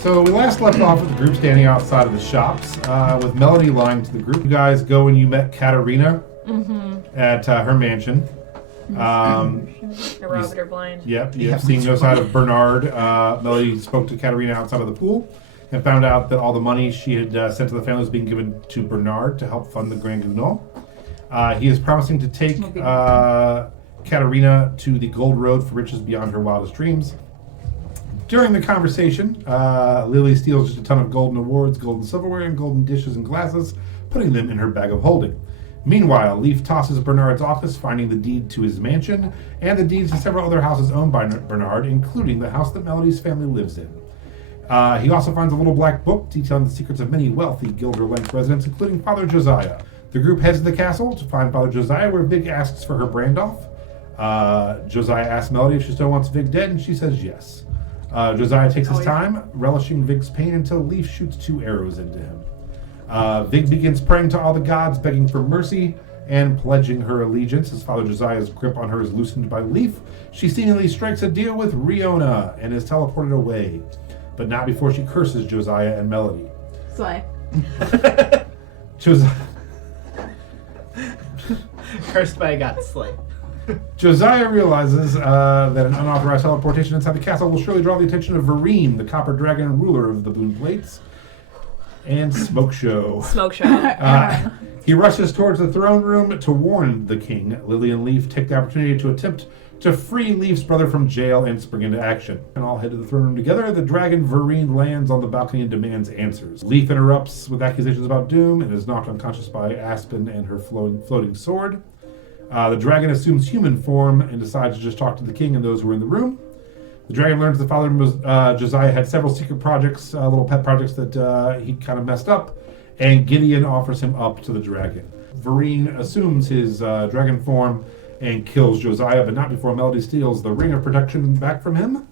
So we last left off with the group standing outside of the shops, with Melody lying to the group. You guys go and you met Katerina at her mansion. I robbed her blind. Yep, seeing no sign of Bernard, Melody spoke to Katerina outside of the pool and found out that all the money she had sent to the family was being given to Bernard to help fund the Grand Guignol. He is promising to take Katerina to the Gold Road for riches beyond her wildest dreams. During the conversation, Lily steals just a ton of golden awards, golden silverware, and golden dishes and glasses, putting them in her bag of holding. Meanwhile, Leaf tosses Bernard's office, finding the deed to his mansion, and the deeds to several other houses owned by Bernard, including the house that Melody's family lives in. He also finds a little black book detailing the secrets of many wealthy Gilder-Length residents, including Father Josiah. The group heads to the castle to find Father Josiah, where Vig asks for her brand off. Josiah asks Melody if she still wants Vig dead, and she says yes. Josiah takes his time, relishing Vig's pain until Leaf shoots 2 arrows into him. Vig begins praying to all the gods, begging for mercy and pledging her allegiance. As Father Josiah's grip on her is loosened by Leaf, she seemingly strikes a deal with Riona and is teleported away, but not before she curses Josiah and Melody. Slay. Cursed by a god, slay. Josiah realizes that an unauthorized teleportation inside the castle will surely draw the attention of Vereen, the copper dragon ruler of the Boon Plates, and Smoke Show. Smoke show. He rushes towards the throne room to warn the king. Lily and Leaf take the opportunity to attempt to free Leaf's brother from jail and spring into action. And all head to the throne room together. The dragon Vereen lands on the balcony and demands answers. Leaf interrupts with accusations about doom and is knocked unconscious by Aspen and her floating sword. The dragon assumes human form and decides to just talk to the king and those who are in the room. The dragon learns that Father Josiah had several secret projects, little pet projects that he kind of messed up, and Gideon offers him up to the dragon. Vereen assumes his dragon form and kills Josiah, but not before Melody steals the ring of protection back from him.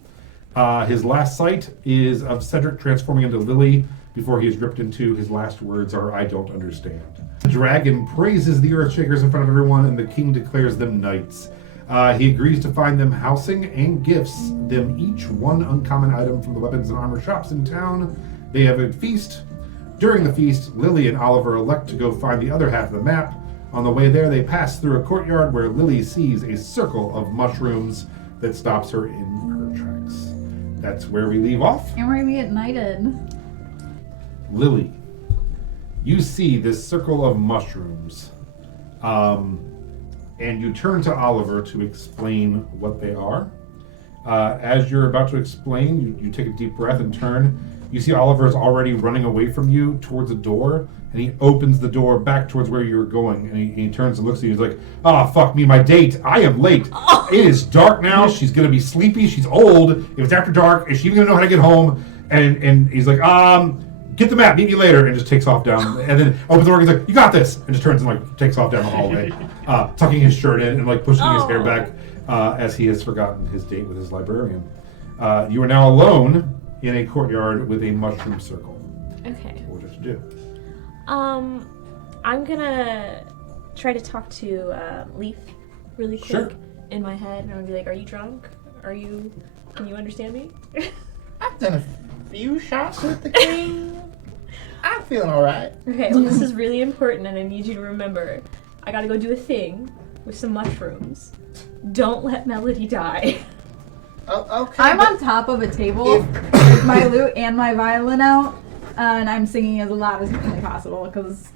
His last sight is of Cedric transforming into Lily before he is ripped into. His last words are, "I don't understand." The dragon praises the Earthshakers in front of everyone, and the king declares them knights. He agrees to find them housing and gifts them each one uncommon item from the weapons and armor shops in town. They have a feast. During the feast, Lily and Oliver elect to go find the other half of the map. On the way there, they pass through a courtyard where Lily sees a circle of mushrooms that stops her in her tracks. That's where we leave off. And we're gonna get knighted. Lily, you see this circle of mushrooms, and you turn to Oliver to explain what they are. As you're about to explain, you take a deep breath and turn. You see Oliver is already running away from you towards a door, and he opens the door back towards where you were going, and he turns and looks at you. He's like, "Ah, fuck me, my date. I am late. It is dark now. She's gonna be sleepy. She's old. If it's after dark, is she even gonna know how to get home?" And he's like, "Get the map. Meet me later," and just takes off down. And then opens the door. He's like, "You got this," and just turns and like takes off down the hallway, tucking his shirt in and like pushing his hair back as he has forgotten his date with his librarian. You are now alone in a courtyard with a mushroom circle. Okay. What would you do? I'm gonna try to talk to Leaf really quick Sure. in my head, and I'm gonna be like, "Are you drunk? Can you understand me?" I've done a few shots with the king. I'm feeling alright. Okay, well, this is really important, and I need you to remember. I gotta go do a thing with some mushrooms. Don't let Melody die. Oh, okay. I'm on top of a table with my lute and my violin out, and I'm singing as loud as humanly possible because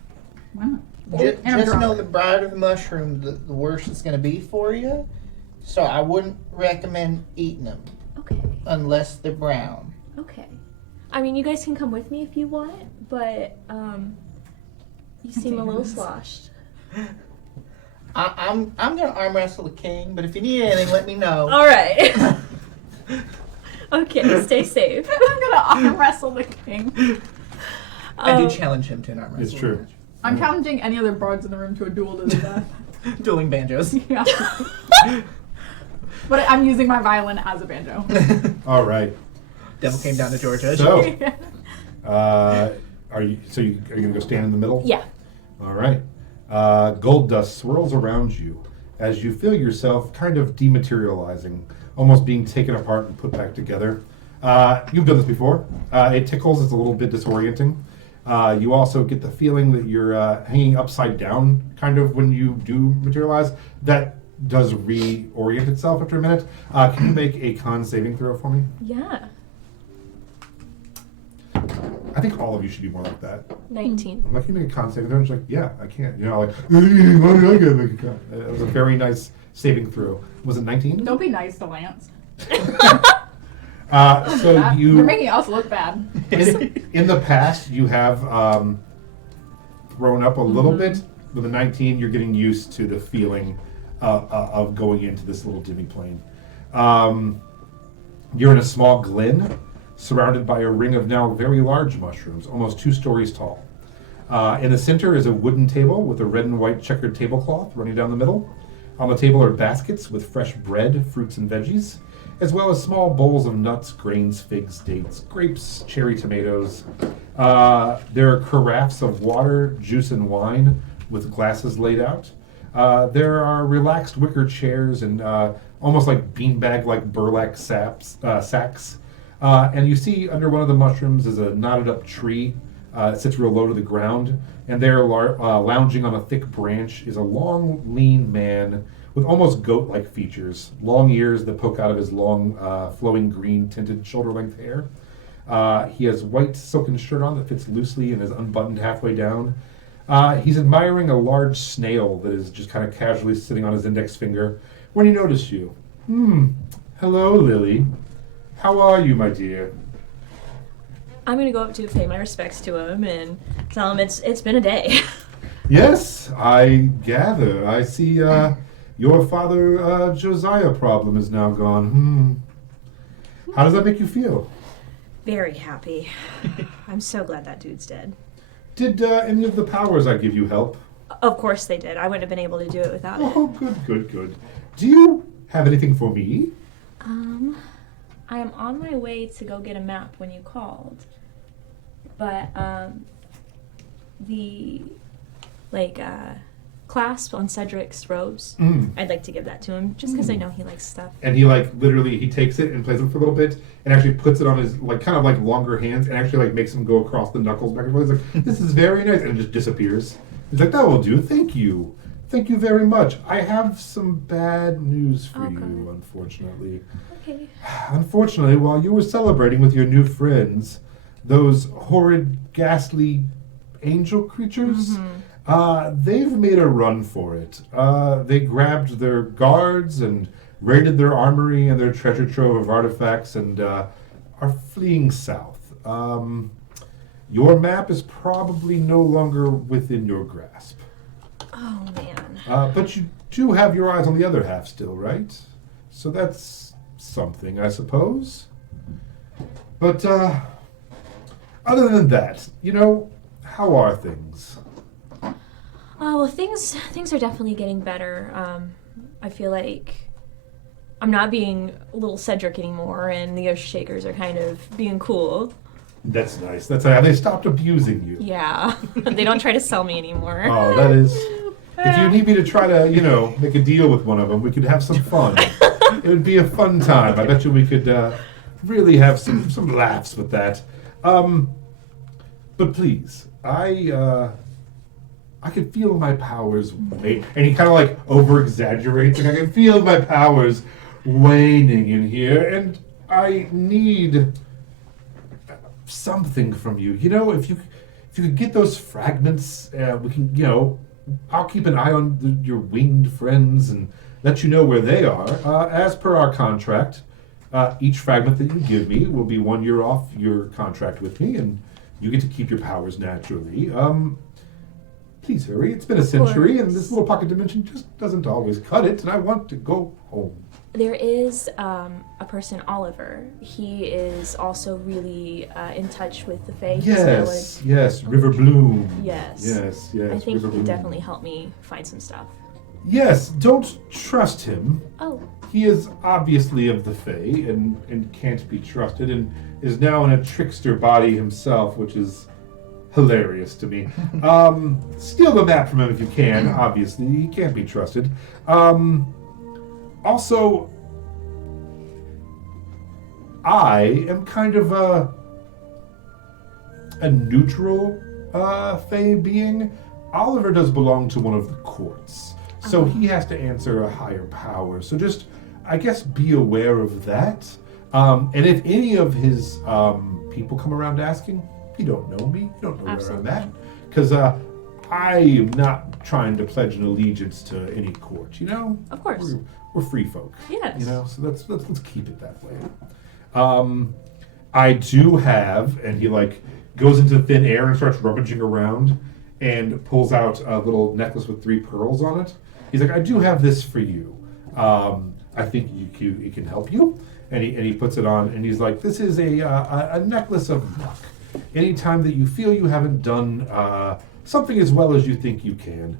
why not? And I'm Just drunk. know the brighter the mushroom, the worse it's going to be for you. So I wouldn't recommend eating them Okay. unless they're brown. Okay. I mean, you guys can come with me if you want, but you seem a little sloshed. I'm gonna arm wrestle the king, but if you need anything, let me know. All right. Okay, stay safe. I'm gonna arm wrestle the king. I do challenge him to an arm wrestle. It's true. I'm challenging any other bards in the room to a duel to the death. Dueling banjos. Yeah. But I'm using my violin as a banjo. All right. Devil came down to Georgia. So, are you gonna go stand in the middle? Yeah. All right. Gold dust swirls around you as you feel yourself kind of dematerializing, almost being taken apart and put back together. You've done this before. It tickles. It's a little bit disorienting. You also get the feeling that you're hanging upside down, kind of, when you do materialize. That does reorient itself after a minute. Can you make a con saving throw for me? Yeah. I think all of you should be more like that. 19. I'm like, can you make a con saving throw? And she's like, yeah, I can. You know, like, why did I get to make a con? It was a very nice saving throw. Was it 19? Don't be nice to Lance. So You're you, making us look bad. in the past, you have thrown up a little bit. With a 19, you're getting used to the feeling of going into this little demi plane. You're in a small glen, surrounded by a ring of now very large mushrooms, almost 2 stories tall. In the center is a wooden table with a red and white checkered tablecloth running down the middle. On the table are baskets with fresh bread, fruits, and veggies, as well as small bowls of nuts, grains, figs, dates, grapes, cherry tomatoes. There are carafes of water, juice, and wine with glasses laid out. There are relaxed wicker chairs and almost like beanbag-like burlap sacks. And you see under one of the mushrooms is a knotted up tree. It sits real low to the ground. And there, lounging on a thick branch, is a long, lean man with almost goat-like features, long ears that poke out of his long, flowing green-tinted shoulder-length hair. He has white silken shirt on that fits loosely and is unbuttoned halfway down. He's admiring a large snail that is just kind of casually sitting on his index finger when he noticed you. Hello, Lily. How are you, my dear? I'm gonna go up to pay my respects to him and tell him it's been a day. Yes, I gather. I see your father Josiah problem is now gone. How does that make you feel? Very happy. I'm so glad that dude's dead. Did any of the powers I give you help? Of course they did. I wouldn't have been able to do it without it. Oh, good. Do you have anything for me? I am on my way to go get a map when you called. But, the, clasp on Cedric's robes, I'd like to give that to him, just because I know he likes stuff. And he, literally, he takes it and plays it for a little bit, and actually puts it on his, longer hands, and actually, makes him go across the knuckles back and forth. He's like, this is very nice, and it just disappears. He's like, that will do, thank you. Thank you very much. I have some bad news for you, unfortunately. Okay. Unfortunately, while you were celebrating with your new friends, those horrid, ghastly angel creatures, they've made a run for it. They grabbed their guards and raided their armory and their treasure trove of artifacts and are fleeing south. Your map is probably no longer within your grasp. Oh, man. But you do have your eyes on the other half still, right? So that's something, I suppose. But, other than that, how are things? Well, things are definitely getting better. I feel like I'm not being little Cedric anymore, and the Earthshakers are kind of being cool. That's nice. That's how they stopped abusing you. Yeah. They don't try to sell me anymore. Oh, that is... If you need me to try to, make a deal with one of them, we could have some fun. It would be a fun time. I bet you we could really have some laughs with that. But please, I could feel my powers wane. And he kind of over-exaggerates. I can feel my powers waning in here, and I need something from you. If you could get those fragments, we can, I'll keep an eye on your winged friends and let you know where they are. As per our contract, each fragment that you give me will be 1 year off your contract with me, and you get to keep your powers naturally. Please hurry. It's been a century, and this little pocket dimension just doesn't always cut it, and I want to go home. There is a person, Oliver. He is also really in touch with the Fae. Yes, River Bloom. Yes. Yes, I think River he Bloom. definitely helped me find some stuff. Yes, don't trust him. Oh. He is obviously of the Fae and can't be trusted, and is now in a trickster body himself, which is hilarious to me. Steal the map from him if you can, obviously. He can't be trusted. Also, I am kind of a neutral Fey being. Oliver does belong to one of the courts, so he has to answer a higher power. So just, I guess, be aware of that. And if any of his people come around asking, you don't know me, you don't know where I'm at, because I am not trying to pledge an allegiance to any court. You know, Of course. we're free folk. Yes. You know, so let's keep it that way. I do have, and he like goes into thin air and starts rummaging around and pulls out a little necklace with 3 pearls on it. He's like, I do have this for you. I think it can help you. And he puts it on, and he's like, this is a necklace of luck. Anytime that you feel you haven't done something as well as you think you can,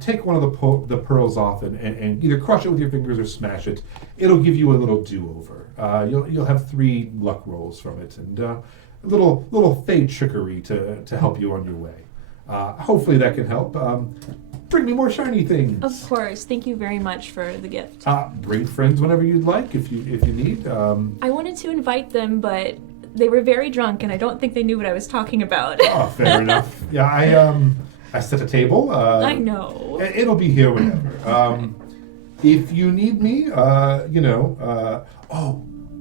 take one of the pearls off and either crush it with your fingers or smash it. It'll give you a little do-over. You'll have 3 luck rolls from it, and a little fade trickery to help you on your way. Hopefully that can help. Bring me more shiny things. Of course. Thank you very much for the gift. Bring friends whenever you'd like, if you need. I wanted to invite them, but they were very drunk, and I don't think they knew what I was talking about. Oh, fair enough. Yeah, I set a table. I know. It'll be here whenever. If you need me, oh,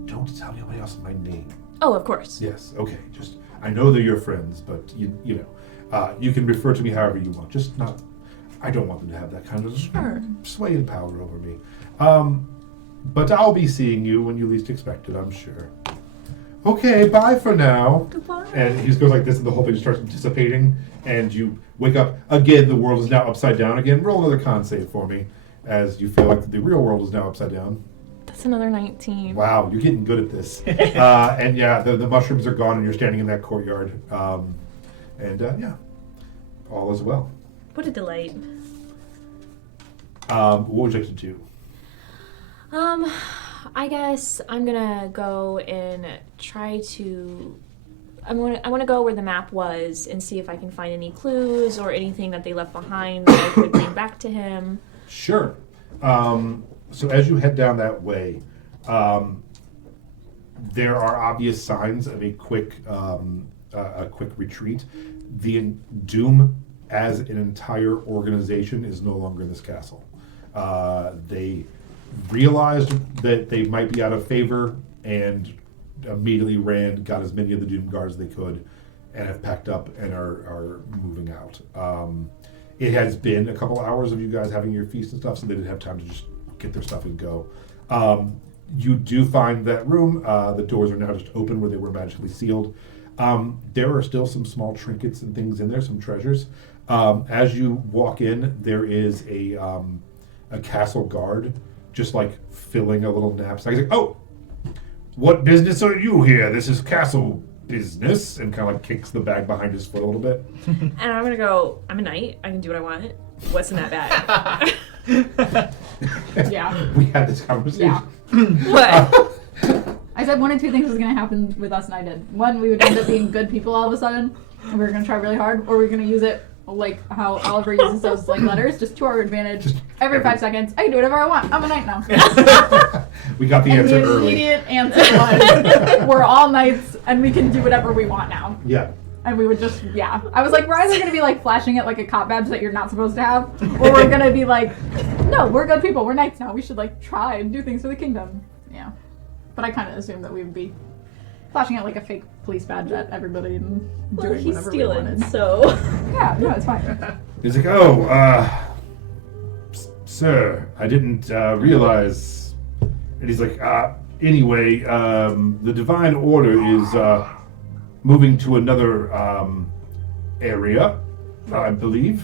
don't tell anybody else my name. Oh, of course. Yes, okay. Just, I know they're your friends, but you know, you can refer to me however you want. Just not, I don't want them to have that kind of sway and power over me. But I'll be seeing you when you least expect it, I'm sure. Okay, bye for now. Goodbye. And he just goes like this, and the whole thing starts dissipating, and you wake up again. The world is now upside down again. Roll another con save for me, as you feel like the real world is now upside down. That's another 19. Wow, you're getting good at this. And yeah, the mushrooms are gone, and you're standing in that courtyard. Yeah, all is well. What a delight. What would you like to do? I guess I'm gonna go and try to. I want to go where the map was and see if I can find any clues or anything that they left behind that I could bring back to him. Sure. So as you head down that way, there are obvious signs of a quick retreat. The Doom, as an entire organization, is no longer in this castle. They realized that they might be out of favor and immediately got as many of the Doom guards they could, and have packed up and are moving out. It has been a couple hours of you guys having your feast and stuff, so they didn't have time to just get their stuff and go. You do find that room. The doors are now just open where they were magically sealed. There are still some small trinkets and things in there, some treasures. As you walk in, there is a castle guard just like filling a little knapsack. He's like, oh, what business are you here? This is castle business. And kind of like kicks the bag behind his foot a little bit. And I'm gonna go. I'm a knight. I can do what I want. What's in that bag? Yeah. We had this conversation. Yeah. What? I said 1 of 2 things was going to happen with us, and I did. 1, we would end up being good people all of a sudden, and we were going to try really hard, or we are going to use it like how Oliver uses those like letters, just to our advantage. Every 5 seconds, I can do whatever I want. I'm a knight now. We got the And answer the early. immediate answer was, we're all knights, and we can do whatever we want now. Yeah. And we would just, yeah. I was like, we're either going to be like flashing it like a cop badge that you're not supposed to have, or we're going to be like, no, we're good people. We're knights now. We should like try and do things for the kingdom. Yeah. But I kind of assumed that we would be flashing it like a fake police badge at everybody and Well, doing he's whatever we stealing, wanted. so. Yeah, no, it's fine. He's like, oh, sir, I didn't realize. And he's like, anyway, the Divine Order is moving to another area, I believe.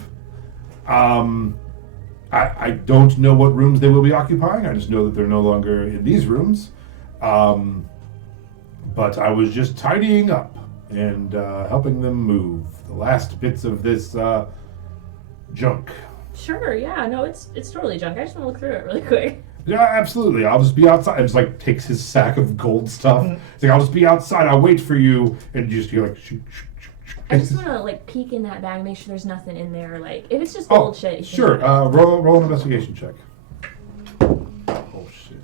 I don't know what rooms they will be occupying. I just know that they're no longer in these rooms. But I was just tidying up and helping them move the last bits of this junk. Sure, yeah, no, it's totally junk. I just want to look through it really quick. Yeah, absolutely. I'll just be outside. And just like takes his sack of gold stuff. He's like, I'll just be outside. I'll wait for you. And you just hear like shoot, shoot, shoot, shoot. I just want to like peek in that bag, make sure there's nothing in there. Like if it's just gold shit. You can Sure. do it. Roll an investigation check. Oh shit.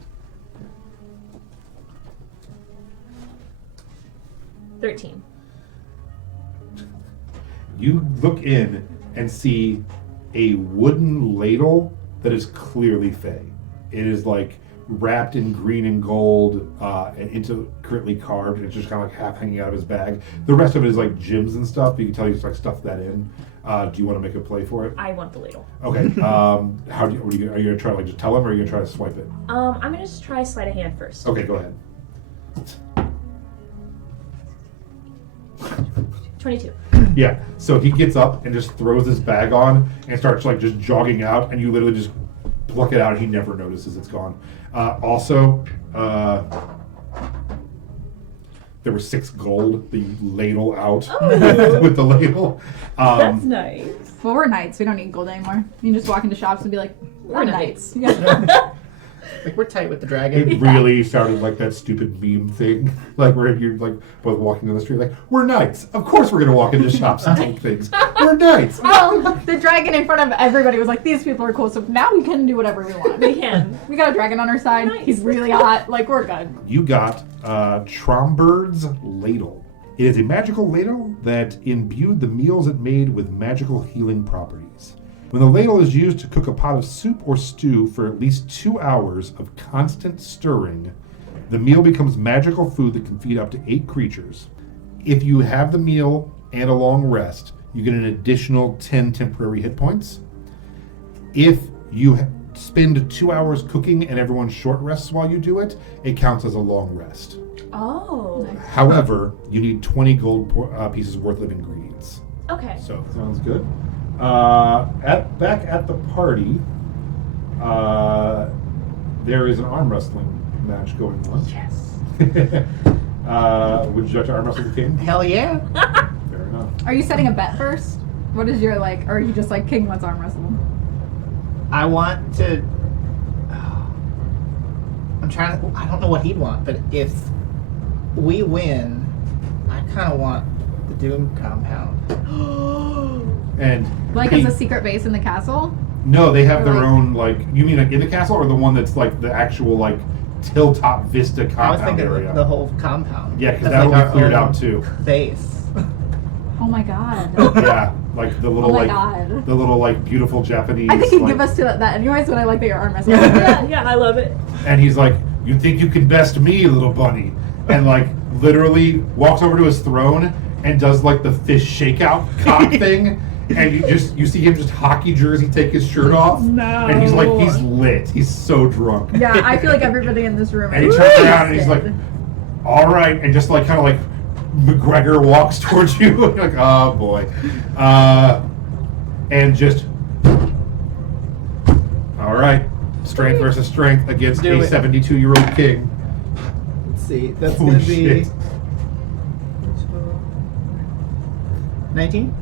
13. You look in and see a wooden ladle that is clearly Fey. It is like wrapped in green and gold and intricately carved. It's just kind of like half hanging out of his bag. The rest of it is like gems and stuff. You can tell he's like stuffed that in. Do you want to make a play for it? I want the ladle. Okay. are you gonna try to like just tell him, or are you gonna try to swipe it? I'm gonna just try sleight of hand first. Okay, go ahead. 22. Yeah. So he gets up and just throws his bag on and starts like just jogging out, and you literally just pluck it out, and he never notices it's gone. There were 6 gold that you ladle out with the ladle. That's nice. Well, we're knights. We don't need gold anymore. You can just walk into shops and be like, We're I'm knights. knights. Yeah. Like, we're tight with the dragon. It really sounded like that stupid meme thing, like where you're like both walking down the street, like we're knights. Of course, we're gonna walk into shops and take things. We're knights. Well, the dragon in front of everybody was like, these people are cool, so now we can do whatever we want. We can. We got a dragon on our side. Nice. He's really hot. Like, we're good. You got Trombird's ladle. It is a magical ladle that imbued the meals it made with magical healing properties. When the ladle is used to cook a pot of soup or stew for at least 2 hours of constant stirring, the meal becomes magical food that can feed up to 8 creatures. If you have the meal and a long rest, you get an additional 10 temporary hit points. If you spend 2 hours cooking and everyone short rests while you do it, it counts as a long rest. Oh. However, you need 20 gold pieces worth of ingredients. Okay. So, sounds good. Back at the party, there is an arm wrestling match going on. Yes. Would you like to arm wrestle the king? Hell yeah. Fair enough. Are you setting a bet first? What is your, like, or are you just like, king, let's arm wrestle? I want to. I'm trying to. I don't know what he'd want, but if we win, I kind of want the Doom compound. And Like, he- as a secret base in the castle? no, they have or their like- own like. You mean like in the castle, or the one that's like the actual like Hilltop Vista I was compound thinking area? the whole compound. Yeah, because That's that'll like be our cleared own out too. Base. Oh my god. Yeah, like the little Oh my like God. the little like beautiful Japanese. I think you'd like, give us to that anyways, but I like that you're arm wrestling. Yeah, I love it. And he's like, "You think you can best me, little bunny?" And like literally walks over to his throne and does like the fish shakeout cock thing. And you see him just hockey jersey take his shirt off. No. And he's lit. He's so drunk. Yeah, I feel like everybody in this room And he is turns around and he's like, wasted. "All right," and just like kind of like McGregor walks towards you. You're like, oh boy, and just all right, strength versus strength against Do a it. 72-year-old king. Let's see. That's Holy gonna be shit. 19.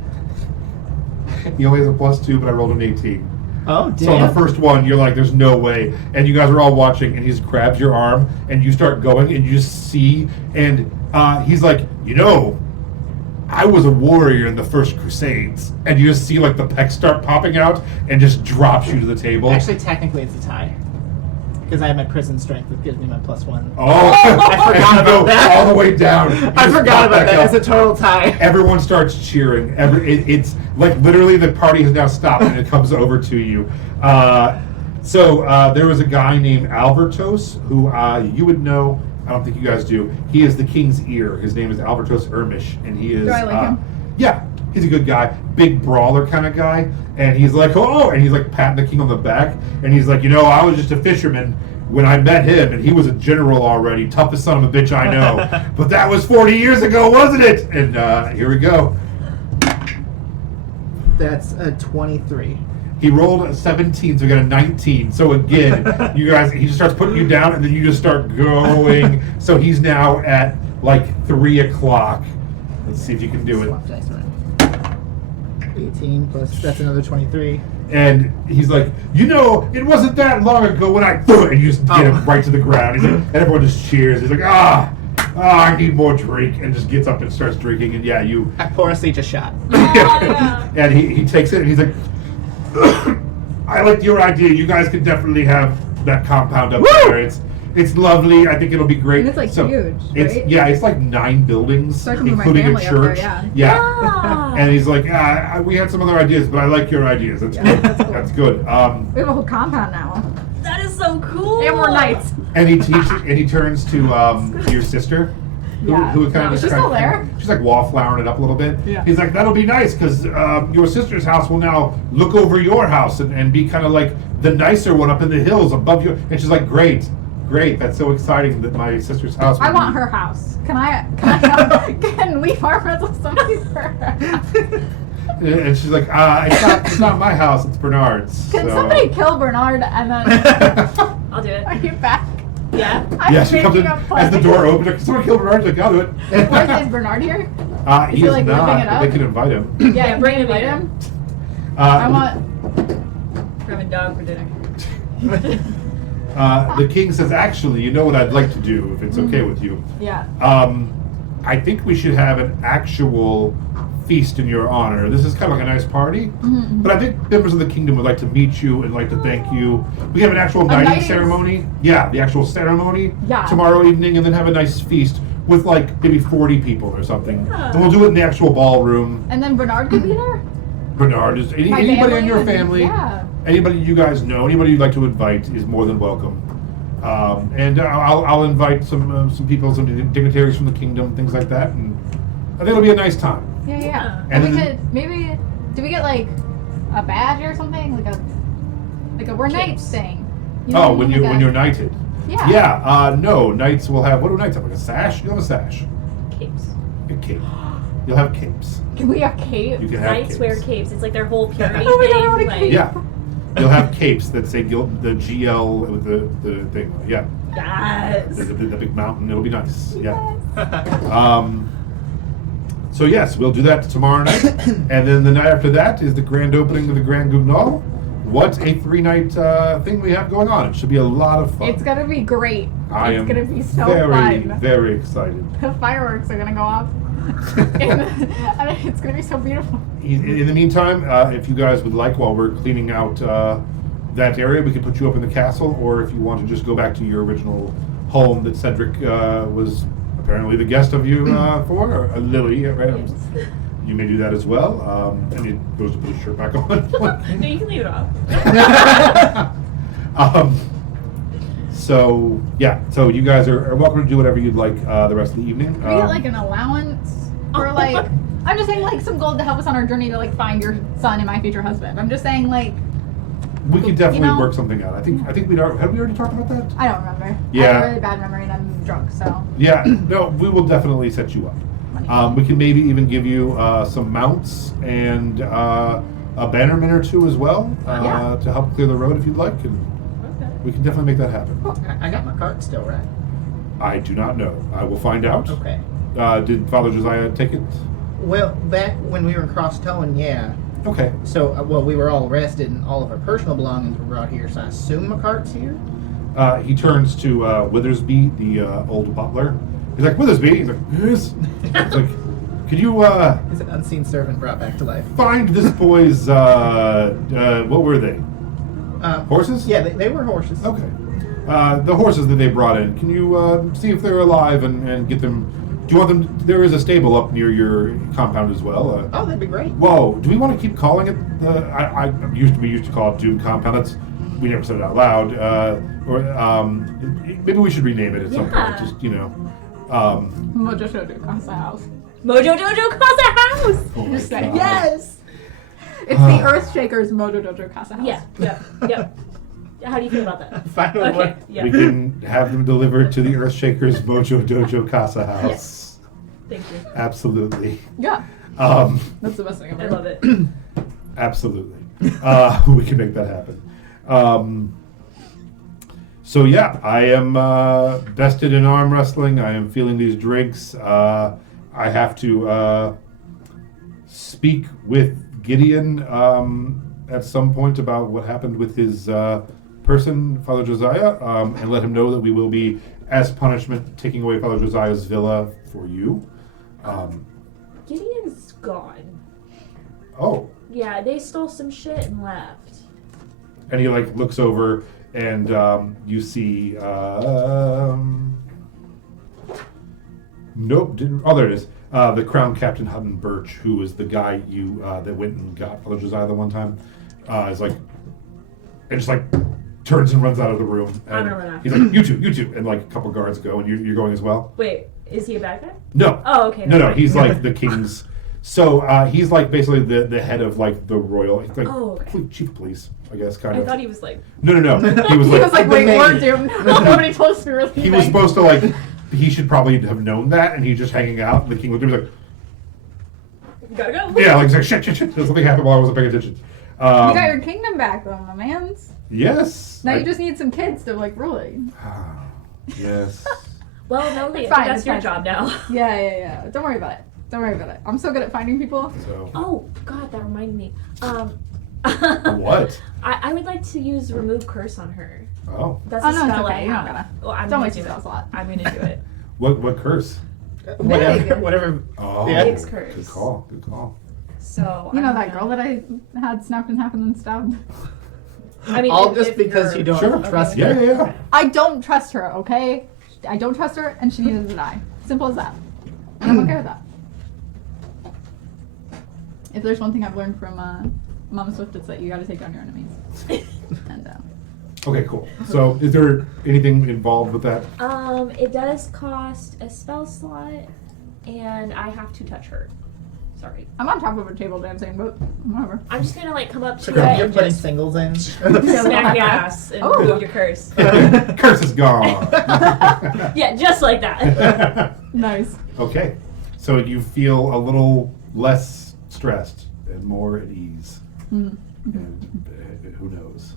He only has a +2, but I rolled an 18. Oh damn. So on the first one, you're like, "There's no way," and you guys are all watching, and he just grabs your arm, and you start going, and you just see, and he's like, "I was a warrior in the First Crusades," and you just see like the pecs start popping out, and just drops you to the table. Actually, technically, it's a tie. Because I have my prison strength that gives me my +1. Oh, I forgot and you go about that. all the way down. You I just forgot pop about back that. up. It's a total tie. Everyone starts cheering. It's like literally the party has now stopped and it comes over to you. So there was a guy named Albertos who you would know. I don't think you guys do. He is the king's ear. His name is Albertos Ermish, and he is. Do I like him? Yeah, he's a good guy, big brawler kind of guy, and he's like, "Oh," and he's like patting the king on the back, and he's like, "I was just a fisherman when I met him, and he was a general already, toughest son of a bitch I know. But that was 40 years ago, wasn't it?" And here we go. That's a 23. He rolled a 17, so we got a 19. So again, you guys, he just starts putting you down, and then you just start going. So he's now at like 3 o'clock. Let's see if you can do it. Swap dice around. 18 plus, that's another 23. And he's like, it wasn't that long ago when I and you just get him right to the ground. He's like, and everyone just cheers. He's like, I need more drink, and just gets up and starts drinking. And yeah, you. I pour us each a shot. yeah. And he takes it, and he's like, I like your idea. You guys could definitely have that compound up there. It's lovely. I think it'll be great. And it's, like, huge, It's right? Yeah, it's like 9 buildings, So I can move my including a family up there, church. yeah. Ah. And he's like, we had some other ideas, but I like your ideas. That's good. That's good. We have a whole compound now. That is so cool. And we're knights. And he turns to your sister. Who kind No, of she's still there. She's like wallflowering it up a little bit. Yeah. He's like, that'll be nice because your sister's house will now look over your house and be kind of like the nicer one up in the hills above you. And she's like, great. That's so exciting that my sister's house. I will want be- her house. Can we farm with somebody for her? And she's like, it's not my house. It's Bernard's. Can so- somebody kill Bernard and then I'll do it. are you back? Yeah. I'm Yeah, she comes in making a as the plan. door opens. Like, someone kill Bernard. Like, I'll do it. Is Bernard here? He he, is like, living not. it But up? they can invite him. Yeah, bring him invite here. him. I want. We're having dog for dinner. The king says, actually, you know what I'd like to do, if it's okay with you. Yeah. I think we should have an actual feast in your honor. This is kind of like a nice party, but I think members of the kingdom would like to meet you and like to thank you. We have an actual knighting knighting ceremony. Yeah, the actual ceremony Yeah. tomorrow evening, and then have a nice feast with like maybe 40 people or something. Yeah. And we'll do it in the actual ballroom. And then Bernard could be there. Bernard is My anybody in your and- family. Yeah. Anybody you guys know, anybody you'd like to invite is more than welcome. And I'll invite some people, some dignitaries from the kingdom, things like that, and I think it'll be a nice time. Yeah. Yeah. And we And then- could maybe. Do we get like a badge or something? Like a we're knights thing. You know, Oh, when like you're knighted. Yeah. Yeah. No, knights will have. What do knights have? Like a sash? You'll have a sash. Capes. A cape. You'll have capes. Can we have cape? You can have Knights capes. wear capes. It's like their whole purity Oh my God, I thing. want a like, cape. Yeah. You'll have capes that say the GL with the thing. Yeah. Yes. The big mountain. It'll be nice. Yeah. So yes, we'll do that tomorrow night, and then the night after that is the grand opening of the Grand Guignol. What a 3-night thing we have going on! It should be a lot of fun. It's gonna be great. I It's am gonna be so very, fun. very excited. The fireworks are gonna go off. It's gonna be so beautiful. In the meantime, if you guys would like, while we're cleaning out that area, we can put you up in the castle, or if you want to just go back to your original home that Cedric was apparently the guest of you for, or Lily, right? Yes. You may do that as well. And he goes to put his shirt back on. No, you can leave it off. So yeah, so you guys are welcome to do whatever you'd like the rest of the evening. Can we get like an allowance? Or like I'm just saying like some gold to help us on our journey to like find your son and my future husband. I'm just saying like we could definitely you know- work something out. I think we had we already talked about that? I don't remember. I Yeah. have a really bad memory and I'm drunk, so Yeah, no, we will definitely set you up. We can maybe even give you some mounts and a bannerman or two as well Yeah. to help clear the road if you'd like, and Okay. we can definitely make that happen. I got my cart still, right? I do not know. I will find out. Okay. Did Father Josiah take it? Well, back when we were in Cross Towing, yeah. Okay. So, we were all arrested and all of our personal belongings were brought here, so I assume my cart's here? He turns to Withersby, the old butler. He's like, Withersby? He's like, yes. He's like, could you Is an unseen servant brought back to life? find this boy's, what were they? Horses? Yeah, they were horses. Okay. The horses that they brought in, can you see if they're alive and get them? Do you want them? There is a stable up near your compound as well. Oh, that'd be great. Whoa! Do we want to keep calling it? We used to call it Doom Compound. We never said it out loud. Maybe we should rename it at some point. Yeah. Just Mojo Shoujo Casa House. Mojo Dojo Casa House. oh my Just saying. God. Yes! It's the Earthshakers Mojo Dojo Casa House. Yeah. Yep. How do you feel about that? Finally, Okay. Yeah. We can have them delivered to the Earthshakers Mojo Dojo Casa House. Yes. Thank you. Absolutely. Yeah. Um, That's the best thing ever. I love it. Absolutely. We can make that happen. So yeah, I am vested in arm wrestling. I am feeling these drinks. I have to speak with Gideon at some point about what happened with his person, Father Josiah, and let him know that we will be, as punishment, taking away Father Josiah's villa for you. Gideon's gone. Oh, Yeah, they stole some shit and left. and he like looks over, and you see. Nope. Oh, there it is. The Crown Captain Hutton Birch, who was the guy you that went and got Father Josiah the one time, is like, and just like turns and runs out of the room. And I remember that. he's like, you two, and like a couple guards go, and you're going as well. Wait, is he a bad guy? No. Oh, okay. No. He's like the king's. So he's like basically the head of like the royal, like Oh, okay. chief of police, I guess, kind I of. thought he was like. No. He was He was like, wait, the we're maid. doomed. Nobody told us we were leaving. he was supposed to like. He should probably have known that, and he's just hanging out. And the king looked at him, like, Gotta go. yeah, like shit. Something happened while I wasn't paying attention. You got your kingdom back, though, my mans. Yes. Now you just need some kids to like rule it. Yes. Well, no, Lee, It's I fine, think that's it's your fine. job now. Yeah. Don't worry about it. I'm so good at finding people. So. Oh, God, that reminded me. What? I would like to use remove curse on her. Oh. That's Oh, a no, it's spell okay, I you're not have. gonna. Well, I'm Don't gonna waste do your spells it. a lot. I'm gonna do it. What curse? Whatever. Oh. Yeah. Big's curse. Good call. Good call. So You know I'm that gonna- girl that I had snapped in half and then stabbed? I mean, All if- just if because you're- you don't Sure. trust Yeah, her. yeah. I don't trust her, okay? I don't trust her, and she needed to die. Simple as that. And I'm okay with that. If there's one thing I've learned from Mama Swift, it's that you gotta take down your enemies. And Okay, cool. So, is there anything involved with that? It does cost a spell slot, and I have to touch her. Sorry. I'm on top of a table dancing, but whatever. I'm just gonna like come up to So it you're and putting just singles in. smack your ass and Oh. remove your curse. Curse is gone. Yeah, just like that. Nice. Okay, so you feel a little less stressed and more at ease. Mm. And who knows?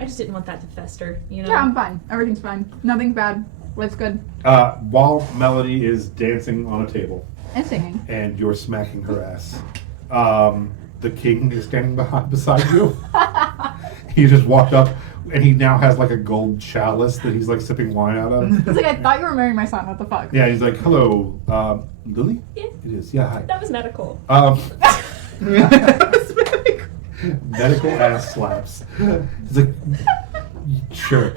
I just didn't want that to fester, you know? Yeah, I'm fine. Everything's fine. Nothing's bad. Life's good. While Melody is dancing on a table And singing. and you're smacking her ass, the king is standing beside you. He just walked up, and he now has like a gold chalice that he's like sipping wine out of. It's like, I thought you were marrying my son. What the fuck? Yeah, he's like, "Hello, Lily." Yeah. It is. Yeah, hi. That was medical. Medical ass slaps. He's like, "Sure."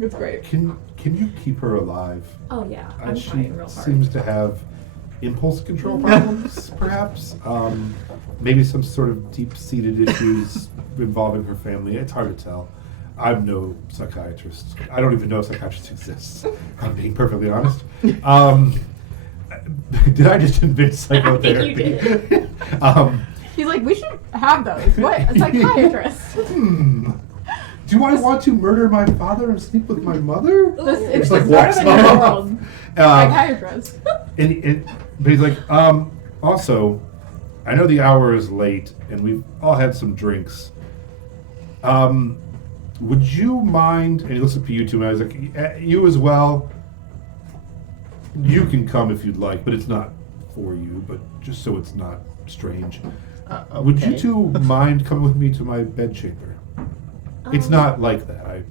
It's great. Can you keep her alive? Oh yeah, I'm She trying real hard. seems to have impulse control problems, perhaps. Maybe some sort of deep-seated issues involving her family. It's hard to tell. I'm no psychiatrist. I don't even know if psychiatrists exist. If I'm being perfectly honest. Did I just invent psychotherapy? think you He's like, we should have those. What? A psychiatrist. Do I want to murder my father and sleep with my mother? This, it's It's like just wax better than your off. world. Um, Psychiatrist. But he's like, also, I know the hour is late and we've all had some drinks. Would you mind, and he looks up at you two, and I was like, you as well, you can come if you'd like, but it's not for you, but just so it's not strange. Would you Okay. two mind coming with me to my bedchamber? It's not like that, I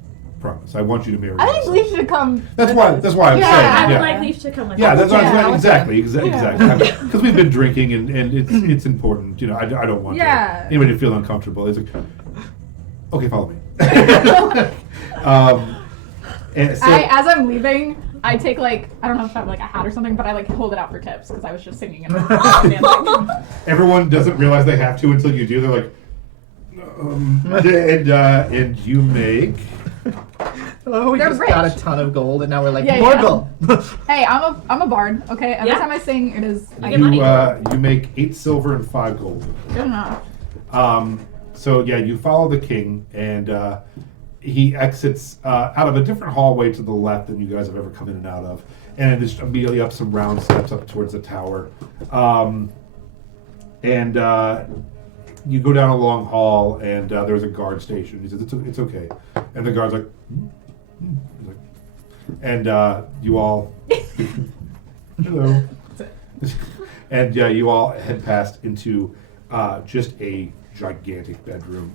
promise. I want you to marry I my think son. we should come. That's why I'm Yeah, saying. I would Yeah. like Leaf to come with Yeah, us. that's what Yeah, I'm saying. I Exactly, Yeah. exactly. Because we've been drinking, and it's important. You know, I don't want Yeah. anybody to feel uncomfortable. It's like, okay, follow me. And so, As I'm leaving, I take like, I don't know if I have like a hat or something, but I like hold it out for tips because I was just singing and dancing. everyone doesn't realize they have to until you do. They're like, and you make. Oh, we They're just got rich. a ton of gold, and now we're like, Yeah, more yeah. gold. Hey, I'm a bard. Okay, every Yeah. time I sing, it is I get money. You make 8 silver and 5 gold. good enough. So yeah, you follow the king, and he exits out of a different hallway to the left than you guys have ever come in and out of, and it's immediately up some round steps up towards the tower. You go down a long hall, and there's a guard station. He says, "It's okay," and the guard's like, He's like, and you all, hello, and you all head past into just a gigantic bedroom,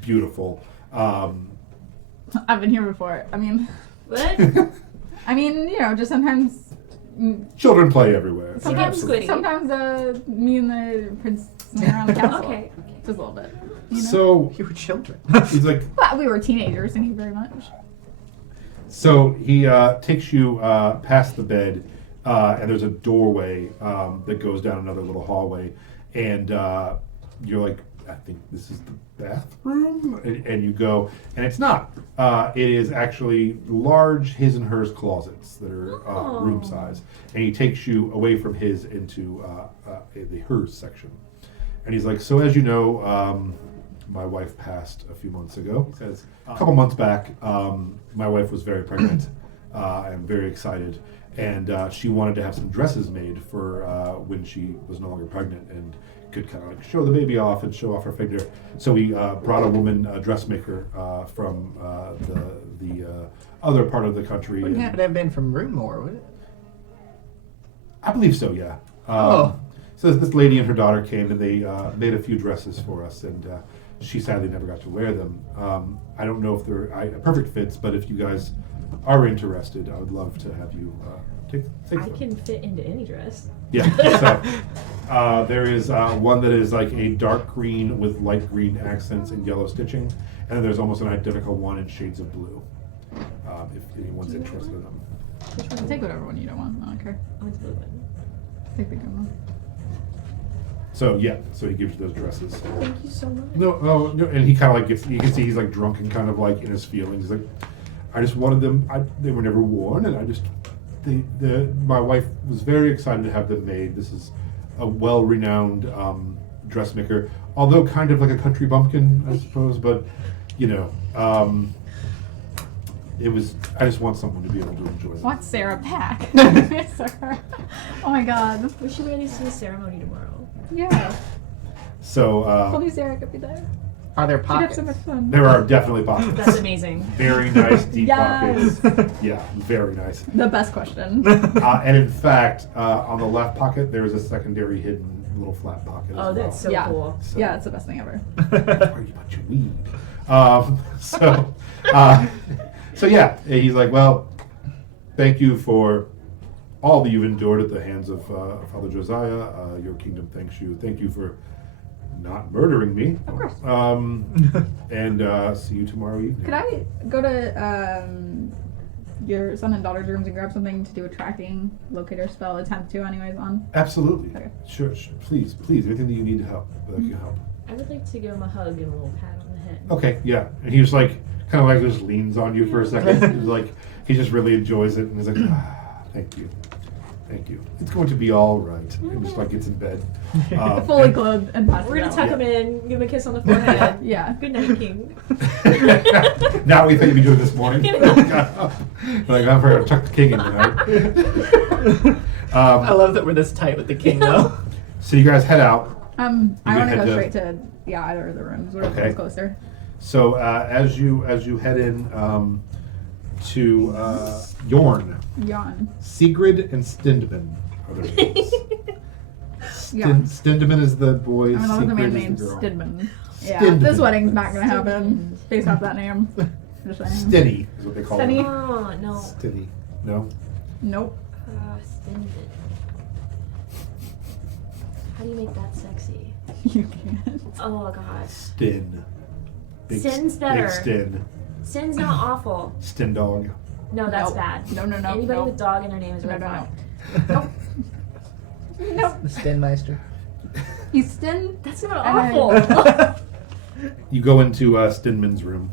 beautiful. I've been here before. I mean, What? you know, just sometimes. Children play everywhere. Sometimes Absolutely. Squiddy. Sometimes me and the prince swing around the castle. Okay. Just a little bit. You know? So You were children. he's like, But we were teenagers. Thank you very much. so he takes you past the bed, and there's a doorway that goes down another little hallway, and you're like, I think this is the bathroom, and you go, and it's not. It is actually large his and hers closets that are room size, and he takes you away from his into the hers section, and he's like, so as you know, my wife passed a few months ago. He says a couple months back, my wife was very pregnant. I'm very excited, and she wanted to have some dresses made for when she was no longer pregnant and could kind of like show the baby off and show off her figure. So we brought a woman, a dressmaker, from the other part of the country. Wouldn't and- happen to have been from Roomore, would it? I believe so, yeah. Oh. So this lady and her daughter came, and they made a few dresses for us, and she sadly never got to wear them. I don't know if they're perfect fits, but if you guys are interested, I would love to have you take I some. can fit into any dress. Yeah. So there is one that is like a dark green with light green accents and yellow stitching, and then there's almost an identical one in shades of blue. If anyone's interested in them. Which one? Take whatever one you don't want. I don't care. Oh, it's blue one. Take the good one. So yeah, so he gives you those dresses. Thank you so much. No, and he kind of like gets. You can see he's like drunk and kind of like in his feelings. He's like, I just wanted them. They were never worn, and I just. My wife was very excited to have them made. This is a well-renowned dressmaker, although kind of like a country bumpkin, I suppose. But you know, it was. I just want someone to be able to enjoy them. What's Sarah Pack? Sarah. Oh my god. We should wear these to the ceremony tomorrow. Yeah. So Told you Sarah could be there. Are there She'd have pockets? so much fun. there are definitely pockets. That's amazing. Very nice deep Yes. pockets. Yeah, very nice. The best question. And in fact, on the left pocket, there is a secondary hidden little flat pocket. Oh, as that's so well. Yeah. cool. So- Yeah, it's the best thing ever. Are you bunch of weed? So yeah, he's like, well, thank you for all that you've endured at the hands of Father Josiah. Your kingdom thanks you. Thank you for not murdering me. Of course. And see you tomorrow evening. Could I go to your son and daughter's rooms and grab something to do a tracking locator spell, attempt to anyways, on? Absolutely. Okay. Sure. Please. Anything that you need help that I can help. I would like to give him a hug and a little pat on the head. Okay, yeah. And he just like kind of like just leans on you for a second. He's like he just really enjoys it, and he's like, thank you. It's going to be all right. And just like gets in bed. Fully clothed and passes We're gonna out. tuck him in, give him a kiss on the forehead. Yeah. Good night, King. Now what do you think you'd be doing this morning? Like I'm going to tuck the king in tonight. I love that we're this tight with the king, though. So you guys head out. I You want to head go to- straight to either of the rooms, whatever Okay. is closer. So as you head in to Yorn, Yawn. Sigrid and Stindman are their names. Yeah. Stindman is the boy. I'm in love with a man Sigrid named is the girl. Stidman. Yeah, Stidman. this wedding's not gonna happen based off that name. Just saying. Stinny is what they call Stinny. it. Oh, no. Stinny. No. Nope. Stindon. How do you make that sexy? You can't. Oh, God. Stin. Sin's better. Big Stin. Sin's not awful. Stin dog. No, that's Nope. bad. No. Anybody nope. with dog in their name is a No, red no, flag. no. Nope. The Stenmeister. He's Stin. That's not And- awful. You go into Stinman's room,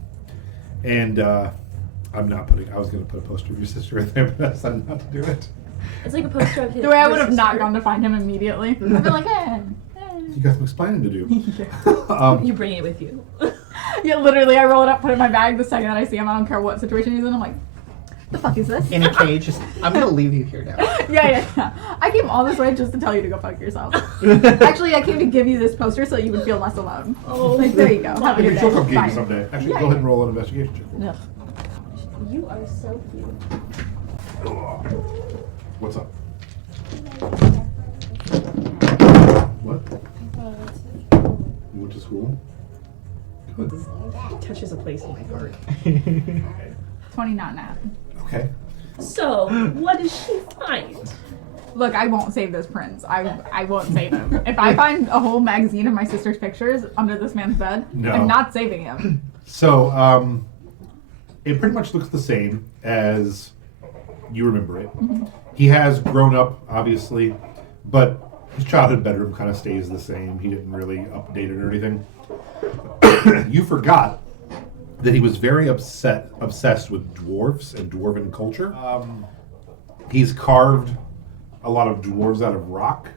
and I'm not putting. I was going to put a poster of your sister in there, but I decided not to do it. It's like a poster of his. The way I your would have not sister. gone to find him immediately. I'd be like, You got some explaining to do. yeah. You bring it with you. Yeah, literally, I roll it up, put it in my bag the second that I see him. I don't care what situation he's in. I'm like, the fuck is this? In a cage. Just, I'm gonna leave you here now. Yeah. I came all this way just to tell you to go fuck yourself. Actually, I came to give you this poster so you would feel less alone. Oh, Like, there you go. Have a Maybe good she'll day. come get Bye. you someday. Actually, Yeah, go ahead and yeah. roll an investigation check. for me. Ugh. you are so cute. What's up? What? You went to school? Good. Touches a place in my heart. 20 not nat. Okay. So, what does she find? Look, I won't save this prince. I won't save him. If I find a whole magazine of my sister's pictures under this man's bed, No. I'm not saving him. So, it pretty much looks the same as you remember it. He has grown up, obviously, but his childhood bedroom kind of stays the same. He didn't really update it or anything. You forgot that he was very obsessed with dwarves and dwarven culture. He's carved a lot of dwarves out of rock,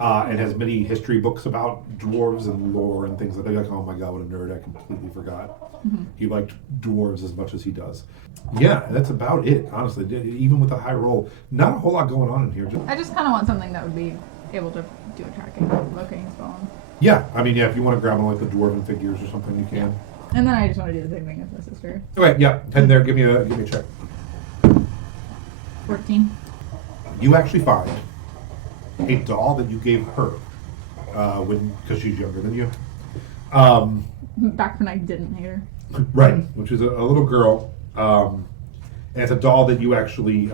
and has many history books about dwarves and lore and things like that. Like, oh my god, what a nerd! I completely forgot. He liked dwarves as much as he does. Yeah, that's about it. Honestly, even with a high roll, not a whole lot going on in here. I just kind of want something that would be able to do a tracking locating spell. Yeah, I mean, yeah, if you want to grab one like the dwarven figures or something, you can. And then I just want to do the same thing as my sister. Okay, yeah, head there. Give me a check. 14. You actually find a doll that you gave her because she's younger than you. Back when I didn't hate her. Right, which is a little girl, and it's a doll that you actually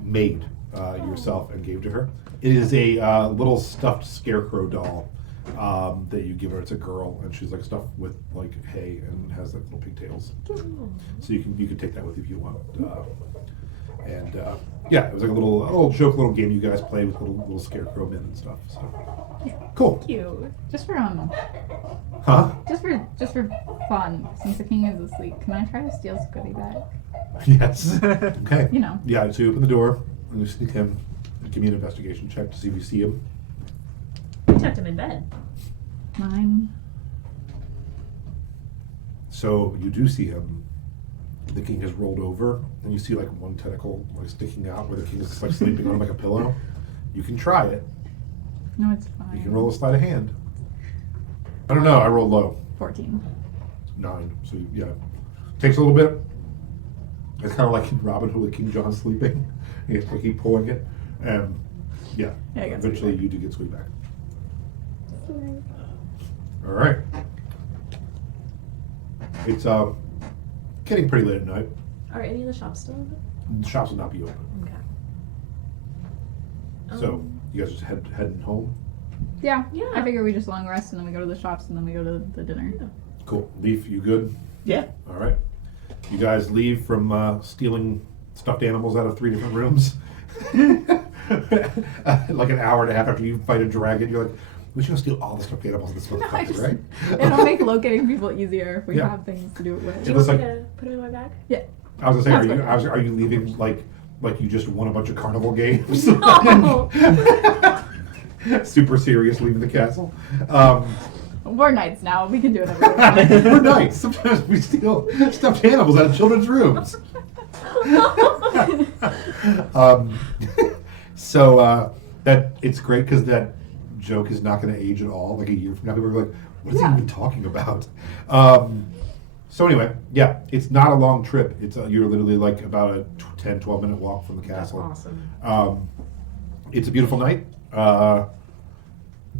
made yourself and gave to her. It is a little stuffed scarecrow doll that you give her. It's a girl, and she's like stuffed with like hay and has like little pigtails. So you can take that with you if you want. Yeah, it was like a little joke, little game you guys play with little scarecrow men and stuff. So cool. Cute. Just for Huh? just for fun. Since the king is asleep, can I try to steal his goodie bag? Yes. Okay. You know. Yeah, so you open the door and you sneak him. Give me an investigation check to see if you see him. We tucked him in bed. 9. So you do see him. The king has rolled over, and you see like one tentacle like sticking out where the king is like sleeping on like a pillow. You can try it. No, it's fine. You can roll a sleight of hand. I don't know. I rolled low, 14. 9. So yeah, takes a little bit. It's kind of like in Robin Hood with King John sleeping. You have to keep pulling it, and yeah, Yeah, I got eventually you do get sweet back. All right. It's getting pretty late at night. Are any of the shops still open? The shops will not be open. Okay. So you guys just heading home. Yeah. Yeah. I figure we just long rest and then we go to the shops and then we go to the dinner. Cool. Leaf, you good? Yeah. All right. You guys leave from stealing stuffed animals out of 3 different rooms. Like an hour and a half after you fight a dragon, you're like, we should go steal all the stuffed animals in this motherfucker, right? It'll make locating people easier if we Yeah. have things to do it with. It Do you was want me like- to put it in my bag? I was gonna say, That's are you leaving like you just won a bunch of carnival games? No. Super serious leaving the castle. We're knights now. We can do whatever we want. We're nice. Sometimes we steal stuffed animals out of children's rooms. So that it's great because that joke is not going to age at all. Like a year from now, people are like, "What is he Yeah. even talking about?" So anyway, yeah, it's not a long trip. It's you're literally like about a 10, 12-minute walk from the castle. Awesome. It's a beautiful night.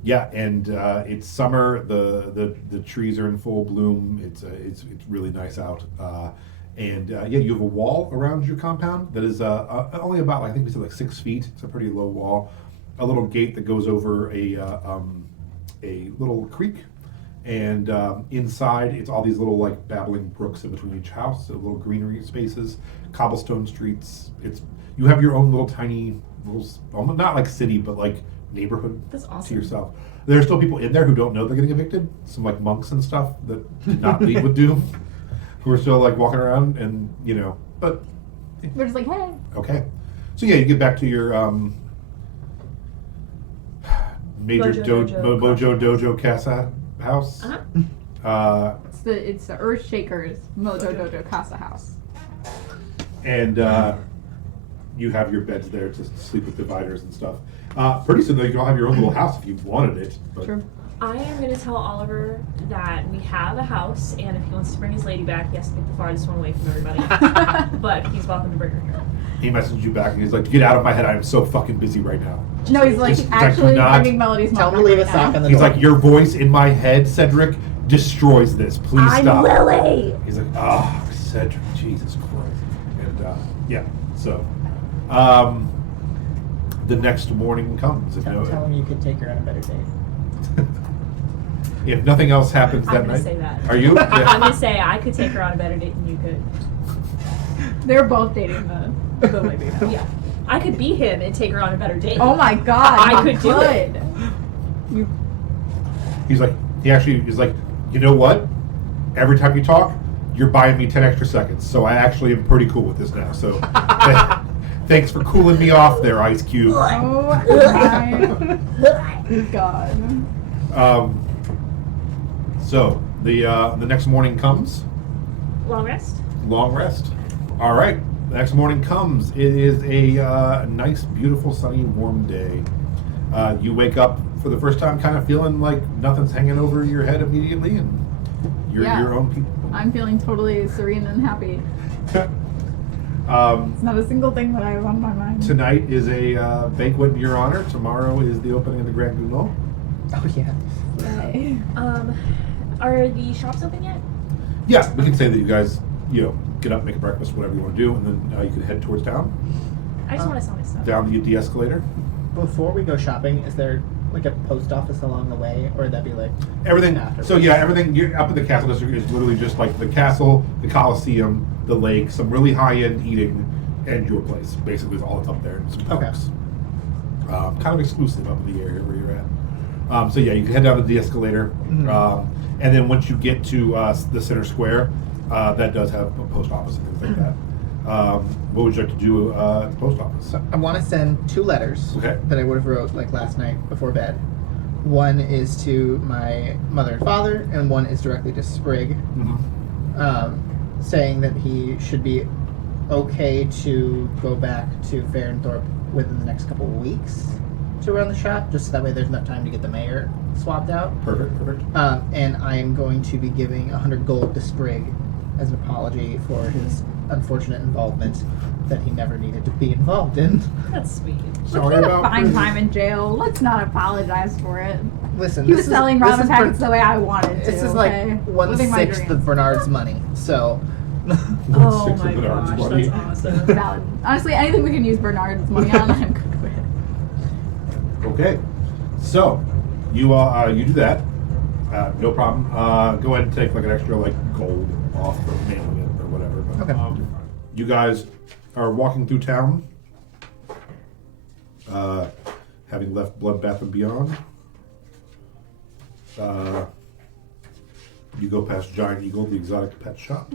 Yeah, and it's summer. The trees are in full bloom. It's really nice out. And yeah, you have a wall around your compound that is only about, I think we said like 6 feet. It's a pretty low wall. A little gate that goes over a little creek, and inside it's all these little like babbling brooks in between each house. So little greenery spaces, cobblestone streets. You have your own little tiny almost not like city, but like neighborhood That's to awesome. yourself. There are still people in there who don't know they're getting evicted. Some like monks and stuff that did not leave with Doom, who are still like walking around and but We're just like, hey. okay. So yeah, you get back to your Major Mojo Dojo Casa house. Uh-huh. It's the Earth Shakers Mojo Dojo Casa House. And you have your beds there to sleep with dividers and stuff. Pretty soon though, you can all have your own little house if you wanted it. But True. I am going to tell Oliver that we have a house, and if he wants to bring his lady back, he has to pick the farthest one away from everybody. But he's welcome to bring her here. he messaged you back and he's like, "Get out of my head! I am so fucking busy right now." No, he's like Just actually not- bringing Melody's Tell mom him to leave a right sock now. on the He's door. like, "Your voice in my head, Cedric, destroys this. Please stop." Lily! He's like, "Oh, Cedric, Jesus Christ!" And yeah, so the next morning comes. If, Tell him you could take her on a better date. if nothing else happens I'm that gonna night, say that. are you? I'm Yeah. gonna say I could take her on a better date than you could. They're both dating the lady now. Yeah, I could be him and take her on a better date. Oh my god. I you could do it. You He's like, he's like, you know what? Every time you talk, you're buying me 10 extra seconds. So I actually am pretty cool with this now. So thanks for cooling me off there, Ice Cube. Oh my god. So the next morning comes. Long rest. Long rest. All right. The next morning comes. It is a nice, beautiful, sunny, warm day. You wake up for the first time kind of feeling like nothing's hanging over your head immediately, and you're Yeah. your own people. I'm feeling totally serene and happy. Um, It's not a single thing that I have on my mind. tonight is a banquet in your honor. Tomorrow is the opening of the Grand Guignol. Oh yeah. Yay. Are the shops open yet? Yeah, we can say that you guys, get up, make a breakfast, whatever you want to do, and then you can head towards town, I just want to sell my stuff. down the escalator. Before we go shopping, is there like a post office along the way, or would that be like Everything. after? So yeah, everything you're up at the castle district is literally just like the castle, the Coliseum, the lake, some really high-end eating, and your place. Basically, is all that's up there. And some Okay. parks. Kind of exclusive up in the area where you're at. So yeah, you can head down to the escalator, Mhm. and then once you get to the center square, that does have a post office and things like that. What would you like to do at the post office? So I want to send 2 letters Okay. that I would have wrote like last night before bed. One is to my mother and father, and one is directly to Sprig, saying that he should be okay to go back to Farrenthorpe within the next couple of weeks to run the shop, just so that way there's enough time to get the mayor swapped out. Perfect. And I am going to be giving 100 gold to Sprig as an apology for his unfortunate involvement that he never needed to be involved in. That's sweet. Sorry He had a about fine prison. time in jail. Let's not apologize for it. Listen, He was selling this ramen is packets the way I wanted to. This is okay? like Living my 1/6 dreams. of Bernard's money, so Oh Six of my Bernard's gosh, money. that's awesome. Valid. Honestly, anything we can use Bernard's money on, I'm good with. Okay, so you do that. No problem. Go ahead and take like an extra gold off for mailing it or whatever. But, Okay. you guys are walking through town, having left Bloodbath and Beyond. You go past Giant Eagle, the exotic pet shop.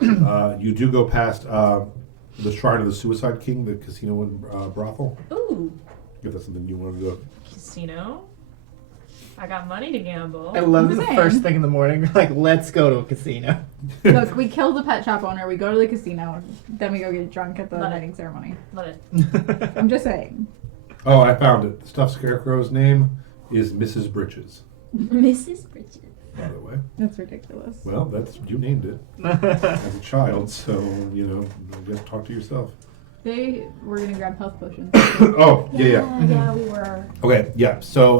You do go past the Shrine of the Suicide King, the casino and brothel. Ooh, If that's something you want to do. casino. I got money to gamble. I love I'm the saying. first thing in the morning. Like, let's go to a casino. Look, we kill the pet shop owner, we go to the casino, then we go get drunk at the Love it. knighting ceremony. Love it. I'm just saying. Oh, I found it. The stuffed scarecrow's name is Mrs. Britches, Mrs. Bridges. by the way. That's ridiculous. Well, you named it as a child, so I guess talk to yourself. They were gonna grab health potions. Oh, yeah. Yeah, we were. Okay, yeah. So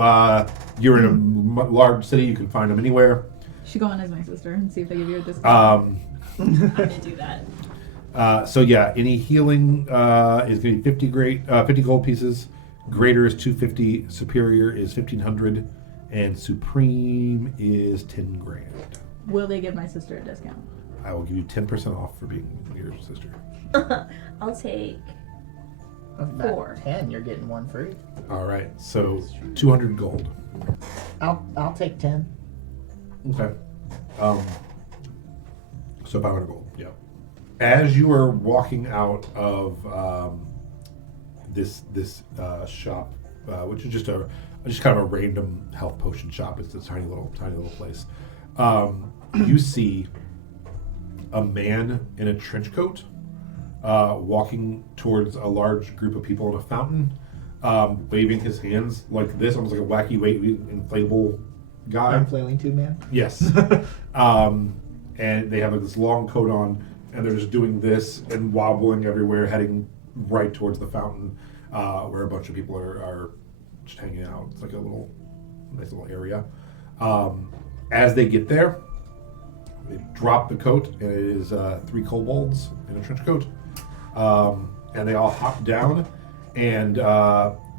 you're in a large city. You can find them anywhere. Should go on as my sister and see if they give you a discount. I'm gonna do that. So yeah, any healing is going to be 50 gold pieces. Greater is 250. Superior is 1,500, and supreme is 10 grand. Will they give my sister a discount? I will give you 10% off for being your sister. I'll take. About 4. 10, you're getting 1 free. All right, so 200 gold. I'll take 10. Okay. So 500 gold. Yeah. As you are walking out of this shop, which is just kind of a random health potion shop. It's a tiny little place. You see a man in a trench coat walking towards a large group of people in a fountain, waving his hands like this, almost like a wacky inflatable guy. I'm flailing tube man. Yes. And they have this long coat on, and they're just doing this and wobbling everywhere, heading right towards the fountain, where a bunch of people are just hanging out. It's like a nice little area. As they get there, they drop the coat, and it is 3 kobolds in a trench coat. And they all hop down, and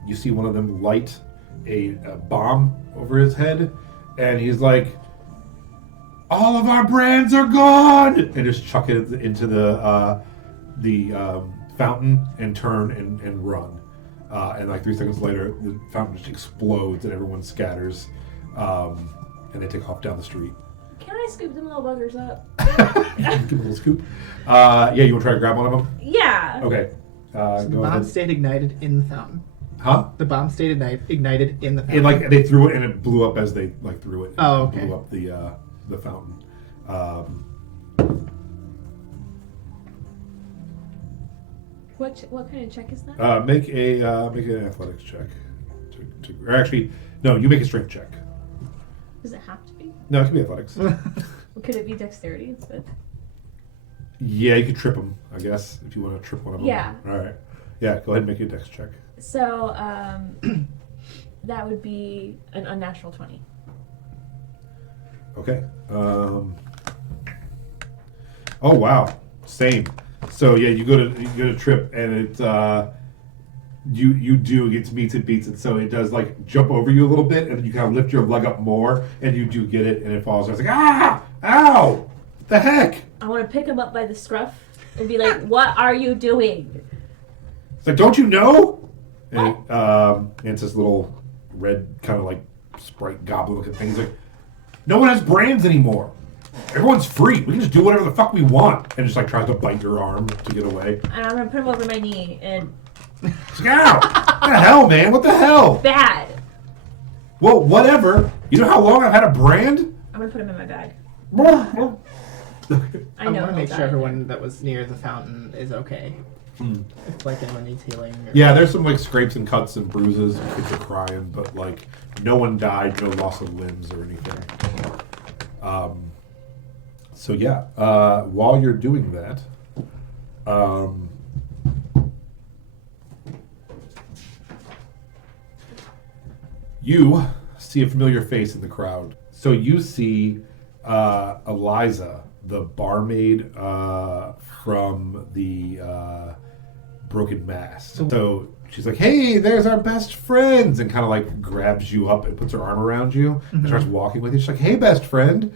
you see one of them light a bomb over his head, and he's like, "All of our brands are gone!" and just chuck it into the fountain and turn and run. And like 3 seconds later, the fountain just explodes and everyone scatters, and they take off down the street. Can I scoop them little buggers up? Give them a little scoop. Yeah, you want to try to grab one of them? Yeah. Okay. The Go bomb ahead. stayed ignited in the fountain. Huh? The bomb stayed ignited in the fountain. And like they threw it and it blew up as they like threw it. Oh, okay. Blew up the fountain. What kind of check is that? Make an athletics check. Or actually, no, you make a strength check. Does it have to be? No, it can be athletics. Could it be dexterity instead? Yeah, you could trip them, I guess, if you want to trip one of them. Yeah. All right. Yeah, go ahead and make your dex check. So that would be an unnatural 20. Okay. Oh wow, same. So yeah, you go to trip and it you do it beats it. So it does like jump over you a little bit, and then you kind of lift your leg up more, and you do get it, and it falls. I was like, ah, ow, what the heck? I want to pick him up by the scruff and be like, "What are you doing?" It's like, don't you know? And it's this little red kind of like sprite goblin looking thing. He's like, no one has brands anymore. Everyone's free. We can just do whatever the fuck we want. And just like tries to bite your arm to get away. And I'm gonna put him over my knee and It's like, ow! What the hell, man? What the hell? bad. Well, whatever. You know how long I've had a brand? I'm gonna put him in my bag. I I I know. want to he'll make sure die. everyone that was near the fountain is okay. If like anyone needs healing. Or... Yeah, there's some like scrapes and cuts and bruises. Kids are crying, but like no one died, no loss of limbs or anything. So yeah, while you're doing that, you see a familiar face in the crowd. So you see Eliza, the barmaid from the Broken Mass. So she's like, "Hey, there's our best friends," and kind of like grabs you up and puts her arm around you and starts walking with you. She's like, "Hey, best friend,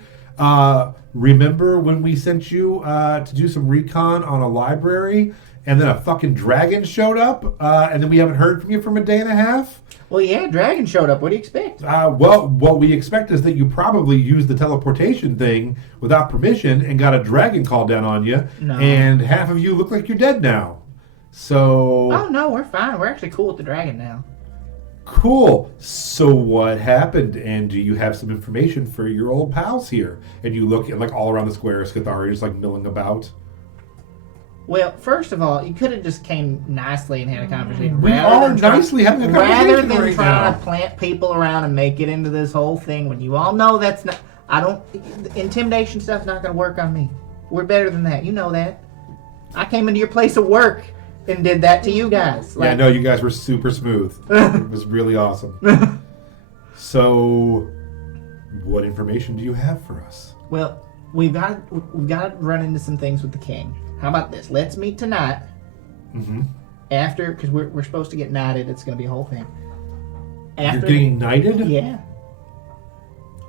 remember when we sent you to do some recon on a library, and then a fucking dragon showed up, and then we haven't heard from you for a day and a half?" Well, yeah, dragon showed up. What do you expect? Well, what we expect is that you probably used the teleportation thing without permission and got a dragon called down on you, No. and half of you look like you're dead now. So Oh no, we're fine. We're actually cool with the dragon now. cool. So what happened? And do you have some information for your old pals here? And you look at like all around the square, Scathari just like milling about. Well, first of all, you could have just came nicely and had a conversation. We are nicely having a Rather conversation than right trying now. to plant people around and make it into this whole thing when you all know that's not. I don't. Intimidation stuff's not going to work on me. We're better than that. You know that. I came into your place of work and did that to you guys. Yeah, no, you guys were super smooth. It was really awesome. So, what information do you have for us? Well, we've got to run into some things with the king. How about this? Let's meet tonight. Mm-hmm. After, because we're supposed to get knighted. It's going to be a whole thing. After, You're getting knighted? yeah.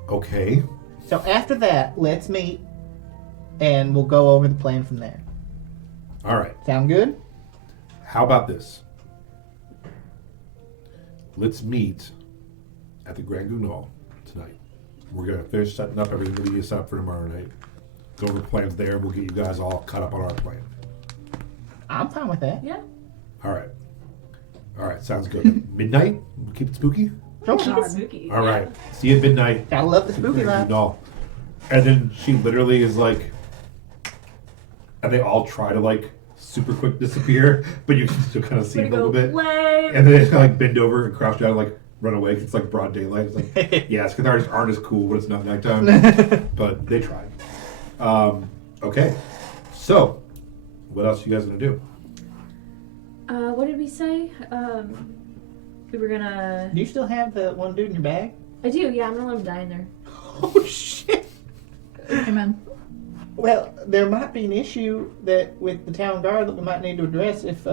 Okay. So after that, let's meet, and we'll go over the plan from there. All right. Sound good? How about this? Let's meet at the Grand Guignol tonight. We're going to finish setting up everything we need to set up for tomorrow night. Go over the plans there. We'll get you guys all caught up on our plan. I'm fine with that. Yeah. All right. All right. Sounds good. Midnight? We'll keep it spooky? Sure. Keep it spooky. All right. See you at midnight. Gotta love the spooky Grand vibes. Guignol. And then she literally is like, and they all try to like super quick disappear, but you can still kind of see Way to them a little go, bit. Lay. And then they like bend over and crouch down and like run away 'cause it's like broad daylight. It's like, yeah, Scatharis aren't as cool when it's not nighttime, but they tried. Okay, so what else you guys gonna do? What did we say? We were gonna. Do you still have the one dude in your bag? I do. Yeah, I'm gonna let him die in there. Oh shit! Amen. Well, there might be an issue that with the town guard that we might need to address if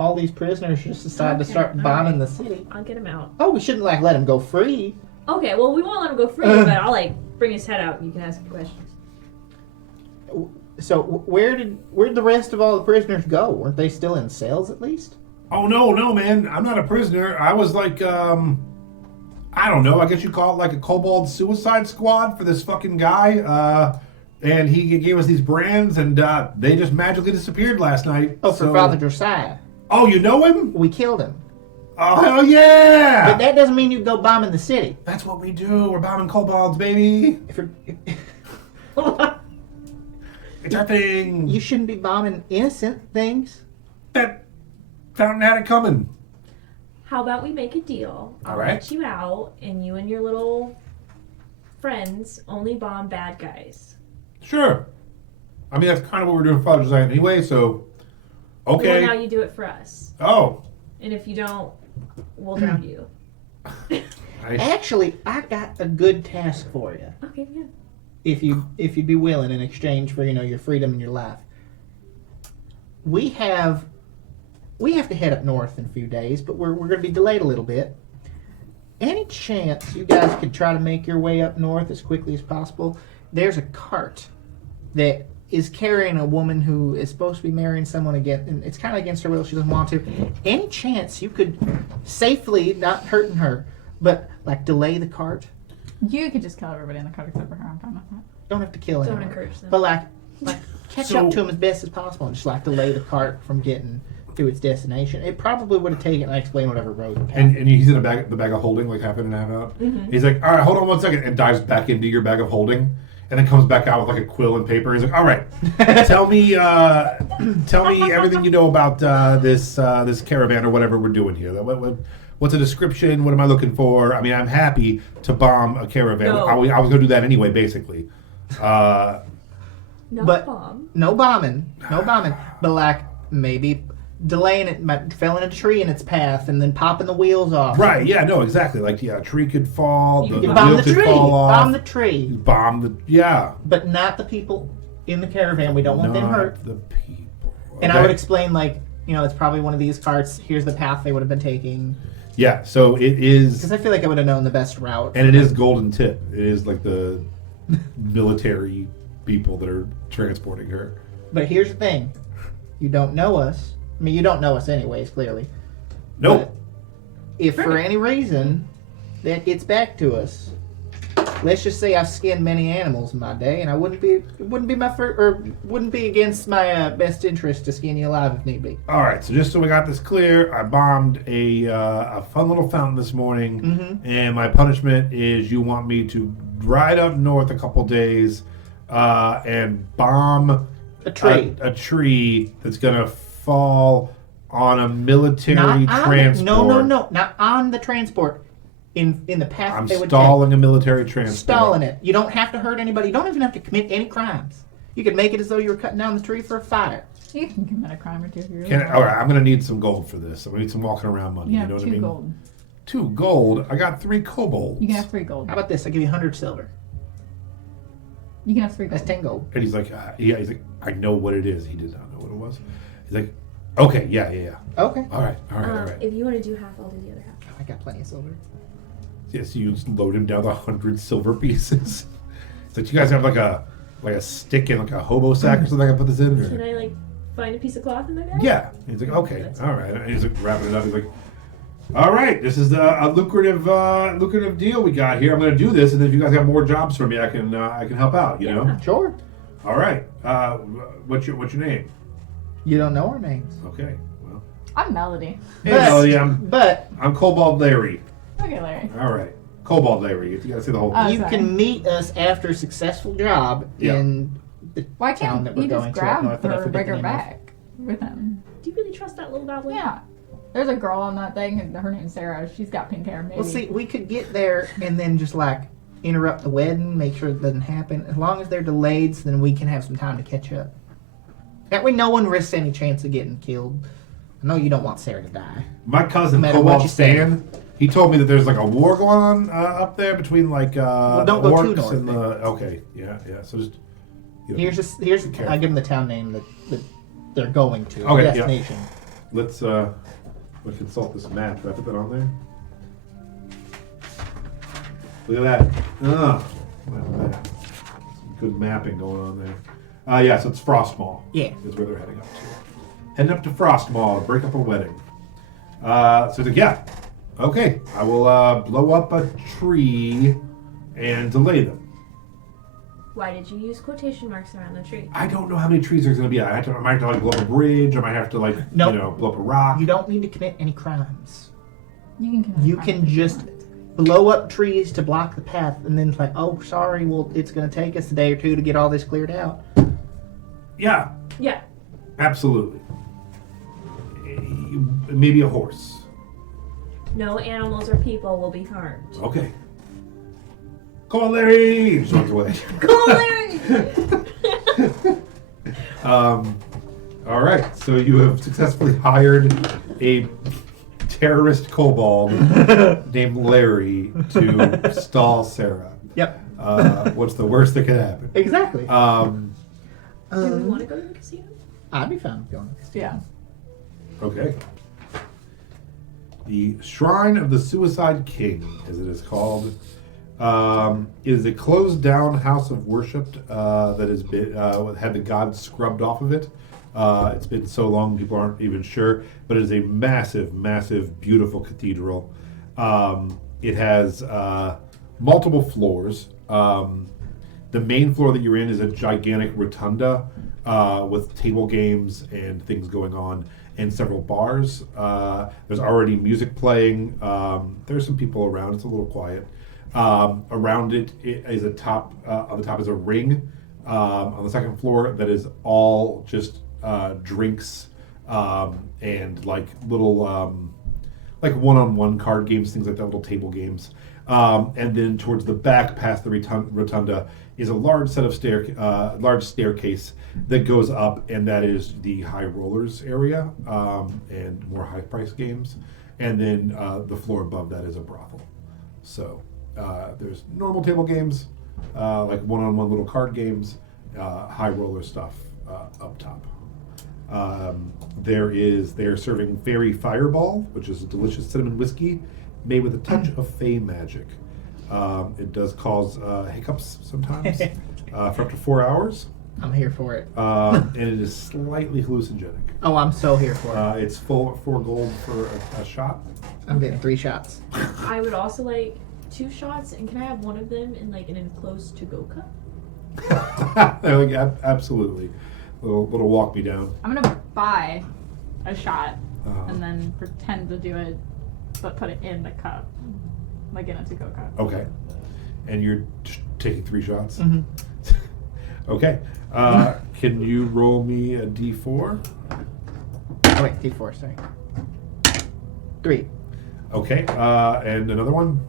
all these prisoners just decide to Okay, start all bombing right. the city. I'll get him out. Oh, we shouldn't like let him go free. Okay, well, we won't let him go free, but I'll like bring his head out and you can ask him questions. So where'd the rest of all the prisoners go? Weren't they still in cells at least? Oh no, man! I'm not a prisoner. I was like, I don't know. I guess you call it like a kobold suicide squad for this fucking guy. And he gave us these brands, and they just magically disappeared last night. Oh, for So- Father Josiah. Oh, you know him? We killed him. Oh hell yeah! But that doesn't mean you go bombing the city. That's what we do. We're bombing kobolds, baby. If you're, It's our thing. you shouldn't be bombing innocent things. That fountain had it coming. How about we make a deal? I'll All right. let you out, and you and your little friends only bomb bad guys. Sure. I mean, that's kind of what we're doing for Father Josiah anyway, so... Okay. Well, now you do it for us. Oh. And if you don't, we'll drown you. Actually, I got a good task for you. Okay, yeah. If you'd be willing in exchange for your freedom and your life. We have to head up north in a few days, but we're going to be delayed a little bit. Any chance you guys could try to make your way up north as quickly as possible? There's a cart that is carrying a woman who is supposed to be marrying someone again, and it's kind of against her will. She doesn't want to. Any chance you could safely, not hurting her, but like delay the cart? You could just kill everybody in the cart except for her. I'm fine with that. Don't have to kill Don't anyone. encourage them. But like catch So- up to him as best as possible and just like delay the cart from getting to its destination. It probably would have taken. I explain whatever road. And he's in the bag of holding, like half in and half out. Mm-hmm. He's like, all right, hold on 1 second, and dives back into your bag of holding, and then comes back out with like a quill and paper. He's like, all right, tell me everything you know about this caravan or whatever we're doing here. What's a description? What am I looking for? I mean, I'm happy to bomb a caravan. No. I was going to do that anyway, basically. Not but- bomb. No bombing, but like maybe delaying it, felling a tree in its path, and then popping the wheels off. Right? Yeah. No. Exactly. Like, yeah, a tree could fall. You The, could You the bomb wheel the could tree. fall off. Bomb the tree. Bomb the. Yeah. But not the people in the caravan. We don't want them Not hurt. the people. And I Okay. would explain like it's probably one of these carts. Here's the path they would have been taking. Yeah. So it is. Because I feel like I would have known the best route. And it is Golden Tip. It is like the military people that are transporting her. But here's the thing. You don't know us. I mean, you don't know us anyways, clearly. Nope. But if for any reason that gets back to us, let's just say I've skinned many animals in my day, and it wouldn't be against my best interest to skin you alive if need be. All right. So just so we got this clear, I bombed a fun little fountain this morning, Mm-hmm. and my punishment is you want me to ride up north a couple days and bomb A tree. a tree that's gonna fall on a military Not on transport. no, not on the transport. In the path I'm they would stalling a military take. transport. Stalling it. You don't have to hurt anybody. You don't even have to commit any crimes. You could make it as though you were cutting down the tree for a fire. You can commit a crime or two if you really All want. right, I'm gonna need some gold for this. I'm gonna need some walking around money. You You can know have what I 2 mean? gold. 2 gold. I got 3 kobolds. You can have 3 gold. How about this? I'll give you 100 silver. You can have 3 That's gold. 10 gold. And he's like, he's like, I know what it is. He did not know what it was. He's like, okay, yeah. Okay. All right. If you want to do half, I'll do the other half. I got plenty of silver. Yeah, so you just load him down the 100 silver pieces. It's like, you guys have like a stick and like a hobo sack or something I can put this in? Can Or? I like find a piece of cloth in my bag? Yeah. He's like, okay, That's all right. And he's like wrapping it up. He's like, all right, this is a lucrative deal we got here. I'm going to do this, and then if you guys have more jobs for me, I can help out. You know. Yeah. Sure. All right. What's your name? You don't know our names. Okay. Well. I'm Melody. Hey, But- Melody, But I'm Kobold Larry. Okay, Larry. All right. Kobold Larry. You gotta say the whole. Oh, you sorry. can meet us after a successful job Yeah. in the Why town can't that we're you going just to up grab north that I her forget bring the her name of. back with him? Do you really trust that little goblin? Yeah. There's a girl on that thing, and her name's Sarah. She's got pink hair, maybe. Well, see, we could get there and then just like interrupt the wedding, make sure it doesn't happen. As long as they're delayed, so then we can have some time to catch up. That way, no one risks any chance of getting killed. I know you don't want Sarah to die. My cousin No matter what Kobold you say. Stan. He told me that there's like a war going on up there between like don't the go too orcs north and the. then. Okay. Yeah. So just. You know, Here's careful. I'll give them the town name that they're going to. Okay, the yeah. destination. let's consult this map. Did I put that on there? Look at that. Some good mapping going on there. Yeah, so it's Frostmaw. Yeah. Is where they're heading up to. Heading up to Frostmaw to break up a wedding. So it's like, yeah, okay, I will blow up a tree and delay them. Why did you use quotation marks around the tree? I don't know how many trees there's going to be. I might have to like blow up a bridge. I might have to like Nope. blow up a rock. You don't need to commit any crimes. You can. You can just blow up trees to block the path, and then it's like, oh, sorry, well, it's going to take us a day or two to get all this cleared out. Yeah, Yeah. absolutely. Maybe a horse. No animals or people will be harmed. Okay. Come on, Larry! Just runs away. Come on, Larry! All right, so you have successfully hired a terrorist kobold named Larry to stall Sarah. Yep. What's the worst that could happen? Exactly. Do we want to go to the casino? I'd be fine with going. Yeah. Okay. The Shrine of the Suicide King, as it is called, is a closed-down house of worship that has been had the gods scrubbed off of it. It's been so long, people aren't even sure, but it is a massive, massive, beautiful cathedral. It has multiple floors. The main floor that you're in is a gigantic rotunda with table games and things going on, and several bars. There's already music playing. There's some people around. It's a little quiet. Around it is a top. On the top is a ring. On the second floor, that is all just drinks and like little like one-on-one card games, things like that, little table games. And then towards the back, past the rotunda, is a large set of large staircase that goes up, and that is the high rollers area and more high-priced games. And then the floor above that is a brothel. So there's normal table games, like one-on-one little card games, high roller stuff up top. They are serving Fairy Fireball, which is a delicious cinnamon whiskey made with a touch of fey magic. It does cause hiccups sometimes for up to 4 hours. I'm here for it. And it is slightly hallucinogenic. Oh, I'm so here for it. It's full 4 gold for a shot. I'm getting 3 shots. I would also like 2 shots, and can I have one of them in like an enclosed to-go cup? Absolutely. Little walk me down. I'm gonna buy a shot Uh, and then pretend to do it, but put it in the cup, like in a to-go cup. Okay. And you're just taking 3 shots? Mm-hmm. Okay. Can you roll me a d4? Oh, wait, D4, sorry. 3. Okay. And another one?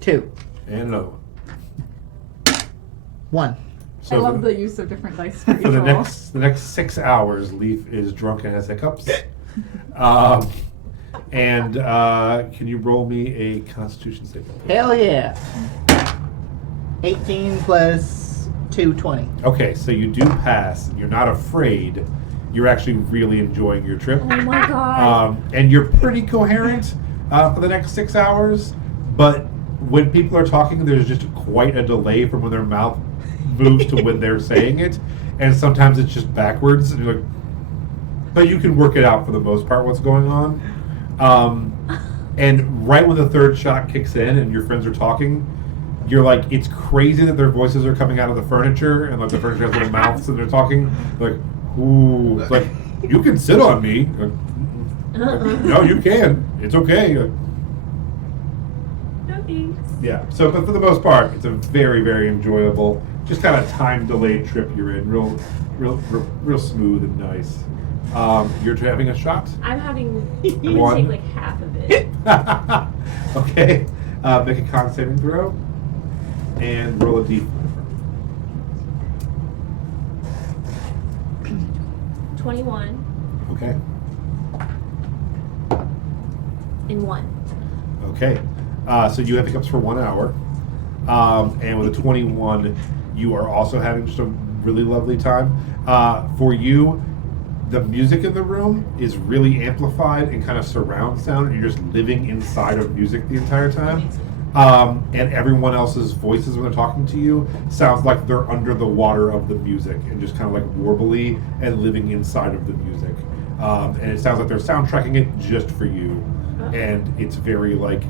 2. And another one. 1. So I love the use of different dice for each for the roll. next 6 hours, Leaf is drunk and has hiccups. And can you roll me a Constitution saving throw? Hell yeah. 18 plus 2, 20. Okay, so you do pass. You're not afraid. You're actually really enjoying your trip. Oh my god. And you're pretty coherent for the next 6 hours. But when people are talking, there's just quite a delay from when their mouth moves to when they're saying it. And sometimes it's just backwards. And you're like, but you can work it out for the most part, what's going on. And right when the third shot kicks in and your friends are talking, you're like, it's crazy that their voices are coming out of the furniture, and like the furniture has little mouths and they're talking. Like, ooh, it's like, you can sit on me. Like, no, you can. It's okay. Like, No thanks. yeah. So, but for the most part, it's a very, very enjoyable, just kind of time delayed trip you're in. Real smooth and nice. You're having a shot. I'm gonna One. take like half of it. Okay. Make a con saving throw. And roll a d4. 21 Okay. in 1. Okay. So you have hiccups for 1 hour. And with a 21, you are also having just a really lovely time. For you, the music in the room is really amplified and kind of surround sound, and you're just living inside of music the entire time. And everyone else's voices when they're talking to you sounds like they're under the water of the music and just kind of like warbly and living inside of the music. And it sounds like they're soundtracking it just for you. And it's very like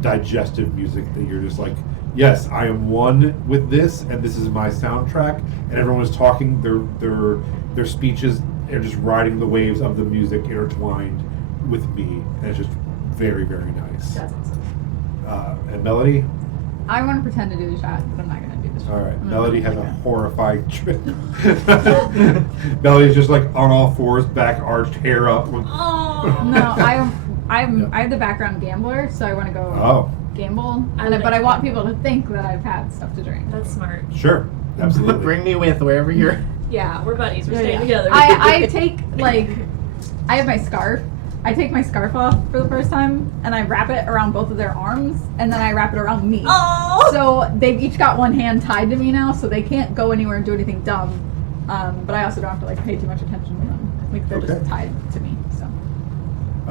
digestive music that you're just like, yes, I am one with this, and this is my soundtrack. And everyone is talking their speeches are just riding the waves of the music intertwined with me, and it's just very, very nice. That's awesome. And Melody, I want to pretend to do the shot, but I'm not going to do the shot. all right. I'm gonna Melody do has it a like horrifying trip. Melody's just like on all fours, back arched, hair up. that. Oh. No, I Yeah. have the background gambler, so I want to go Oh, gamble. I But like I want that. people to think that I've had stuff to drink. That's smart. sure, absolutely. Bring me with wherever you're. Yeah, we're buddies. We're Yeah, staying yeah. together. I take like I have my scarf. I take my scarf off for the first time and I wrap it around both of their arms and then I wrap it around me. Oh. So they've each got one hand tied to me now, so they can't go anywhere and do anything dumb. But I also don't have to like pay too much attention to them. Like they're Okay. just tied to me. So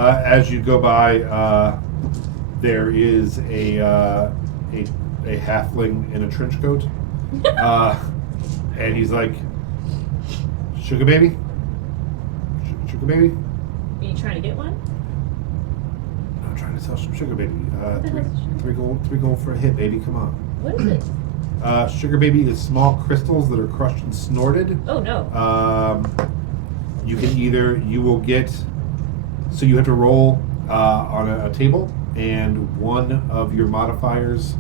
As you go by, there is a halfling in a trench coat, and he's like, "Sugar baby, sugar baby." Are you trying to get one? I'm trying to sell some sugar baby. Three gold for a hit, baby. Come on. What is it? Sugar baby is small crystals that are crushed and snorted. Oh no. You can you will get, so you have to roll on a table, and one of your modifiers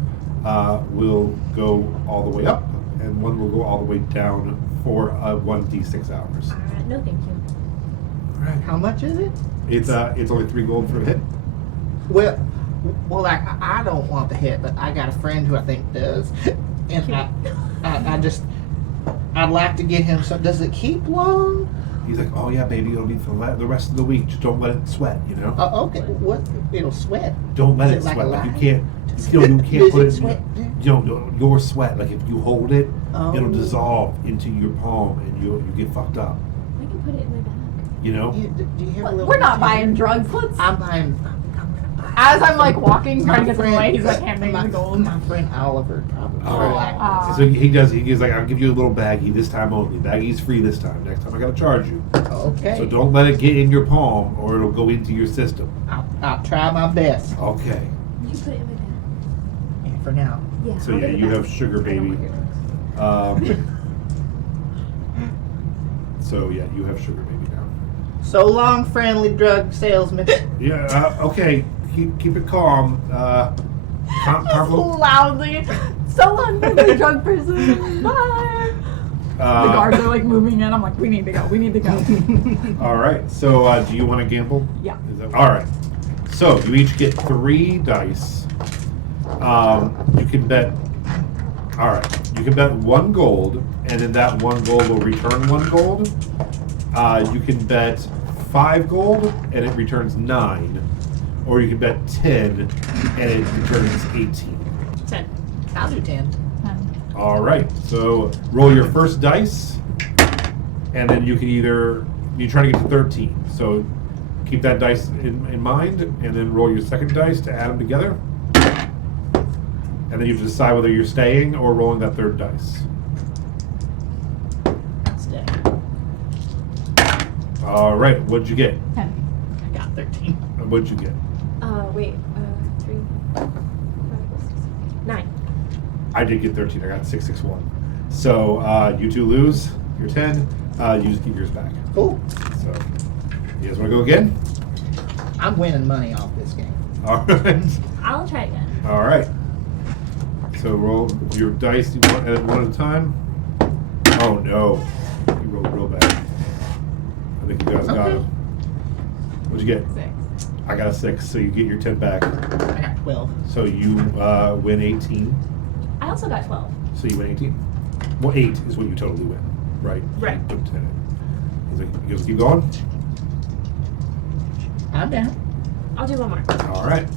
will go all the way up, and one will go all the way down for 1d6 hours. No, thank you. All right. How much is it? It's only 3 gold for a hit. Well, I don't want the hit, but I got a friend who I think does, and I'd like to get him some. Does it keep long? He's like, oh yeah, baby, it'll be for the rest of the week. Just don't let it sweat, you know. Okay, what? It'll sweat. Don't let Is it it like sweat. a Like you lie? can't. You can't Does put it it. sweat? Your sweat. Like if you hold it, Oh. it'll dissolve into your palm, and you get fucked up. I can put it in my bag. You know. Do you have a little? we're not container? buying drugs. Let's I'm buying. as I'm like walking, trying to get them friend- away, he's like handing me my, the gold. My friend Oliver probably. Oh. Ah. So he does. He's like, I'll give you a little baggie this time only. Baggie's free this time. Next time I gotta charge you. Okay. So don't let it get in your palm, or it'll go into your system. I'll try my best. Okay. You put it in my bag. And for now. Yeah. So I'll yeah, get it you back. have sugar I don't baby. want your drugs. So yeah, you have sugar baby now. So long, friendly drug salesman. Yeah. Okay. Keep it calm. Carlo. Loudly. So long, the drug person. Bye. The guards are like moving in. I'm like, we need to go. We need to go. All right. So do you want to gamble? Yeah. Is that, all right. So you each get 3 dice. You can bet. All right. You can bet 1 gold, and then that 1 gold will return 1 gold. You can bet 5 gold, and it returns 9, or you can bet 10, and it returns 18. 10. I'll do 10. All right. So roll your first dice, and then you can you try to get to 13. So keep that dice in mind, and then roll your second dice to add them together. And then you have to decide whether you're staying or rolling that third dice. Stay. All right. What'd you get? 10. I got 13. What'd you get? Wait. 3, 5, 6, 9. I did get 13. I got 661. So you two lose your 10. You just keep yours back. Cool. So you guys want to go again? I'm winning money off this game. All right. I'll try again. All right. So roll your dice. You want at one at a time. Oh no! You rolled real bad. I think you guys got Okay. it. What'd you get? 6. I got a 6. So you get your 10 back. I got 12. So you win 18. I also got 12. So you win 18. Well, 8 is what you totally win, right? Right. You put 10 in. He's like, you guys keep going. I'm down. I'll do one more. All right.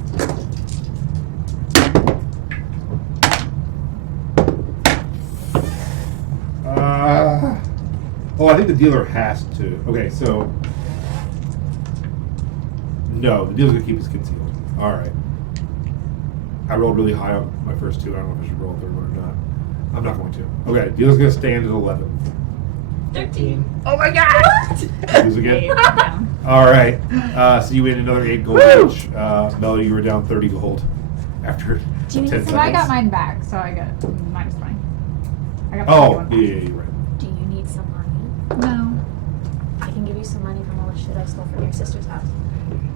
Oh, I think the dealer has to. Okay, so no, the dealer's gonna keep his concealed. All right. I rolled really high on my first two. I don't know if I should roll a third one or not. I'm not going to. Okay, dealer's gonna stand at 11. 13. Oh my god! Lose again. Yeah. All right. So you win another 8 gold each. Melody, you were down 30 gold after Do you 10 need So I got seconds. mine back, so I got minus 20. I got Oh, 21 yeah, you're right. Do you need some money? No. I can give you some money from all the shit I stole from your sister's house.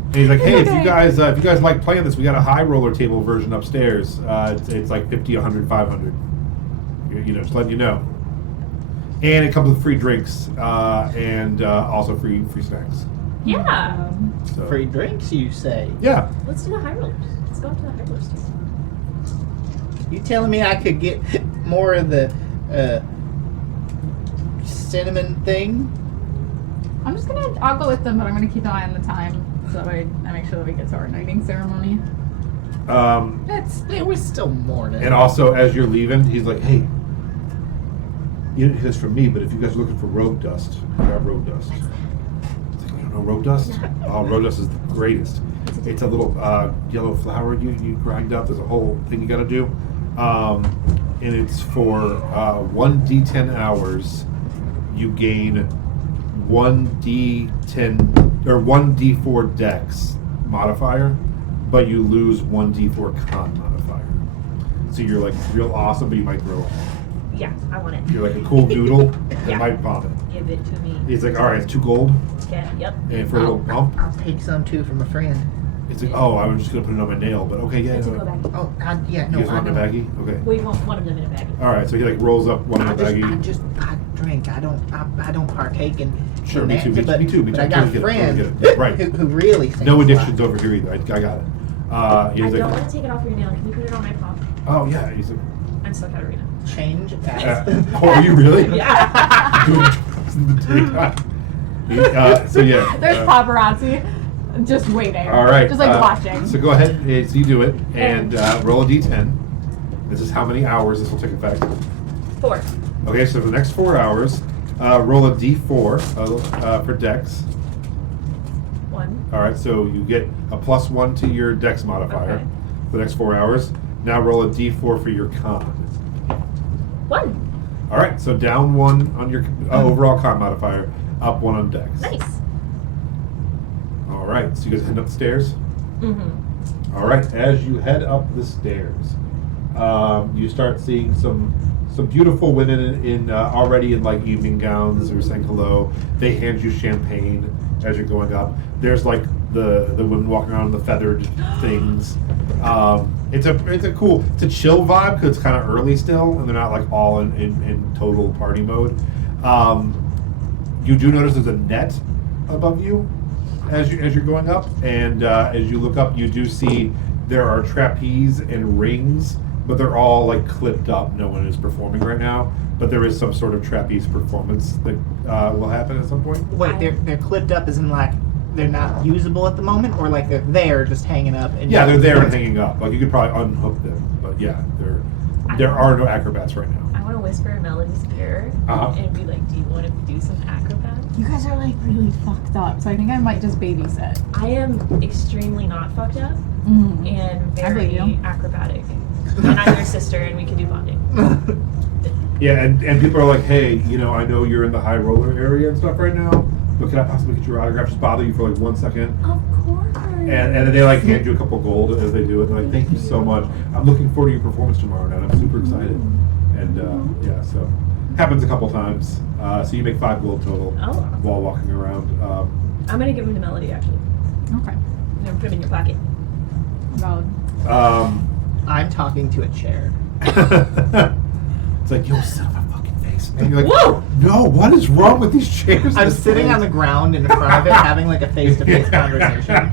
And he's like, hey, Okay. if you guys like playing this, we got a high roller table version upstairs. It's like 50, 100, 500. You know, just letting you know. And it comes with free drinks and also free snacks. Yeah. So, Free drinks, you say? yeah. Let's do the high rollers. Let's go up to the high rollers too. You telling me I could get more of the cinnamon thing? I'll go with them, but I'm gonna keep an eye on the time so that way I make sure that we get to our knighting ceremony. It was still morning. And also, as you're leaving, he's like, hey, you didn't hear this from me, but if you guys are looking for rogue dust, I got rogue dust. It's like, you don't know rogue dust? Oh, rogue dust is the greatest. It's a little yellow flower you grind up. There's a whole thing you got to do. And it's for 1d10 hours, you gain 1d10 or 1d4 dex modifier, but you lose 1d4 con modifier. So you're like real awesome, but you might throw up. Yeah, I want it. You're like a cool noodle that Yeah. might vomit. Give it to me. He's like, all right, it's 2 gold, Yeah, yep. and for a little bump, I'll take some too from a friend. it's like, oh, I was just gonna put it on my nail, but okay, yeah. It's a no. go back. Oh, yeah, You no, guys I want a don't. baggie? Okay. We want one of them in a bag. All right, so he like rolls up one in a baggie. I drink. I don't partake in. Sure, in me that, too, me but, too, me too, me But too. I got Totally a get it, totally friend get it. Right. who really thinks No a lot. addictions over here either. I got it. I He's don't like, want to take it off your nail. Can you put it on my paw? oh yeah. He's like, I'm still Katarina. Change oh, are you really? Yeah. Doing drugs in the daytime. So yeah. There's paparazzi just waiting. All right. Just like watching. So go ahead, so you do it, and roll a d10. This is how many hours this will take effect. 4. Okay, so for the next 4 hours, roll a d4 for dex. 1. All right, so you get a +1 to your dex modifier Okay. for the next 4 hours. Now roll a d4 for your con. 1. All right, so down 1 on your overall con modifier, up 1 on dex. Nice. All right, so you guys head up the stairs. Mm-hmm. All right, as you head up the stairs, you start seeing some beautiful women in already in like evening gowns who are saying hello. They hand you champagne as you're going up. There's like the women walking around in the feathered things. It's a cool, it's a chill vibe because it's kind of early still, and they're not like all in total party mode. You do notice there's a net above you as you're going up, and as you look up, you do see there are trapeze and rings, but they're all like clipped up. No one is performing right now, but there is some sort of trapeze performance that will happen at some point. Wait, they're clipped up as in like they're not usable at the moment, or like they're there just hanging up. And Yeah, they're there and hanging up. Like you could probably unhook them, but yeah, there are no acrobats right now. I want to whisper in Melody's ear Uh-huh. and be like, do you want to do some acrobats? You guys are like really fucked up, so I think I might just babysit. I am extremely not fucked up Mm. and I believe very you. acrobatic. And I'm your sister and we can do bonding. Yeah, and people are like, hey, I know you're in the high roller area and stuff right now, but can I possibly get your autograph? Just bother you for like 1 second. Of course. And then they like hand you a couple gold as they do it. They're like, thank you so much. I'm looking forward to your performance tomorrow night. I'm super excited. And yeah, so happens a couple times. So you make 5 gold total Oh. while walking around. I'm going to give them to Melody actually. Okay. I'm going to put them in your pocket. Valid. I'm talking to a chair. It's like, yo, son of a fucking face. And you're like, Whoa! no, what is wrong with these chairs? I'm this sitting place?" on the ground in front of it, having like a face-to-face conversation.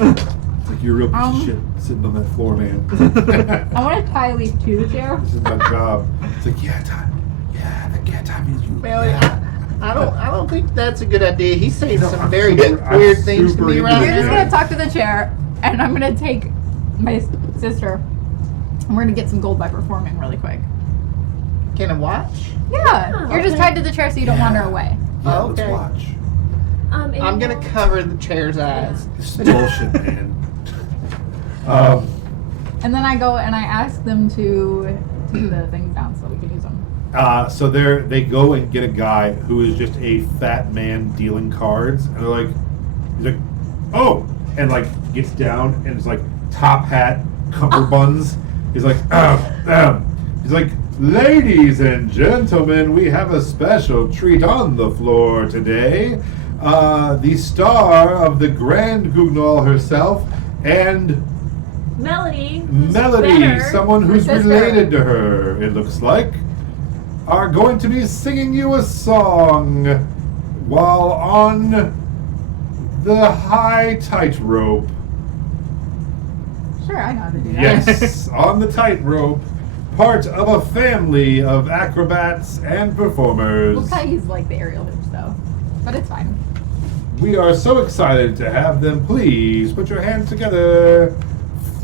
It's like you're a real piece of shit sitting on that floor, man. I want to tie Leaf to the chair. This is my job. It's like, yeah, time is you. Well, I don't think that's a good idea. He's saying some I'm very super- I'm weird things to super me into around this, You're just man. here. gonna talk to the chair, and I'm gonna take my sister, and we're gonna get some gold by performing really quick. Can I watch? Yeah, Oh, you're just okay. tied to the chair so you don't wander away. Yeah, Oh, okay. let's watch. And I'm gonna now- cover the chair's eyes. This is bullshit, man. And then I go and I ask them to take the things down so we can use them. So they go and get a guy who is just a fat man dealing cards, and they're like, he's like, oh, and like gets down and it's like top hat, cummerbunds. He's like, he's like, ladies and gentlemen, we have a special treat on the floor today. The star of the Grand Gugnol herself and Melody. Who's Melody, better. someone who's Her sister. related to her, it looks like, are going to be singing you a song while on the high tightrope. Sure, I know how to do that. Yes, on the tightrope, part of a family of acrobats and performers. We'll probably use like the aerial hoops though, but it's fine. We are so excited to have them. Please put your hands together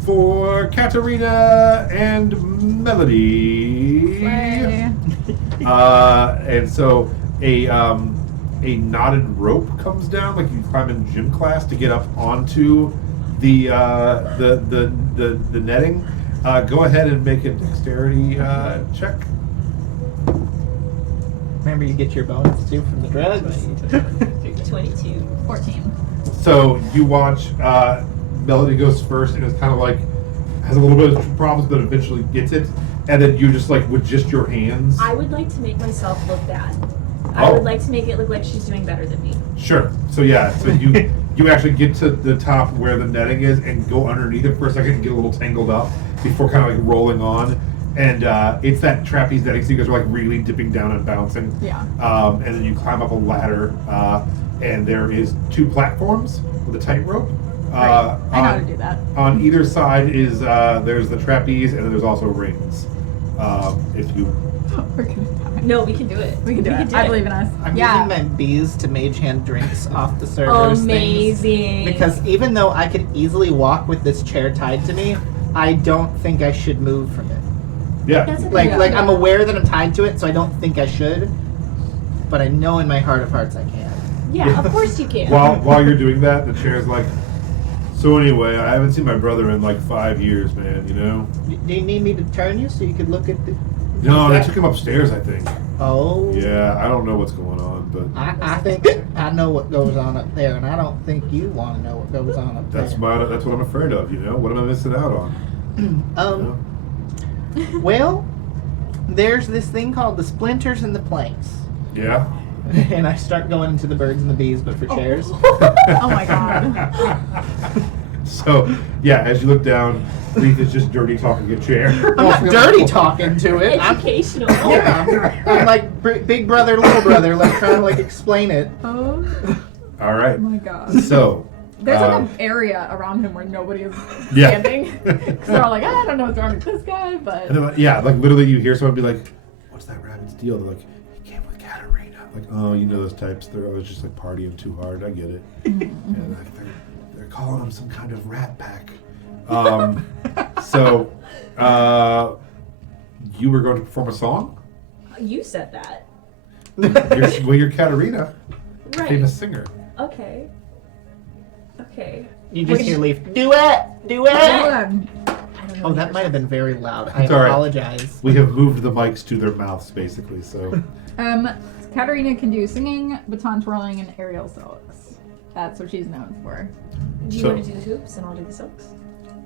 for Katarina and Melody. Slay. And so a knotted rope comes down, like you climb in gym class to get up onto the netting. Go ahead and make a dexterity check. Remember, you get your bonus too from the drugs. 22. 14. So you watch Melody goes first, and it's kind of like has a little bit of problems, but eventually gets it. And then you just like with just your hands. I would like to make myself look bad. I Oh. would like to make it look like she's doing better than me. Sure. So yeah. So you actually get to the top where the netting is and go underneath it for a second and get a little tangled up before kind of like rolling on. And it's that trapeze netting, so you guys are like really dipping down and bouncing. Yeah. And then you climb up a ladder, and there is 2 platforms with a tightrope. Right. I know how to do that. On either side is there's the trapeze, and then there's also rings. If you We're gonna die. No, we can do it. We can do it. I believe in us. I'm yeah. using my bees to mage hand drinks off the servers. things. Amazing. Because even though I could easily walk with this chair tied to me, I don't think I should move from it. yeah. That's a Like, good like idea. I'm aware that I'm tied to it, so I don't think I should. But I know in my heart of hearts I can. Yeah, of course you can. While you're doing that, the chair's like. So anyway, I haven't seen my brother in like 5 years, man. You know. Do you need me to turn you so you could look at the? No, they took him upstairs, I think. Oh. Yeah, I don't know what's going on, but I think I know what goes on up there, and I don't think you want to know what goes on up that's there. that's what I'm afraid of. You know, what am I missing out on? You know? Well, there's this thing called the splinters and the planks. Yeah. And I start going into the birds and the bees, but for chairs. Oh my god. So yeah, as you look down, Leaf is just dirty talking a chair. I'm not dirty talking to it. Educational. I'm like big brother, little brother, like trying to like explain it. Oh All right. my god. So There's like an area around him where nobody is Yeah. standing. Because they're all like, I don't know what's wrong with this guy, but. and then, like, yeah, like literally, you hear someone be like, "What's that rabbit's deal?" They're like, "He came with Katarina." Like, oh, you know those types. They're always just like partying too hard. I get it. And like they're calling them some kind of rat pack. So, you were going to perform a song. You said that. You're Katarina, Right. famous singer. Okay. Okay. You just hear Leaf, duet, duet. I don't know. Oh, that might have been very loud. I It's all right. apologize. We have moved the mics to their mouths, basically. So, Katarina can do singing, baton twirling, and aerial silks. That's what she's known for. Do you So- want to do the hoops and I'll do the silks?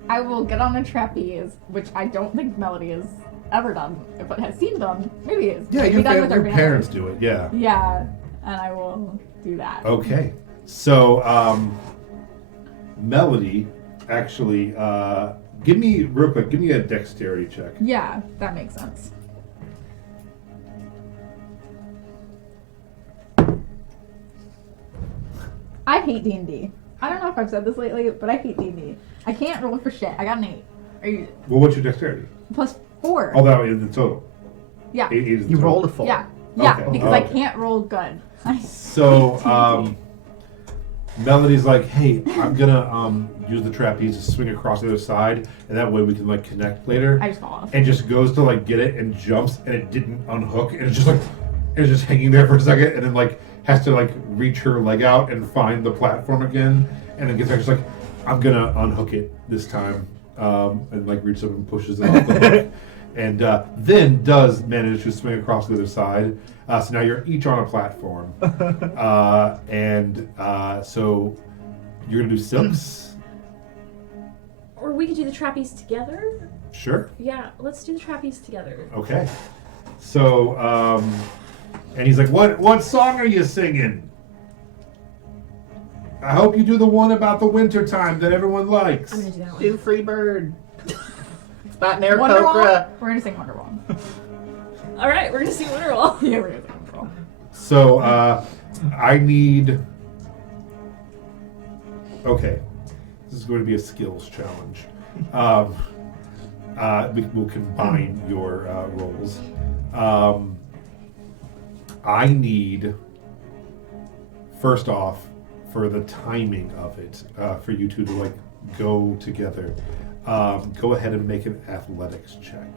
I will get on a trapeze, which I don't think Melody has ever done, but has seen done. Maybe is. yeah, Maybe done with her your band. parents do it. Yeah. Yeah, and I will do that. Okay. So, Melody, actually, give me real quick. Give me a dexterity check. Yeah, that makes sense. I hate D&D. I don't know if I've said this lately, but I hate D&D. I can't roll for shit. I got an 8. Are you Well, what's your dexterity? plus 4? Oh, that is the total. Yeah. 8 is the You total. rolled a 4. Yeah. Yeah, Okay. because I Okay. can't roll good. So, Melody's like, hey, I'm gonna use the trapeze to swing across the other side, and that way we can like connect later. I just fall off. And just goes to like get it and jumps, and it didn't unhook, and it's just like it's just hanging there for a second, and then like has to like reach her leg out and find the platform again, and then gets there, just like I'm gonna unhook it this time, and like reaches up and pushes it off the hook, and then does manage to swing across the other side. So now you're each on a platform, so you're gonna do silks. Or we could do the trapeze together. Sure. Yeah, let's do the trapeze together. Okay. So, and he's like, what song are you singing? I hope you do the one about the winter time that everyone likes. I'm gonna do that one. Do Free Bird. It's about an Aarakocra. Wonderwall? We're gonna sing Wonderwall. All right, we're gonna see Wonderwall. Yeah, we're gonna sing Wonderwall. So, I need... Okay. This is going to be a skills challenge. We'll combine your roles. I need, first off, for the timing of it, for you two to like go together, go ahead and make an athletics check.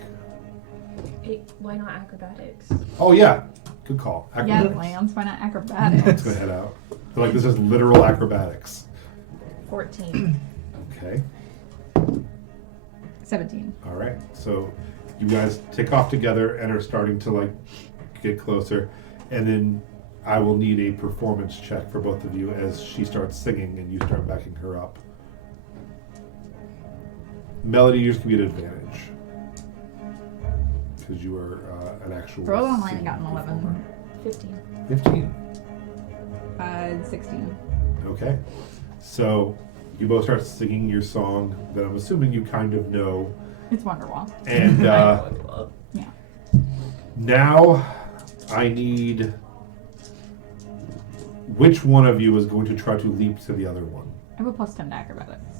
Hey, why not acrobatics? Oh yeah, good call. Yeah, Acrobatics. Lance, why not Let's acrobatics? go head out. So, like this is literal acrobatics. 14. Okay. 17. All right. So you guys take off together and are starting to like get closer, and then I will need a performance check for both of you as she starts singing and you start backing her up. Melody, yours can be an advantage because you are an actual. Roll online singing got an 11. performer. 15. 15. 16. Okay. So you both start singing your song that I'm assuming you kind of know, It's Wonderwall. and Yeah. now I need. Which one of you is going to try to leap to the other one? I have a plus 10 to acrobatics.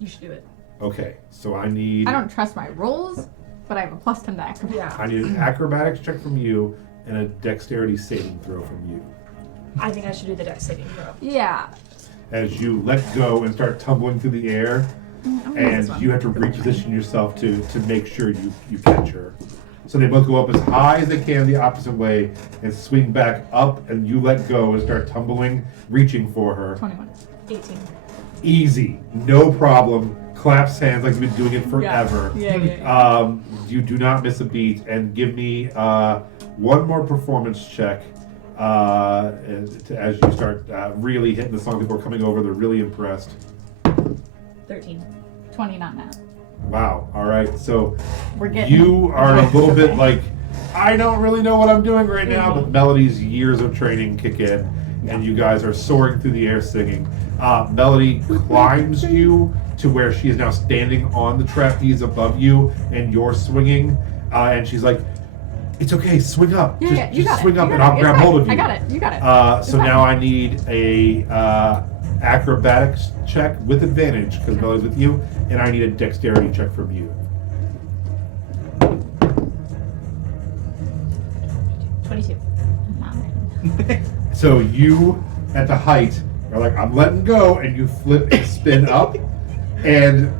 You should do it. Okay, so I need I don't trust my rolls, but I have a plus 10 to acrobatics. Yeah. I need an acrobatics check from you and a dexterity saving throw from you. I think I should do the dex saving throw. Yeah. As you let go and start tumbling through the air, I'm gonna use this and one. you have to reposition yourself to make sure you catch her. So they both go up as high as they can the opposite way and swing back up, and you let go and start tumbling, reaching for her. 21. 18. Easy, no problem. Claps hands like you've been doing it forever. Yeah. You do not miss a beat, and give me one more performance check as you start really hitting the song. People are coming over; they're really impressed. 13. 20, not now. Wow! All right, so We're getting you are a little bit like, I don't really know what I'm doing right now, but Melody's years of training kick in, and you guys are soaring through the air singing. Melody climbs you to where she is now standing on the trapeze above you, and you're swinging, and she's like, "It's okay, swing up. Yeah, you got just swing it. up, You and got I'll it. grab It's hold fine. of you." I got it. You got it. So It's now fine. I need a acrobatics check with advantage because Melody's with you, and I need a dexterity check from you. 22. So you, at the height, are like, I'm letting go, and you flip and spin up, and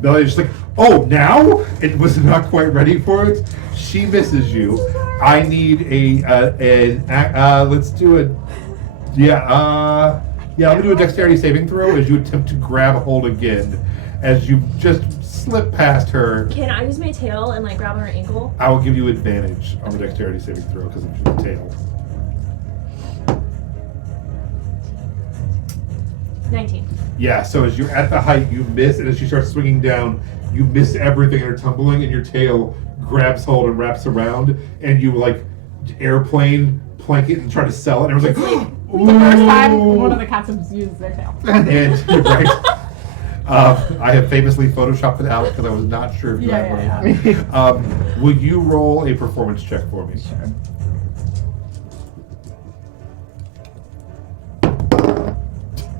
Melody's just like, oh, now? It was not quite ready for it. She misses you. I need let's do it. Let me do a dexterity saving throw as you attempt to grab hold again. As you just slip past her, Can I use my tail and like grab on her ankle? I will give you advantage on the dexterity saving throw because of your tail. 19. Yeah, so as you're at the height, you miss, and as she starts swinging down, you miss everything and are tumbling, and your tail grabs hold and wraps around, and you like airplane plank it and try to sell it, and everyone's like, The first time "Ooh." one of the cats has used their tail. And you're right. I have famously photoshopped it out because I was not sure if you had one. Will you roll a performance check for me? Sure.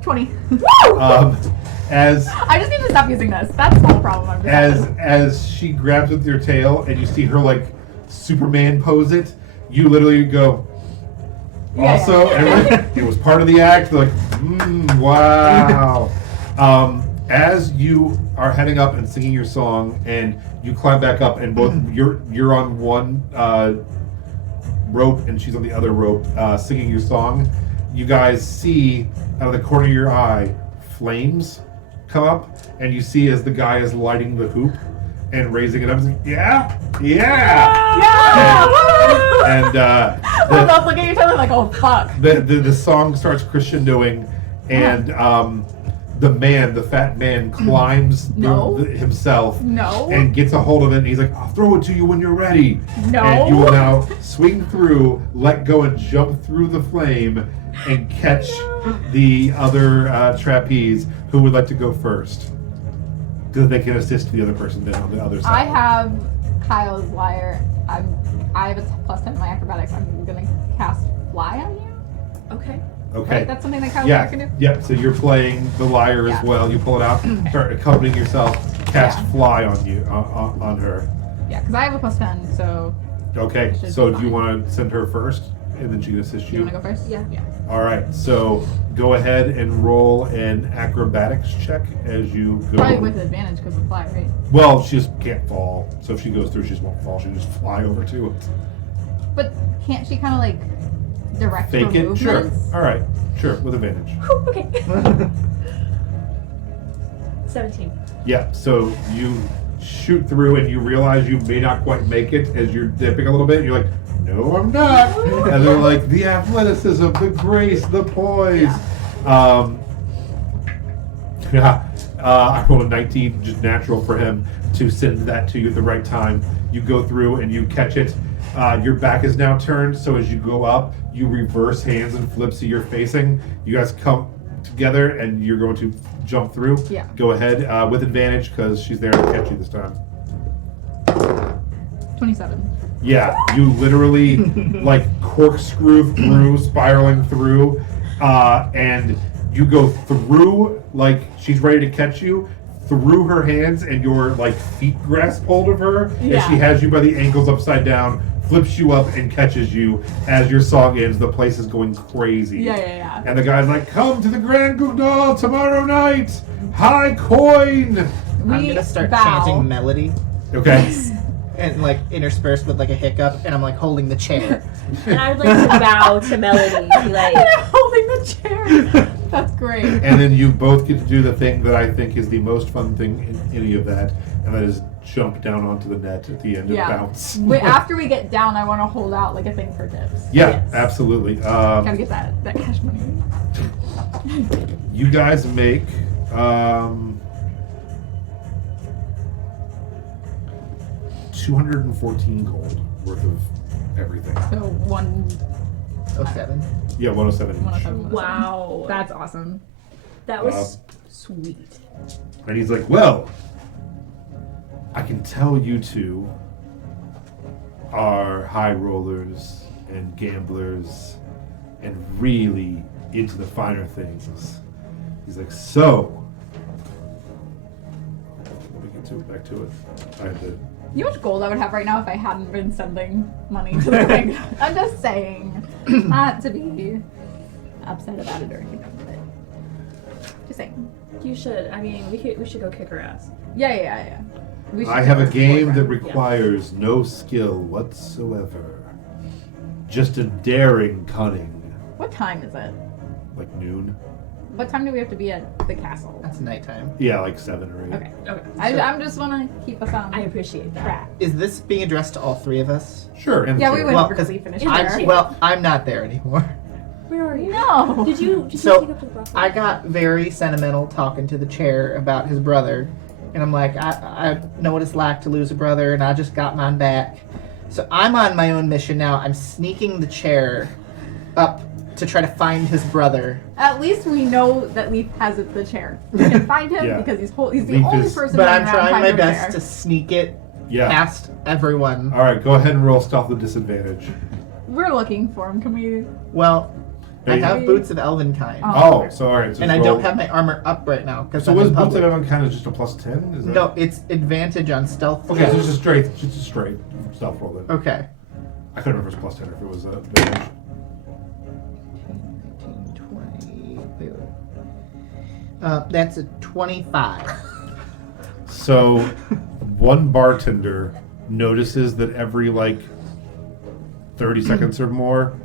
20. As I just need to stop using this. That's the whole problem. I'm just as she grabs with your tail and you see her like Superman pose it, you literally go, Yeah, Also, it was part of the act. Like, wow. As you are heading up and singing your song, and you climb back up, and both you're on one rope and she's on the other rope, singing your song. You guys see out of the corner of your eye flames come up, and you see as the guy is lighting the hoop and raising it up. He's like, yeah. And We're both looking at each other like, oh fuck. the song starts crescendoing, and the fat man climbs himself No. and gets a hold of it, and he's like, I'll throw it to you when you're ready. No. And you will now swing through, let go, and jump through the flame and catch the other trapeze. Who would like to go first? Because they can assist the other person then on the other side. I have Kyle's lyre. I have a +10 in my acrobatics. I'm gonna cast fly on you. Okay. Okay. Right? That's something that Kyle's lyre can do. Yeah, so you're playing the lyre as well. You pull it out, start accompanying yourself, cast fly on you, on her. Yeah, because I have a +10, so Okay, Should so be do you fine. want to send her first, and then she can assist do you you? want to go first? Yeah. All right, so go ahead and roll an acrobatics check as you go. Probably with advantage because of fly, right? Well, she just can't fall, so if she goes through, she just won't fall. She'll just fly over to it. But can't she kind of like direct her Fake it? movements? Sure. All right, sure, with advantage. Whew, okay. 17. Yeah, so you shoot through and you realize you may not quite make it as you're dipping a little bit. You're like, no, I'm not. And they're like, the athleticism, the grace, the poise. I rolled a 19, just natural for him to send that to you at the right time. You go through and you catch it. Your back is now turned, so as you go up, you reverse hands and flip so you're facing. You guys come together and you're going to jump through. Yeah. Go ahead with advantage because she's there to catch you this time. 27. Yeah, you literally like corkscrew through, spiraling through, and you go through like she's ready to catch you, through her hands, and your like feet grasp hold of her, and Yeah. she has you by the ankles upside down, flips you up, and catches you. As your song ends, the place is going crazy. Yeah. And the guy's like, "Come to the Grand Gugnol tomorrow night, high coin." I'm We gonna start bow. chanting melody Okay. and like interspersed with like a hiccup, and I'm like holding the chair. And I would like to bow to Melody. Be like, I'm holding the chair. That's great. And then you both get to do the thing that I think is the most fun thing in any of that, and that is jump down onto the net at the end and bounce. Wait, after we get down, I want to hold out like a thing for tips. Yeah, Yes. absolutely. Gotta get that cash money. You guys make 214 gold worth of everything. So 07. Yeah, 107 each. 107. wow. That's awesome. That was sweet. And he's like, well, I can tell you two are high rollers and gamblers and really into the finer things. He's like, so, let me get back to it. I had to, You know how much gold I would have right now if I hadn't been sending money to the ring? I'm just saying. Not to be upset about it or anything, but just saying. You should. I mean, we should go kick her ass. Yeah. We should I have a go game that for it. requires no skill whatsoever. Just a daring cunning. What time is it? Like noon? What time do we have to be at the castle? That's nighttime. Yeah, like 7 or 8. Okay. Okay. I'm just want to keep us on I appreciate that. track. Is this being addressed to all three of us? Sure. And Yeah, we chair. went Well, over 'cause because we finished I- there. well, I'm not there anymore. Where are you? No. Did you So, take up the brothel? I got very sentimental talking to the chair about his brother. And I'm like, I know what it's like to lose a brother, and I just got mine back. So I'm on my own mission now. I'm sneaking the chair up to try to find his brother. At least we know that Leaf has the chair. We can find him Yeah. because he's the Leaf only is- person But running I'm around trying my finding a best chair. to sneak it Yeah. past everyone. All right, go ahead and roll stealth with disadvantage. We're looking for him. Can we? Well, I Hey. have boots of Elvenkind. Oh, so all right. So And I roll- don't have my armor up right now because So I'm was in Boots of public. Evan kind of just a +10? Is that... No, it's advantage on stealth. Okay, so just a straight stealth roll then. Okay. I couldn't remember if it was +10 or if it was advantage. That's a 25. So, one bartender notices that every 30 seconds or more,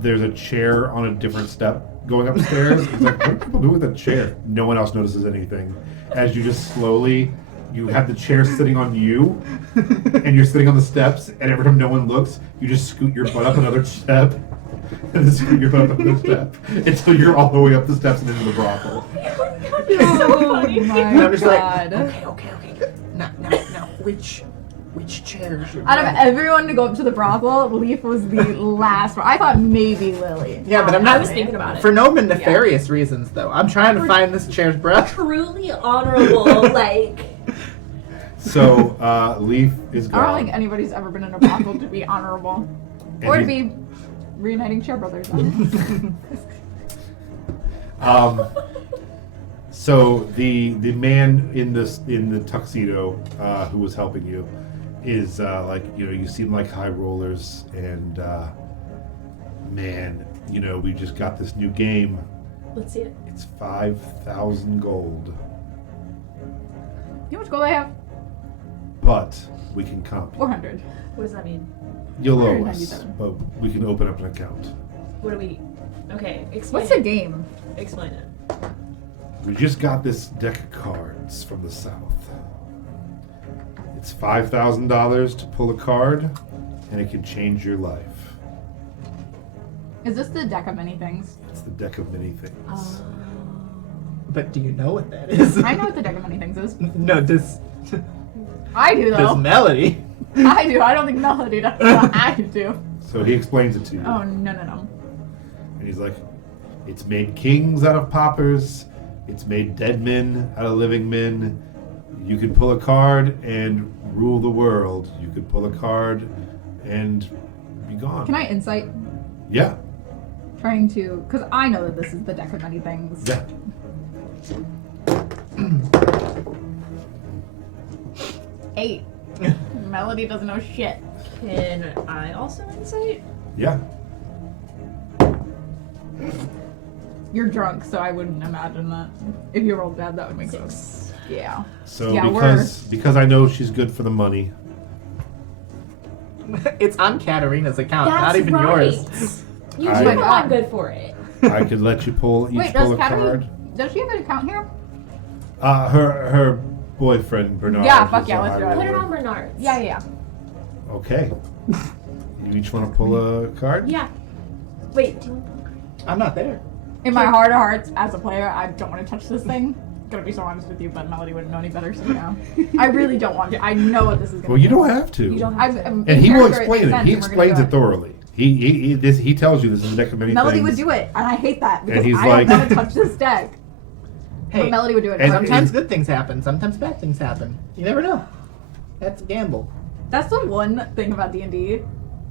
there's a chair on a different step going upstairs. It's like, what do people do with a chair? No one else notices anything. As you just slowly, you have the chair sitting on you, and you're sitting on the steps, and every time no one looks, you just scoot your butt up another step, and then scoot your butt up another step, until you're all the way up the steps and into the brothel. It's so funny. my I'm just like, God. okay. Now, which chair should Out of everyone to go up to the brothel, Leaf was the last one. I thought maybe Lily. Yeah, but I'm not. I was thinking about it. For no nefarious reasons, though. I'm trying to find this chair's breath. Truly honorable, So, Leaf is I gone. don't think anybody's ever been in a brothel to be honorable. And Or to he's- be reuniting Chair Brothers. So the man in the tuxedo who was helping you is you seem like high rollers, and man, we just got this new game. Let's see it. It's 5,000 gold, You know how much gold I have? but we can comp. 400. What does that mean? You'll owe us, 197. but we can open up an account. What do we? Okay, explain. What's the game? Explain it. We just got this deck of cards from the south. It's $5,000 to pull a card, and it can change your life. Is this the deck of many things? It's the deck of many things. But do you know what that is? I know what the deck of many things is. No, does I do though. Melody? I do. I don't think Melody does. But I do. So he explains it to you. Oh no. And he's like, it's made kings out of paupers. It's made dead men out of living men. You could pull a card and rule the world. You could pull a card and be gone. Can I insight? Yeah. Trying to, because I know that this is the deck of many things. Yeah. 8. Melody doesn't know shit. Can I also insight? Yeah. You're drunk, so I wouldn't imagine that. If you rolled bad, that would make sense. 6. Yeah. So Yeah, because I know she's good for the money. It's on Katarina's account, That's not even right. yours. You I- do know I'm good for it. I could let you pull each Wait, does pull a Katarina, card. does she have an account here? Her boyfriend Bernard. Yeah, fuck is yeah, a let's do high it. Put it roller. on Bernard's. Yeah. Okay. You each want to pull a card? Yeah. Wait. Do you want I'm not there. In my heart of hearts, as a player, I don't want to touch this thing. Gonna be so honest with you, but Melody wouldn't know any better, so no. I really don't want to. I know what this is gonna Well, be. you don't have to. You don't have to. And he will explain it. makes He sense, and we're explains gonna it thoroughly. He tells you this is a deck of many Melody things. would do it, and I hate that because he's I like- don't want to touch this deck. Hey, But Melody would do it. and- sometimes good things happen, sometimes bad things happen. You never know. That's a gamble. That's the one thing about D&D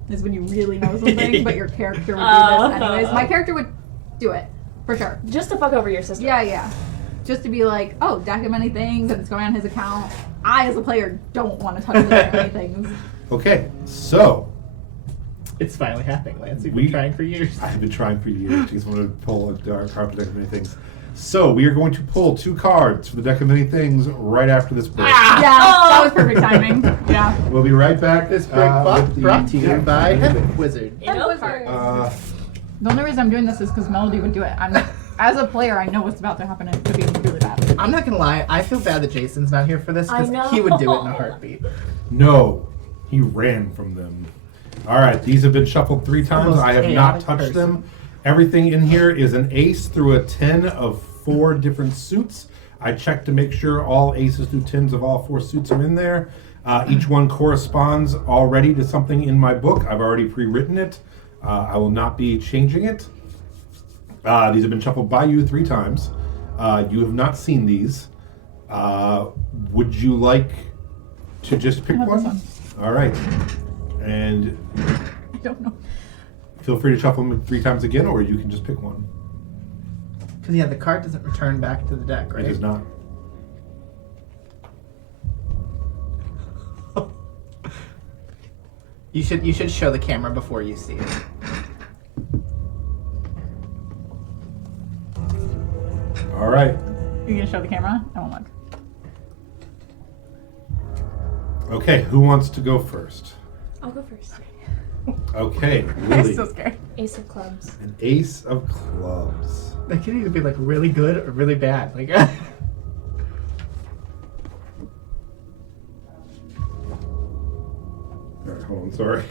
is when you really know something, but your character would do this anyways. My character would do it for sure. Just to fuck over your sister. Yeah. Just to be like, oh, deck of many things, and it's going on his account. I, as a player, don't want to touch the deck of many things. Okay, so It's finally happening, Lance. We've We- been trying for years. I've been trying for years. Just want to pull a card for deck of many things. So we are going to pull 2 cards for the deck of many things right after this break. Yeah, that was perfect timing. Yeah. We'll be right back. This break with the brought to you deck by of many Heaven things. Wizard. You know cards. The only reason I'm doing this is because Melody would do it. As a player, I know what's about to happen, and it could be really bad. I'm not gonna lie, I feel bad that Jason's not here for this I because know. he would do it in a heartbeat. No, he ran from them. All right, these have been shuffled 3 times. most I have not chaotic touched person. them. Everything in here is an ace through a 10 of 4 different suits. I checked to make sure all aces through 10s of all 4 suits are in there. Each one corresponds already to something in my book. I've already pre-written it. I will not be changing it. These have been shuffled by you 3 times. You have not seen these. Would you like to just pick I have this one? All right. And I don't know. feel free to shuffle them 3 times again, or you can just pick one. Because the card doesn't return back to the deck, right? It does not. You should show the camera before you see it. All right. You gonna show the camera? I won't look. Okay, who wants to go first? I'll go first. Okay, I'm Lily. so scared. Ace of clubs. An ace of clubs. They can either be like really good or really bad. Like, All right, hold on, sorry.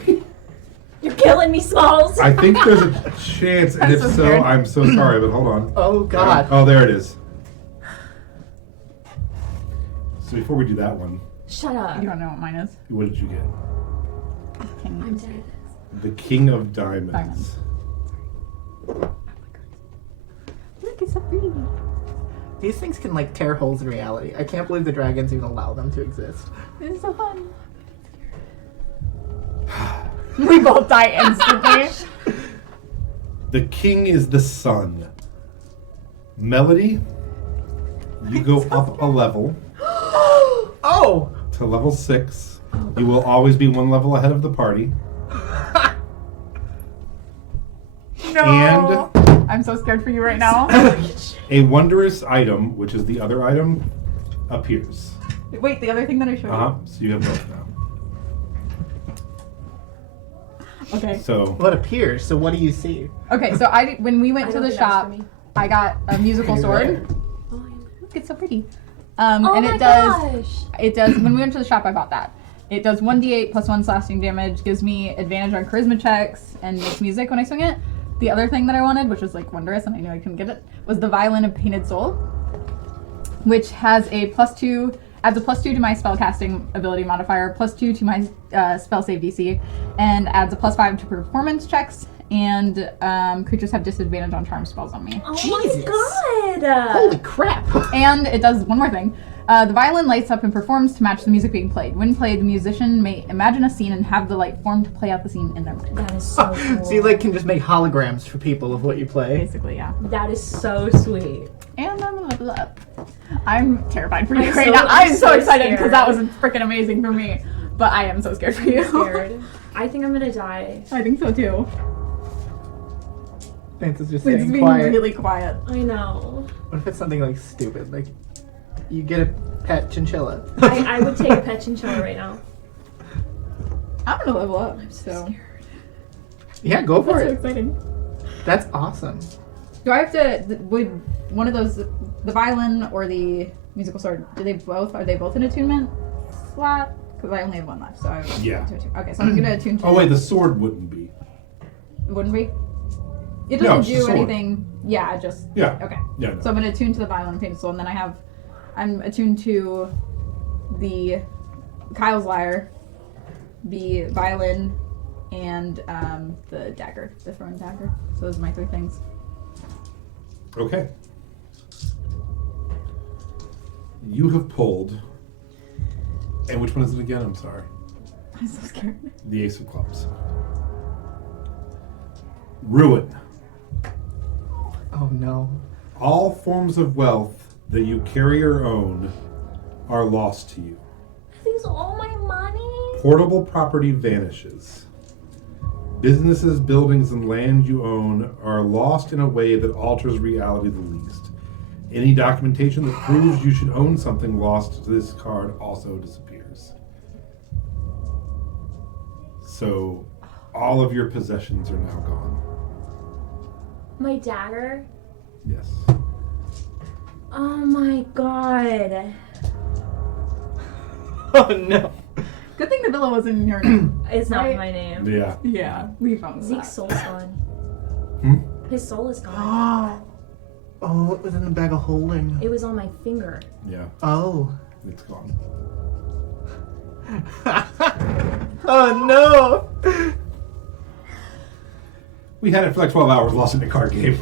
You're killing me, Smalls. I think there's a chance, and I'm if so so, scared. I'm so sorry, but hold on. oh God. Oh, there it is. So before we do that one, Shut up. You don't know what mine is. what did you get? I'm dead. The King of Diamonds. Look, it's so pretty. These things can like tear holes in reality. I can't believe the dragons even allow them to exist. This is so fun. We both die instantly. The King is the sun. Melody, you go up a level Oh! to level 6. You will always be one level ahead of the party. No. I'm so scared for you right now. A wondrous item, which is the other item, appears. Wait, the other thing that I showed Uh-huh. So you have both now. you. Okay. So What appears? So what do you see? Okay, so when we went I to don't the think that's shop, for me. I got a musical sword. Oh, I know. Look, it's so pretty. Oh And my it does. gosh. It does. When we went to the shop, I bought that. It does 1d8 plus 1 slashing damage, gives me advantage on charisma checks, and makes music when I swing it. The other thing that I wanted, which was like wondrous, and I knew I couldn't get it, was the Violin of Painted Soul, which has a +2, adds a +2 to my spellcasting ability modifier, +2 to my spell save DC, and adds a +5 to performance checks. And creatures have disadvantage on charm spells on me. Oh Jesus. my god. Holy crap! And it does one more thing. The violin lights up and performs to match the music being played. When played, the musician may imagine a scene and have the light form to play out the scene in their mind. That is so cool. So you like can just make holograms for people of what you play. Basically, yeah. That is so sweet. And I'm gonna level up. I'm terrified for you I'm right so- now. I'm I'm so so excited because scared. that was freaking amazing for me. But I am so scared for you. Scared. I think I'm gonna die. I think so too. Vance is just It's staying being quiet. really quiet. I know. What if it's something like stupid? Like you get a pet chinchilla. I would take a pet chinchilla right now. I'm gonna level up. I'm so So scared. Yeah, go that's for so it. exciting. That's awesome. Do I have to? Would one of those, the violin or the musical sword? Are they both in attunement slot? Because I only have one left, so I would Yeah. Okay, so I'm gonna attune to. Oh wait, the sword wouldn't be. Wouldn't we? It No, doesn't it's the do sword. anything. Yeah, just Yeah. okay. Yeah. No. So I'm gonna attune to the violin and painted soul, and then I'm attuned to the Kyle's lyre, the violin, and the dagger, the thrown dagger. So those are my 3 things. Okay. You have pulled. And which one is it again? I'm sorry. I'm so scared. The Ace of Clubs. Ruin. Oh no. All forms of wealth that you carry or own are lost to you. These all my money. Portable property vanishes. Businesses, buildings, and land you own are lost in a way that alters reality the least. Any documentation that proves you should own something lost to this card also disappears. So, all of your possessions are now gone. My dagger. Yes. Oh my god. Oh no. Good thing the villa wasn't in your name. It's not Right. my name. Yeah. Yeah, we found Zeke's soul's gone. Hmm? His soul is gone. Oh, it was in the bag of holding. It was on my finger. Yeah. Oh. It's gone. Oh no. We had it for like 12 hours, lost it in a card game.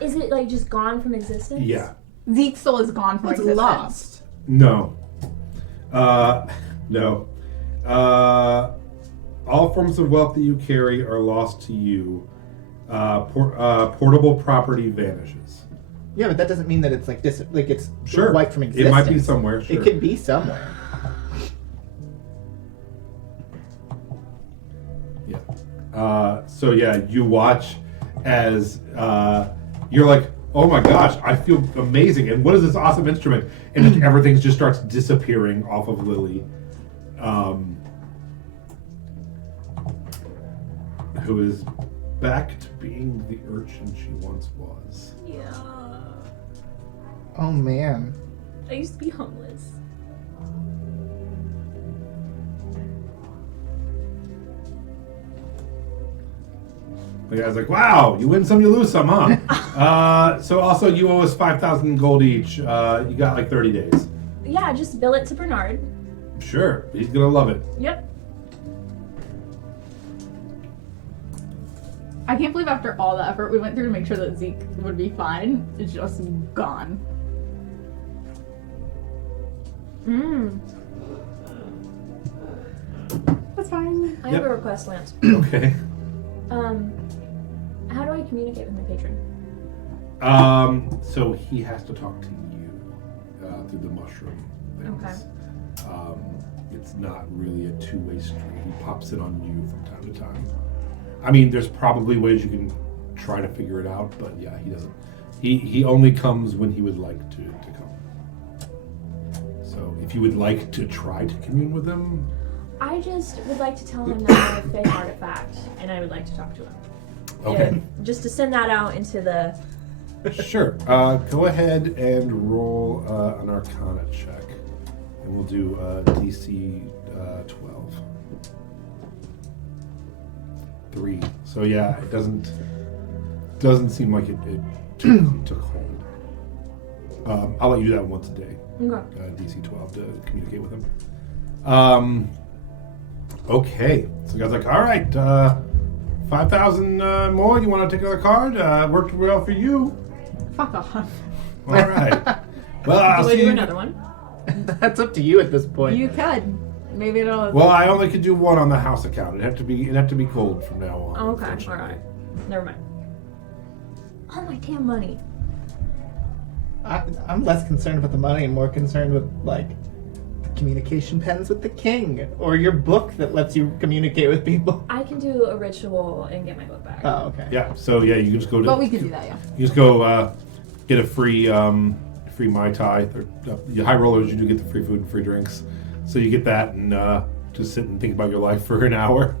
Is it like just gone from existence? Yeah. Zeke's soul is gone from It's existence. lost. No. No. All forms of wealth that you carry are lost to you. Portable property vanishes. Yeah, but that doesn't mean that it's like it's Sure. wiped from existence. It might be somewhere, sure. It could be somewhere. Yeah. So yeah, you watch as you're like, oh my gosh, I feel amazing. And what is this awesome instrument? And just everything just starts disappearing off of Lily. Who is back to being the urchin she once was. Yeah. Oh man. I used to be homeless. The guy's like, wow, you win some, you lose some, huh? So also you owe us 5,000 gold each. You got like 30 days. Yeah, just bill it to Bernard. Sure, he's gonna love it. Yep. I can't believe after all the effort we went through to make sure that Zeke would be fine, it's just gone. That's fine. I have Yep. a request, Lance. Okay. How do I communicate with my patron? So he has to talk to you through the mushroom things. It's not really a two-way street. He pops in on you from time to time. I mean, there's probably ways you can try to figure it out, but yeah, he doesn't. He only comes when he would like to come. So if you would like to try to commune with him, I just would like to tell him that I have a fake artifact, and I would like to talk to him. okay. And just to send that out into the... Sure. Go ahead and roll an Arcana check, and we'll do DC 12. 3. So yeah, it doesn't seem like it took hold. I'll let you do that once a day. Okay. DC 12 to communicate with him. Okay. So the guy's like, all right, 5,000 more. You want to take another card? Worked well for you. Fuck off. All right. Well, I'll Do I see do you. another one? That's up to you at this point. You could. Maybe it'll. Well, I only could do one on the house account. It'd have to be gold from now on. Oh, okay. unfortunately. Alright. Never mind. Oh, my damn money. I'm less concerned about the money and more concerned with like communication pens with the king or your book that lets you communicate with people. I can do a ritual and get my book back. Oh, okay. Yeah. So yeah, you can just go to. But we could do that, yeah. You just go get a free Mai Tai. The high rollers, you do get the free food and free drinks. So you get that and just sit and think about your life for an hour.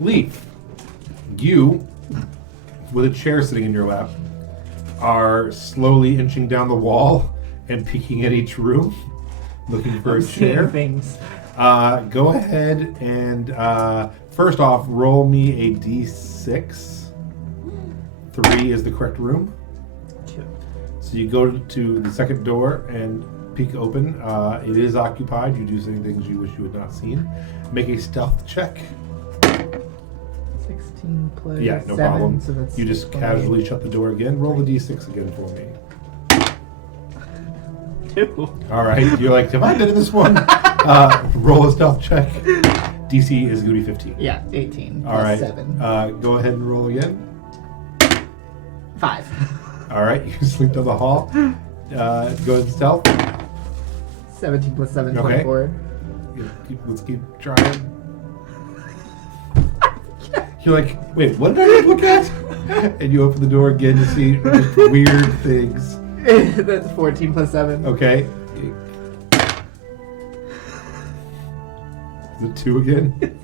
Leaf, you, with a chair sitting in your lap, are slowly inching down the wall and peeking at each room, looking for a I'm seeing chair. things. Go ahead and first off, roll me a d6. 3 is the correct room. 2. So you go to the second door and peek open. It is occupied. You do see things you wish you had not seen. Make a stealth check. 16 plus Yeah, no 7, problem. so that's You just 28. casually shut the door again. Roll the d6 again for me. 2. All right. You're like, have I done this one? Roll a stealth check. DC is going to be 15. Yeah, 18 All plus right. 7. Go ahead and roll again. 5. All right. You slink down the hall. Go ahead and stealth. 17 plus 7, Okay. 24. Let's keep trying. You're like, wait, what did I look at? And you open the door again to see just weird things. That's 14 plus 7. Okay. The 2 again.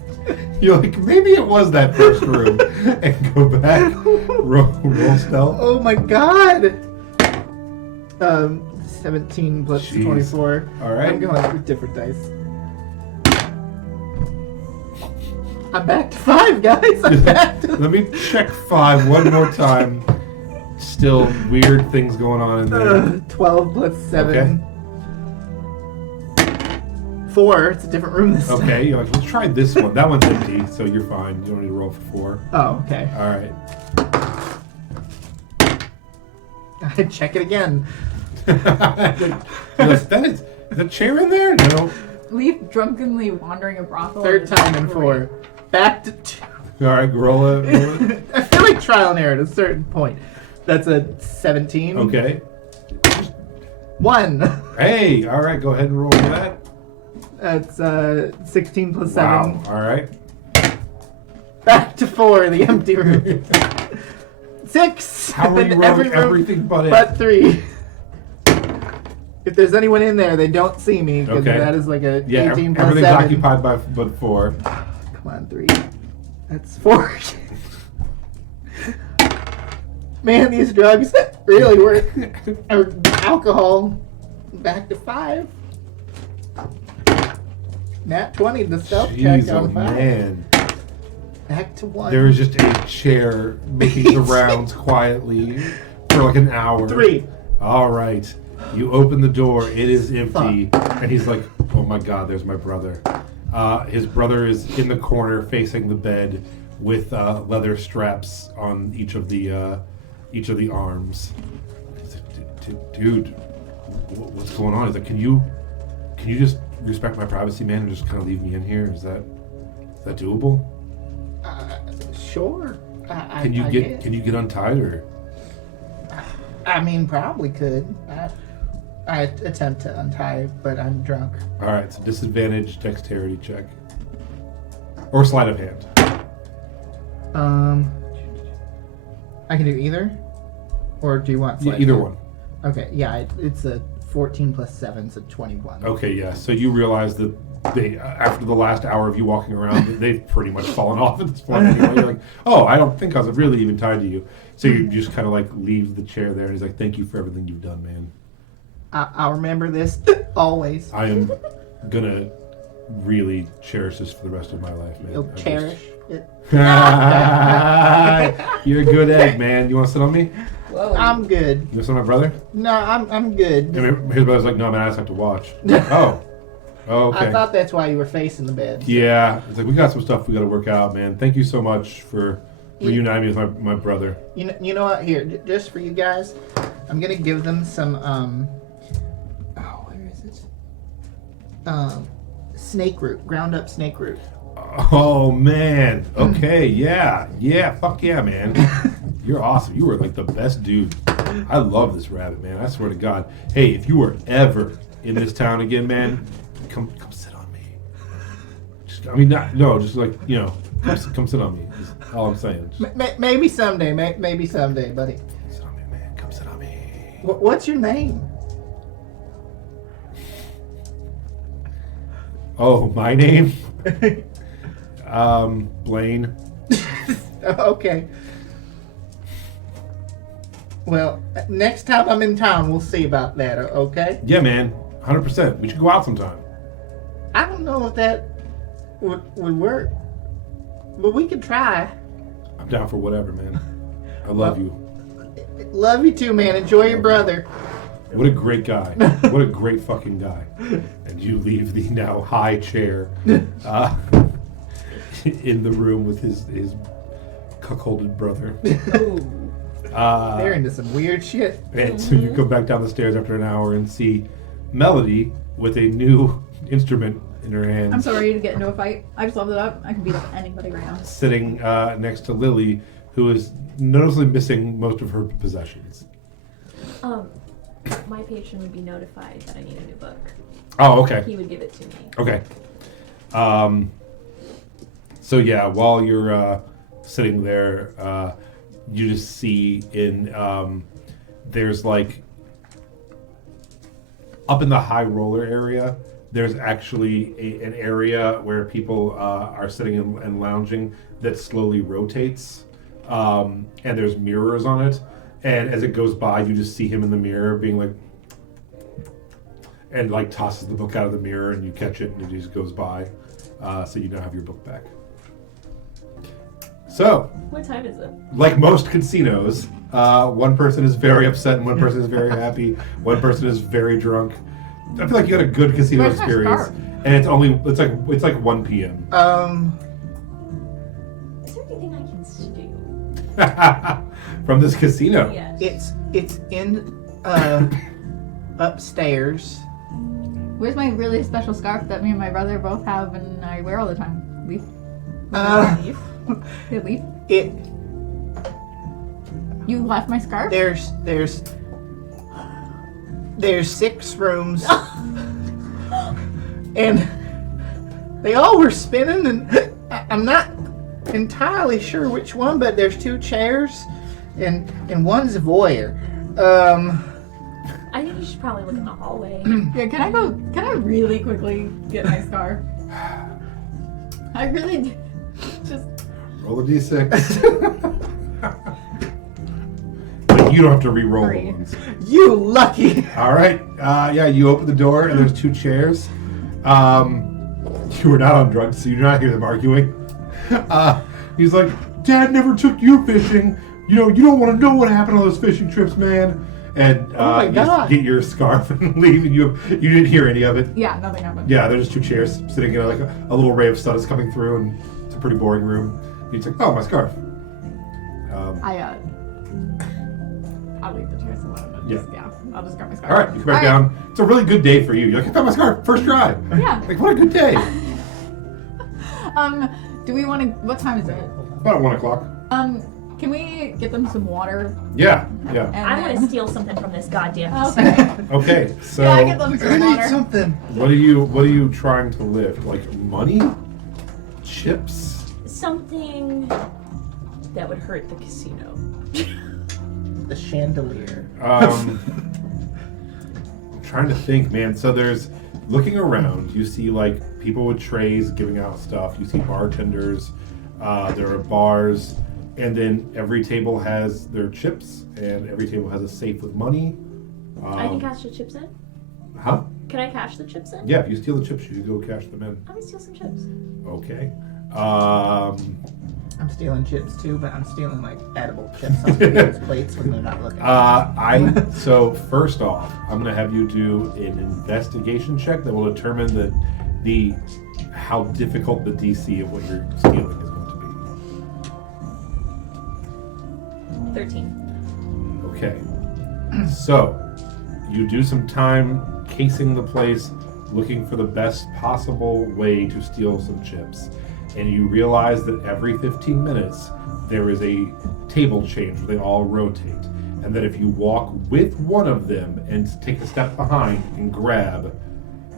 You're like, maybe it was that first room. And go back. Roll stealth. Oh my god! 17 plus Jeez. 24. All right. I'm going with different dice. I'm back to 5, guys! I'm back to... Let me check 5 one more time. Still weird things going on in there. 12 plus 7. 4. It's a different room this time. Okay, you're like, let's try this one. That one's empty, so you're fine. You don't need to roll for 4. Oh, okay. All right. I check it again. Is the chair in there? No. Leaf drunkenly wandering a brothel. Third time in 4. Back to 2. All right, roll it. I feel like trial and error at a certain point. That's a 17. Okay. 1. Hey, all right, go ahead and roll for that. That's 16 plus 7. Wow. All right. Back to 4, the empty room. 6. How are you in rolling room everything but it? but 3. If there's anyone in there, they don't see me because Okay. that is like a Yeah, 18 plus everything's 7. occupied by but 4. Come on, 3. That's 4. Man, these drugs really work. Or alcohol. Back to 5. Nat 20, the stealth check Jeez, on oh 5. man. Back to 1. There is just a chair making the rounds quietly for like an hour. 3. All right. You open the door. It is empty. And he's like, oh my God, there's my brother. His brother is in the corner facing the bed with leather straps on each of the arms. He's like, dude, what's going on? He's like, can you just respect my privacy, man, and just kind of leave me in here? Is that doable? Sure. Can you get untied or? I mean, probably could. I attempt to untie, but I'm drunk. All right, so disadvantage dexterity check or sleight of hand. I can do either, or do you want Yeah, sleight either of one. hand? Okay, yeah, it's a 14 plus 7, so 21. Okay, yeah. So you realize that they, after the last hour of you walking around, they've pretty much fallen off at this point. Anyway. You're like, oh, I don't think I was really even tied to you. So you just kind of like leave the chair there, and he's like, thank you for everything you've done, man. I'll remember this always. I am gonna really cherish this for the rest of my life, man. You'll I cherish it. just- You're a good egg, man. You want to sit on me? Whoa. I'm good. You want to sit on my brother? No, I'm good. And his brother's like, no, man, I just have to watch. Oh. Oh, okay. I thought that's why you were facing the bed. Yeah, it's like we got some stuff we got to work out, man. Thank you so much for reuniting me with my brother. You know what? Here, just for you guys, I'm gonna give them some where is it? Snake root, ground up snake root. Oh man. Okay. Yeah. Fuck yeah, man. You're awesome. You were like the best dude. I love this rabbit, man. I swear to God. Hey, if you were ever in this town again, man, come sit on me. Just like come sit on me. Is all I'm saying. Just Maybe someday, maybe someday, buddy. sit on me, man. Come sit on me. What's your name? Oh, my name? Blaine. Okay. Well, next time I'm in town, we'll see about that, okay? Yeah, man. 100%. We should go out sometime. I don't know if that would work, but we could try. I'm down for whatever, man. I love you. Love you too, man. Enjoy your brother. What a great guy. What a great fucking guy. And you leave the now high chair in the room with his cuckolded brother. They're into some weird shit. And so you go back down the stairs after an hour and see Melody with a new instrument in her hands. I'm so ready to get into a fight. I just leveled it up. I can beat up anybody right now. Sitting next to Lily, who is noticeably missing most of her possessions. My patron would be notified that I need a new book. Oh, okay. He would give it to me. Okay. So yeah, while you're sitting there, you just see there's like up in the high roller area, there's actually an area where people are sitting and lounging that slowly rotates, and there's mirrors on it. And as it goes by, you just see him in the mirror being like, and like tosses the book out of the mirror, and you catch it, and it just goes by. So you now have your book back. So, What time is it? like most casinos, one person is very upset and one person is very happy. One person is very drunk. I feel like you had a good casino Where's my experience, scarf? and it's like 1 p.m. Is there anything I can steal? From this casino. Yes. It's in upstairs. Where's my really special scarf that me and my brother both have and I wear all the time? Leaf. Leaf? Did leaf? It You left my scarf? there's 6 rooms, and they all were spinning, and I'm not entirely sure which one, but there's 2 chairs, and one's a voyeur. I think you should probably look in the hallway. Yeah, can I really quickly get my scarf? I really just. Roll a d6. But you don't have to re-roll the 3. ones. You lucky. All right. Yeah, you open the door and there's 2 chairs. You were not on drugs, so you do not hear them arguing. He's like, Dad never took you fishing. You know, you don't want to know what happened on those fishing trips, man. And my you just God. get your scarf and leave, and you didn't hear any of it. Yeah, nothing happened. Yeah, there's 2 chairs sitting in like a little ray of sun is coming through, and it's a pretty boring room. He's like, oh, my scarf. I'll leave the chairs alone. But just, yeah, I'll just grab my scarf. All right, you come back down. It's a really good day for you. You're like, I found my scarf, first try. Yeah. Like, what a good day. Do we want to? What time is it? About 1 o'clock. Can we get them some water? Yeah. And I want to then- steal something from this goddamn Okay. Okay, so Yeah, I get them some I need water. something. what are you trying to lift? Like money? Chips? something that would hurt the casino. The chandelier. I'm trying to think, man. So there's looking around, you see like people with trays giving out stuff. You see bartenders. There are bars, and then every table has their chips, and every table has a safe with money. I can cash the chips in. Huh? Can I cash the chips in? Yeah, if you steal the chips, you go cash them in. I'm gonna steal some chips. Okay. I'm stealing chips too, but I'm stealing like edible chips off people's plates when they're not looking. So first off, I'm gonna have you do an investigation check that will determine the how difficult the DC of what you're stealing is going to be. 13. Okay. So you do some time casing the place, looking for the best possible way to steal some chips. And you realize that every 15 minutes there is a table change where they all rotate. And that if you walk with one of them and take a step behind and grab,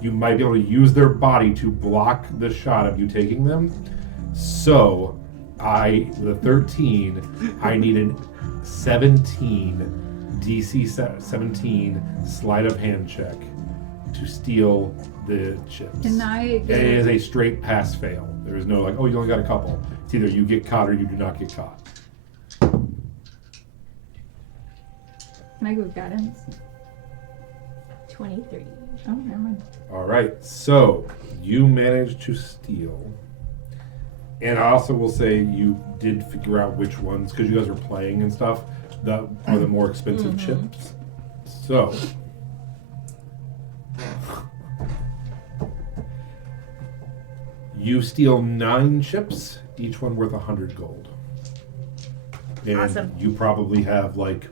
you might be able to use their body to block the shot of you taking them. So with a 13, I need a 17 DC 17 sleight of hand check to steal the chips. Can I And get it is a straight pass fail. There is no like, oh, you only got a couple. It's either you get caught or you do not get caught. Can I go with guidance? 23. Oh, never mind. All right, so you managed to steal. And I also will say you did figure out which ones, because you guys were playing and stuff, that are the more expensive chips. So, you steal 9 chips, each one worth 100 gold. And Awesome. you probably have like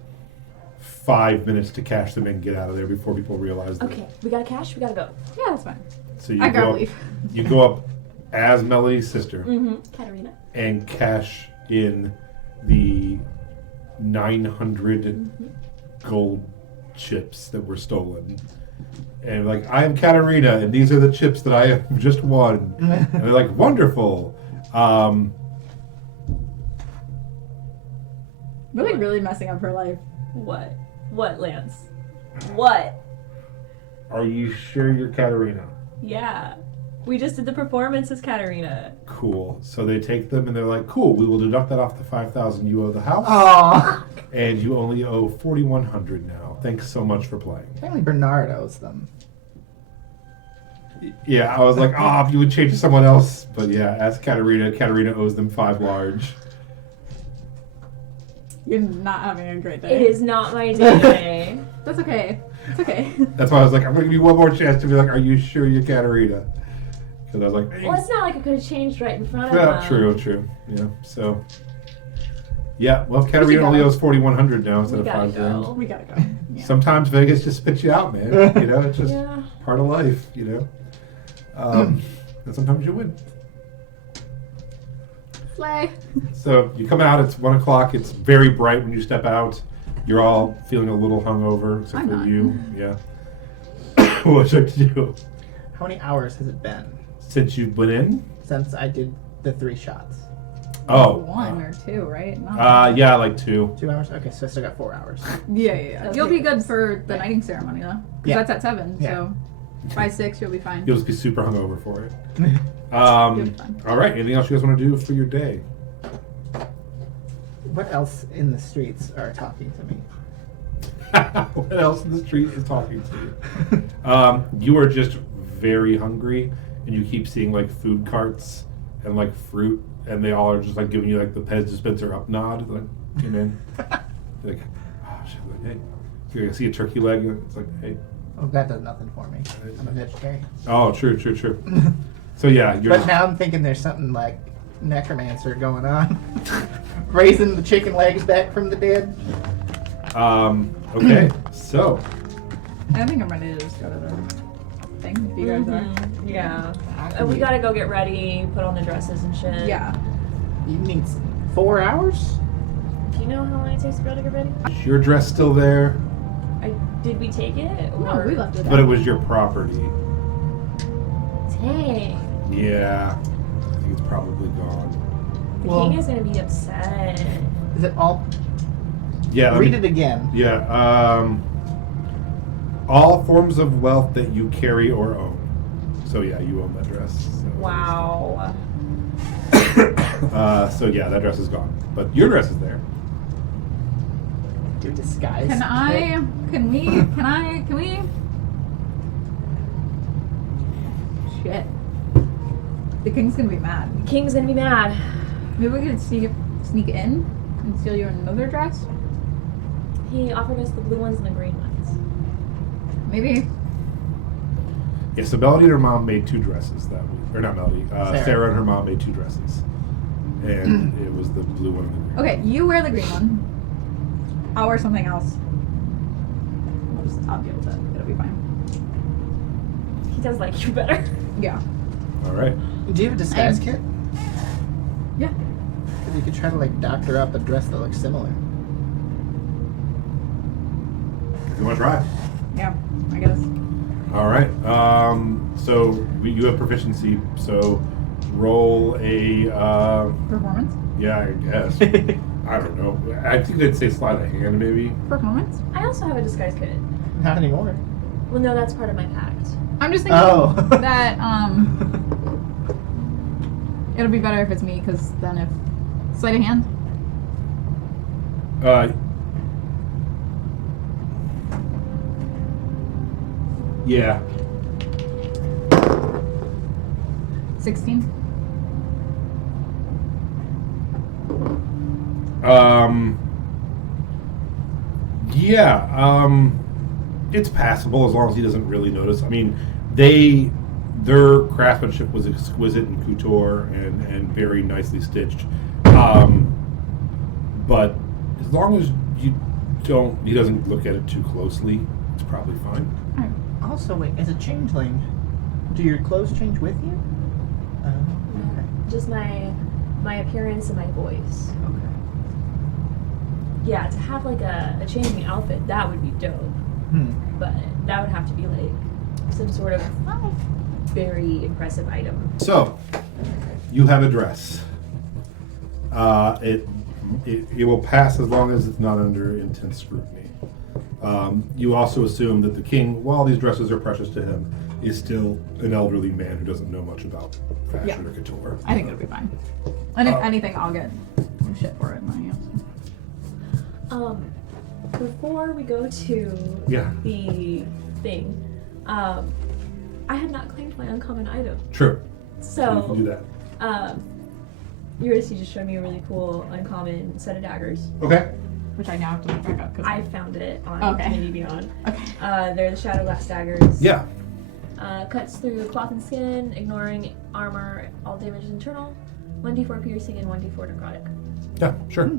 5 minutes to cash them and get out of there before people realize that. Okay, we gotta cash, we gotta go. Yeah, that's fine. So you I go gotta up, leave. you go up as Melody's sister Mm-hmm. Katarina. and cash in the 900 gold chips that were stolen. And like, I am Katarina, and these are the chips that I have just won. And they're like, wonderful. We're like really messing up her life. What? What, Lance? What? Are you sure you're Katarina? Yeah. We just did the performance as Katarina. Cool. So they take them and they're like, cool, we will deduct that off the 5,000 you owe the house. Aww. And you only owe 4,100 now. Thanks so much for playing. Apparently Bernard owes them. Yeah, I was like, if you would change to someone else. But yeah, as Katarina owes them 5 large. You're not having a great day. It is not my day today. That's okay. It's okay. That's why I was like, I'm going to give you one more chance to be like, are you sure you're Katarina? Because I was like, Well, it's not like I could have changed right in front of yeah, them. true. Yeah, so. Yeah, well, if We Katarina should only go. owes 4,100 now instead We of gotta 5 grand. go. We gotta go. Yeah. Sometimes Vegas just spits you out, man. You know, it's just Yeah. part of life, you know. And sometimes you win. Slay. So you come out, it's 1 o'clock, it's very bright when you step out. You're all feeling a little hungover, except I'm for not. you. Yeah. What would you like to do? How many hours has it been Since you've been in, since I did the 3 shots? Oh. 1 or 2, right? No. Yeah, like 2. 2 hours? Okay, so I still got 4 hours. Yeah. That's You'll be good. good for the knighting ceremony, though. Because Yeah. that's at 7, Yeah. so by 6, you'll be fine. You'll just be super hungover for it. You'll be fine. All right. Anything else you guys want to do for your day? What else in the streets are talking to me? What else in the street is talking to you? You are just very hungry, and you keep seeing like food carts and like fruit, and they all are just like giving you like the Pez dispenser up nod, like come in. You're like, oh shit, like, hey. You see a turkey leg, and it's like, hey. Oh, that does nothing for me. I'm a vegetarian. Oh, true. So yeah, you're But just, now I'm thinking there's something like necromancer going on. Raising the chicken legs back from the dead. okay. So I think I'm ready to just go to the thing, if you guys are. Yeah. We gotta go get ready, put on the dresses and shit. Yeah. You need 4 hours? Do you know how long it takes to go to get ready? is your dress still there? Did we take it? No, Or... we left it But it out. was your property. Dang. Yeah. I think it's probably gone. The Well- king is gonna be upset. Is it all? Yeah. let Read me- it again. Yeah. All forms of wealth that you carry or own. So yeah, you own that dress. So. Wow. So yeah, that dress is gone, but your dress is there. Do disguise. Can we? Shit. The king's gonna be mad. The king's gonna be mad. Maybe we could sneak in and steal you another dress? He offered us the blue ones and the green ones. Maybe. Yeah, so Melody and her mom made 2 dresses that week, or not Melody. Sarah. Sarah and her mom made 2 dresses, and it was the blue one and the green. Okay, you wear the green one. I'll wear something else. I'll deal with it. It'll be fine. He does like you better. Yeah. All right. Do you have a disguise kit? Yeah. 'Cause you could try to like doctor up a dress that looks similar. You want to try? Yeah, I guess. All right. So you have proficiency. So roll a. Performance? Yeah, I guess. I don't know. I think they'd say sleight of hand, maybe. Performance? I also have a disguise kit. Not anymore. Well, no, that's part of my pact. I'm just thinking Oh. that it'll be better if it's me, because then if sleight of hand. Yeah. 16. Yeah. It's passable as long as he doesn't really notice. I mean, their craftsmanship was exquisite and couture and very nicely stitched. But as long as he doesn't look at it too closely, it's probably fine. Also, wait, as a changeling, do your clothes change with you? Okay. Just my appearance and my voice. Okay. Yeah, to have like a changing outfit, that would be dope. But that would have to be like some sort of very impressive item. So, you have a dress. It will pass as long as it's not under intense scrutiny. You also assume that the king, while these dresses are precious to him, is still an elderly man who doesn't know much about fashion or couture. I think it'll be fine. And if anything, I'll get some shit for it. Before we go to Yeah. the thing, I have not claimed my uncommon item. True. You So, can do that. Eurydice just showed me a really cool uncommon set of daggers. Okay. Which I now have to look back up. Cause I found it on Okay. Community Beyond. Okay. They're the Shadow Glass daggers. Yeah. Cuts through cloth and skin, ignoring armor, all damage is internal. 1d4 piercing and 1d4 necrotic. Yeah, sure.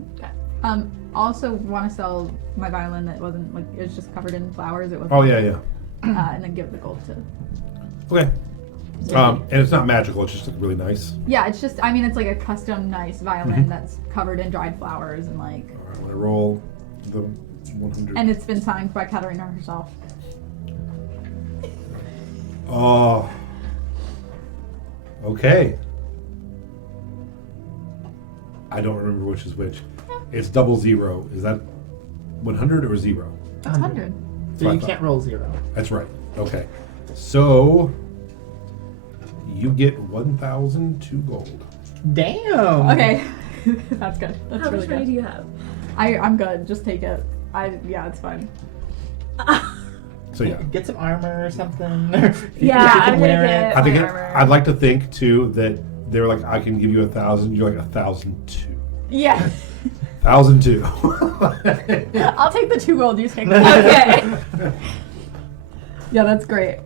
Also want to sell my violin that wasn't like it was just covered in flowers. It was. Oh, yeah. And then give the gold to. Okay. And it's not magical, it's just like really nice. Yeah, it's just. I mean, it's like a custom nice violin that's covered in dried flowers and like. All right, I'm going to roll the 100. And it's been signed by Katarina herself. Oh. Okay. I don't remember which is which. It's 00. Is that 100 or 0? It's 100. So you can't roll 0. That's right. Okay. So you get 1,002 gold. Damn. Okay. That's good. That's How really much money good. do you have? I'm good. Just take it. Yeah, it's fine. So yeah. Get some armor or something. Yeah, You can I'm gonna wear it. get I think my armor. I'd like to think too that they were like, I can give you 1,000. You're like 1,002. Yeah. 1,002. I'll take the 2 gold. You take the Okay. Yeah, that's great.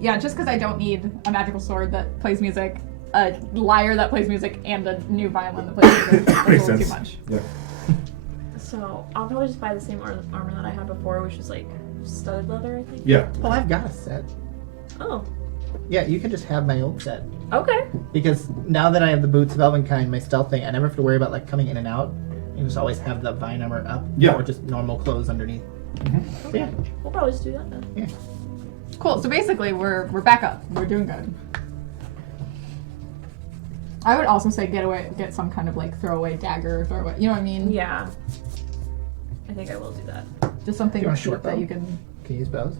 Yeah, just because I don't need a magical sword that plays music, a lyre that plays music, and a new violin that plays music. That's a Makes little sense. too much. Yeah. So I'll probably just buy the same armor that I had before, which is like studded leather, I think. Yeah. Well, I've got a set. Oh. Yeah, you can just have my old set. Okay. Because now that I have the boots of Elvenkind, my stealth thing, I never have to worry about like coming in and out. You just always have the vine armor up. Yeah. Or just normal clothes underneath. Okay. Yeah. We'll probably just do that then. Yeah. Cool. So basically, we're back up. We're doing good. I would also say get some kind of like throwaway dagger, throwaway. You know what I mean? Yeah. I think I will do that. Just something You want a cheap short that bow? you can. Can you use bows?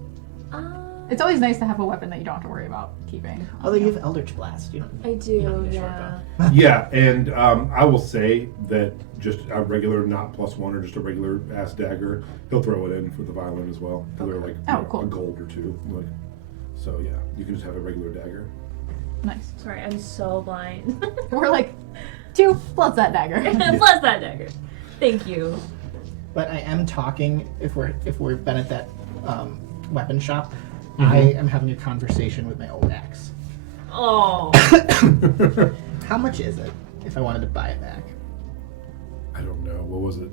It's always nice to have a weapon that you don't have to worry about keeping. Although you have Eldritch Blast, you don't. I do, you don't need a short yeah. bow. Yeah, and I will say that just a regular, not +1 or just a regular ass dagger, he'll throw it in for the violin as well. So they're like Oh, cool. a gold or 2. Like, so yeah, you can just have a regular dagger. Nice. Sorry, I'm so blind. We're like 2 plus that dagger. Plus that dagger. Thank you. But I am talking. If we're been at that weapon shop, Mm-hmm. I am having a conversation with my old axe. Oh. How much is it if I wanted to buy it back? I don't know. What was it?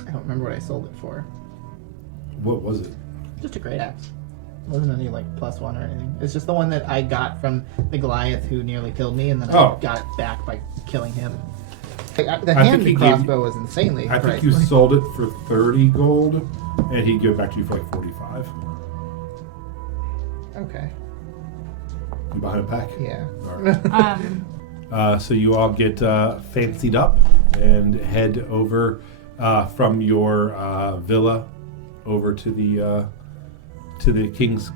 I don't remember what I sold it for. What was it? Just a great axe. It wasn't any like +1 or anything. It's just the one that I got from the Goliath who nearly killed me, and then Oh. I got it back by killing him. The I think hand he gave crossbow you- was insanely I think priced. you sold it for 30 gold, and he'd give it back to you for like 45. Okay. You buying it back? Yeah. All right. So you all get fancied up and head over from your villa over to the king's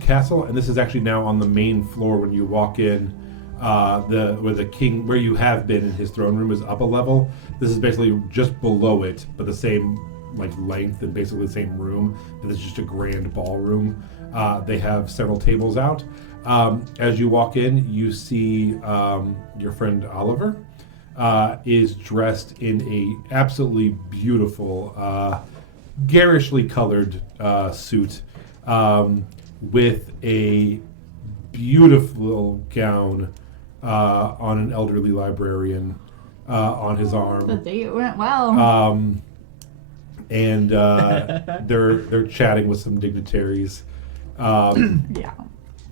castle, and this is actually now on the main floor. When you walk in, where the king, where you have been in his throne room, is up a level. This is basically just below it, but the same like length and basically the same room. But it's just a grand ballroom. They have several tables out. As you walk in, you see your friend Oliver is dressed in a absolutely beautiful, garishly colored suit with a beautiful gown on an elderly librarian on his The arm. date went well. And they're chatting with some dignitaries. Yeah.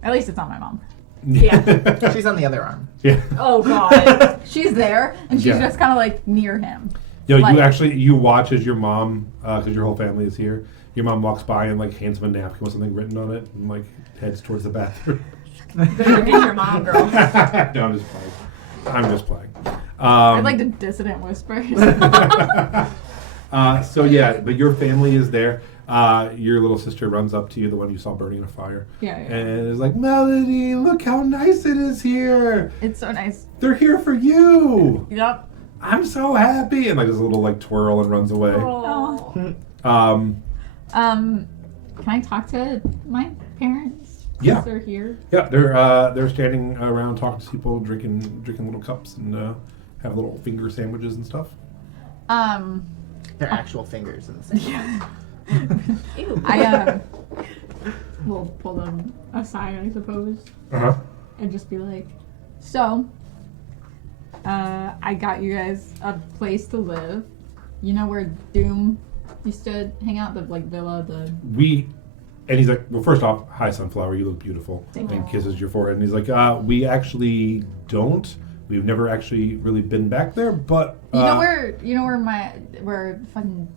At least it's not my mom. Yeah. She's on the other arm. Yeah. Oh god. She's there, and she's Yeah. just kind of like near him. Yo, Like- you watch as your mom, because your whole family is here. Your mom walks by and like hands him a napkin with something written on it, and like heads towards the bathroom. Better get your mom, girl. No, I'm just playing. I'm just playing. I'd like to dissident whispers. So yeah, but your family is there. Your little sister runs up to you, the one you saw burning in a fire, yeah. and is like, "Melody, look how nice it is here. It's so nice. They're here for you. Yep. I'm so happy." And like this little like twirl and runs away. Oh. Can I talk to my parents? Yeah. They're here. Yeah, they're standing around talking to people, drinking little cups, and have little finger sandwiches and stuff. They're actual fingers in the same. Yeah. Ew. I will pull them aside, I suppose, Uh-huh. and just be like, so, I got you guys a place to live. You know where Doom used to hang out, the like villa, the And he's like, well, first off, hi, Sunflower, you look beautiful. Thank And you. kisses your forehead. And he's like, we actually don't. We've never actually really been back there, but... you know where fucking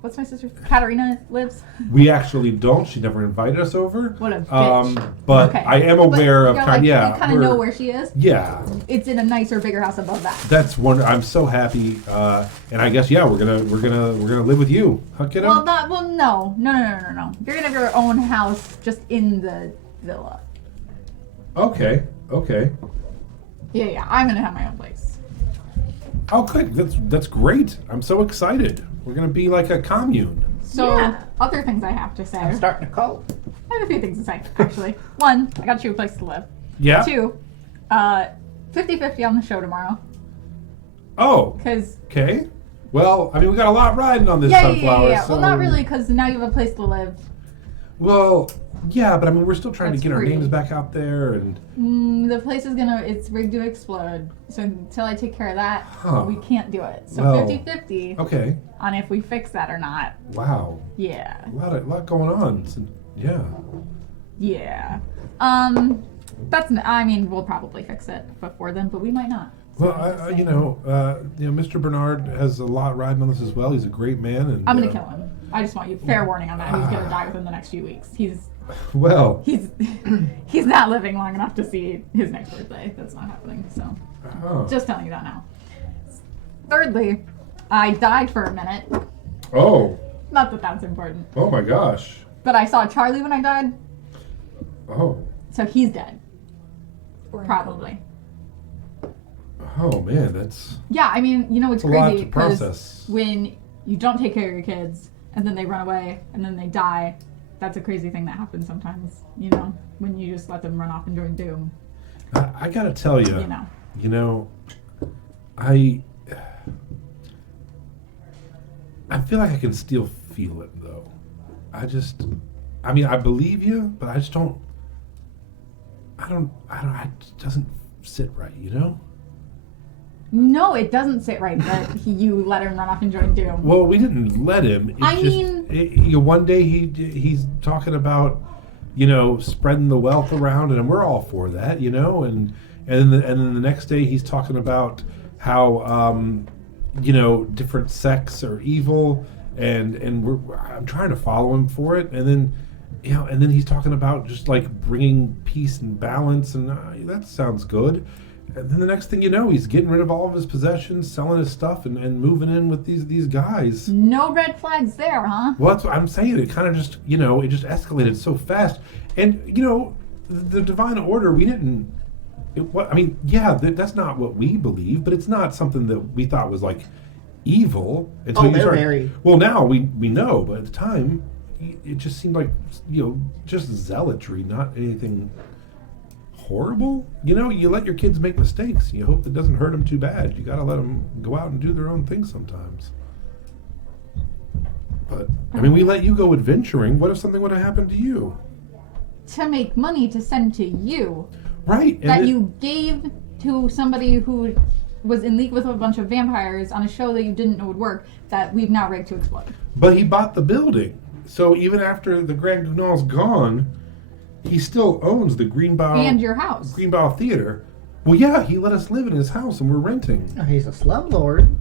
what's my sister? Katarina lives. We actually don't. She never invited us over. What a bitch. But Okay. I am aware of. You're like, Yeah, you kind of know where she is. Yeah, It's in a nicer, bigger house above that. that's wonderful. I'm so happy. And I guess we're gonna live with you, huh, kiddo? Well, no. You're gonna have your own house just in the villa. Okay. Yeah. I'm gonna have my own place. Oh, good. That's great. I'm so excited. We're gonna be like a commune. So, Yeah. other things I have to say. I'm starting to cult. I have a few things to say, actually. One, I got you a place to live. Yeah. 2, 50-50 on the show tomorrow. Oh. Because, Okay. Well, I mean, we got a lot riding on this yeah. sunflower. Well, so- not really, because now you have a place to live. Well, yeah, but I mean, we're still trying That's to get our free. names back out there, and The place is it's rigged to explode. So until I take care of that, Huh. we can't do it. So Well, 50-50 okay. on if we fix that or not. Wow. Yeah. A lot going on. So, yeah. Yeah. We'll probably fix it before then, but we might not. Well, Mr. Bernard has a lot riding on this as well. He's a great man, and I'm gonna kill him. I just want you fair warning on that. He's gonna die within the next few weeks. Well, He's not living long enough to see his next birthday. That's not happening. So oh. just telling you that now. Thirdly, I died for a minute. Oh, Not that that's important, oh my gosh. but I saw Charlie when I died, Oh, so he's dead. Or in Probably. oh man, that's Yeah, I mean, it's a lot crazy to process. when you don't take care of your kids and then they run away and then they die, that's a crazy thing that happens sometimes, when you just let them run off and join doom, I gotta tell you, you know. I feel like I can still feel it though. I believe you, but I just don't. It doesn't sit right, No, it doesn't sit right that you let him run off and join doom. Well, we didn't let him. One day he's talking about, spreading the wealth around, and we're all for that, and then the next day he's talking about how different sects are evil, and I'm trying to follow him for it, and then he's talking about just like bringing peace and balance, and that sounds good. And then the next thing you know, he's getting rid of all of his possessions, selling his stuff, and moving in with these guys. No red flags there, huh? Well, that's what I'm saying. It kind of just, it just escalated so fast. And, the divine order, we didn't. That's not what we believe, but it's not something that we thought was like evil. Until you they're start, very. Well, now we know, but at the time, it just seemed like, just zealotry, not anything horrible. You let your kids make mistakes. You hope it doesn't hurt them too bad. You got to let them go out and do their own thing sometimes. But we let you go adventuring. What if something would have happened to you? To make money to send to you Right. that you gave to somebody who was in league with a bunch of vampires on a show that you didn't know would work, that we've now rigged to explode. But he bought the building. So even after the Grand Guignol's gone, he still owns the Greenbow And your house. Greenbow Theater. Well, yeah, he let us live in his house, and we're renting. Oh, he's a slumlord.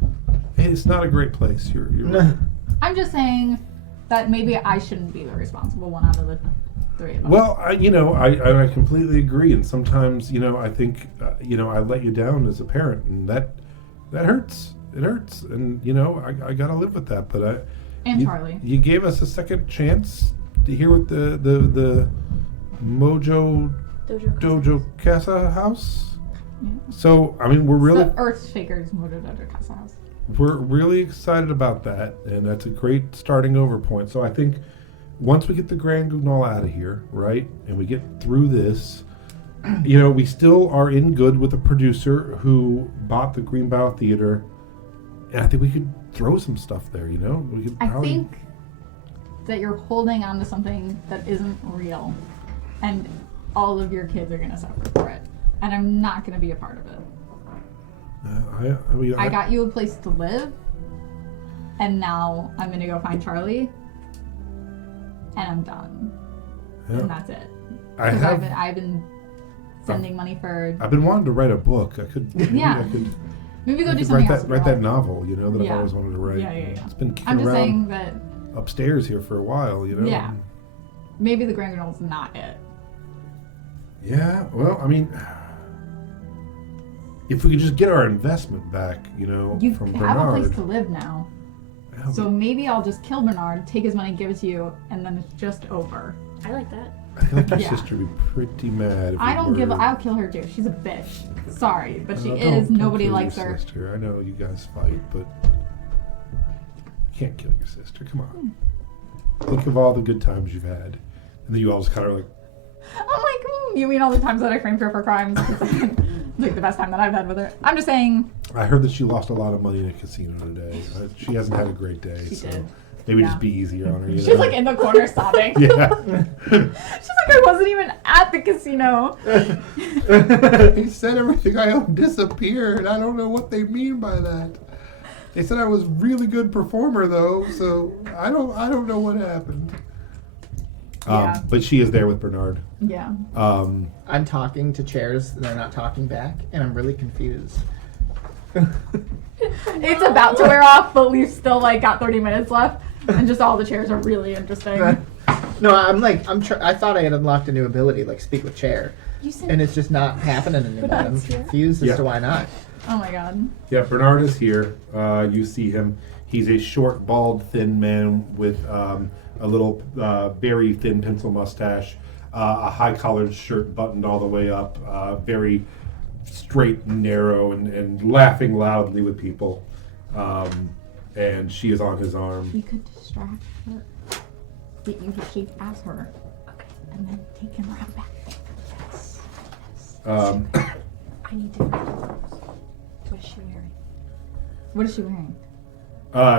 Hey, it's not a great place. You're right. I'm just saying that maybe I shouldn't be the responsible one out of the three of us. Well, I completely agree, and sometimes I think I let you down as a parent, and that hurts. It hurts, and I gotta live with that. But and Charlie. you gave us a second chance to hear what the Mojo Dojo Casa house. Yeah. So we're really The Earth Shakers Motor Dojo Casa House. we're really excited about that, and that's a great starting over point. So I think once we get the Grand Guignol out of here, right, and we get through this, we still are in good with the producer who bought the Greenbow Theater, and I think we could throw some stuff there. We could I probably. think that you're holding on to something that isn't real, and all of your kids are going to suffer for it. And I'm not going to be a part of it. I got you a place to live, and now I'm going to go find Charlie, and I'm done. Yeah. And that's it. I 'Cause have. I've been sending money for. I've been wanting to write a book. I could. maybe Yeah. I could. Maybe go I do could something write else. that with write your that life. novel, you know, that Yeah. I've always wanted to write. Yeah. It's been kicking I'm just around saying that upstairs here for a while, you know. Yeah. maybe the Grand Grenold's not it. Yeah. Well, I mean, if we could just get our investment back, you know, You from have a place Bernard. to live now. Yeah, So maybe I'll just kill Bernard, take his money, give it to you, and then it's just over. I like that. I feel like your Yeah. sister would be pretty mad. If I you don't give. murdered- I'll kill her too. She's a bitch. Sorry, but she No, is. don't Nobody kill likes your her. Sister. I know you guys fight, but you can't kill your sister. Come on. Think of all the good times you've had, and then you all just kind of like, I'm like, you mean all the times that I framed her for crimes? It's like the best time that I've had with her. I'm just saying. I heard that she lost a lot of money in a casino today. She hasn't had a great day, She so did. maybe Yeah. just be easier on her. You She's know? like in the corner sobbing. yeah. She's like, I wasn't even at the casino. They said everything I owned disappeared. I don't know what they mean by that. They said I was a really good performer though, so I don't know what happened. Yeah. But she is there with Bernard. Yeah. I'm talking to chairs, and they're not talking back, and I'm really confused. It's about to wear off, but we've still like got 30 minutes left, and just all the chairs are really interesting. No, I thought I had unlocked a new ability, like speak with chair, You said and it's just not happening anymore. I'm Bernard's here? confused as Yeah. to why not. Oh my god. Yeah, Bernard is here. You see him. He's a short, bald, thin man with a little very thin pencil mustache, a high-collared shirt buttoned all the way up, very straight and narrow, and laughing loudly with people. And she is on his arm. We could distract her. Get you to shape as her. Okay. And then take him around back. Yes. Yes. Um, I need different clothes. What is she wearing? What is she wearing?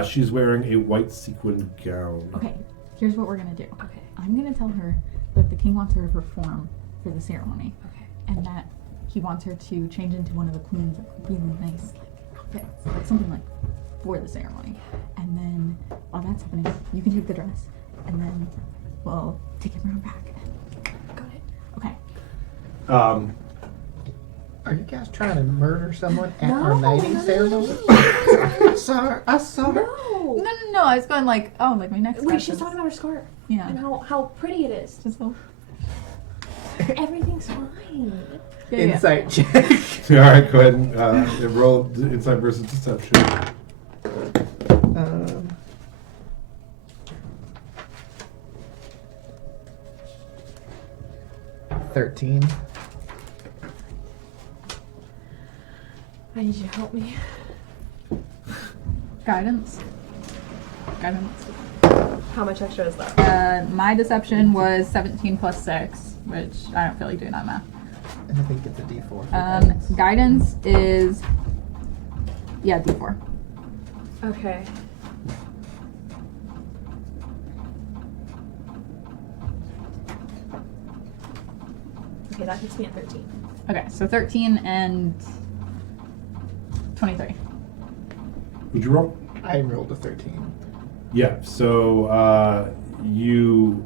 she's wearing a white sequined gown. Okay, here's what we're gonna do. Okay. I'm gonna tell her that the king wants her to perform for the ceremony, Okay. and that he wants her to change into one of the queen's like, really nice like outfits, like something like for the ceremony. And then while that's happening, you can take the dress, and then we'll take him around back. Got it. Okay. Um, Are you guys trying to murder someone at No, our knighting no, ceremony? no. I saw her. No, no, no. I was going like, oh, like my next. Wait, dress she's is- talking about her scarf Yeah. and how pretty it is. Just so. Everything's fine. Yeah, Insight check. all right, go ahead and roll insight versus deception. Um, $13. I need you to help me. Guidance. Guidance. How much extra is that? My deception was 17 plus 6, which I don't feel like doing that math. And I think it's a D4. for guidance. Guidance is, yeah, D4. Okay. Okay, that hits me at 13. Okay, so 13 and 23. Would you roll? I rolled a 13. Yeah, so you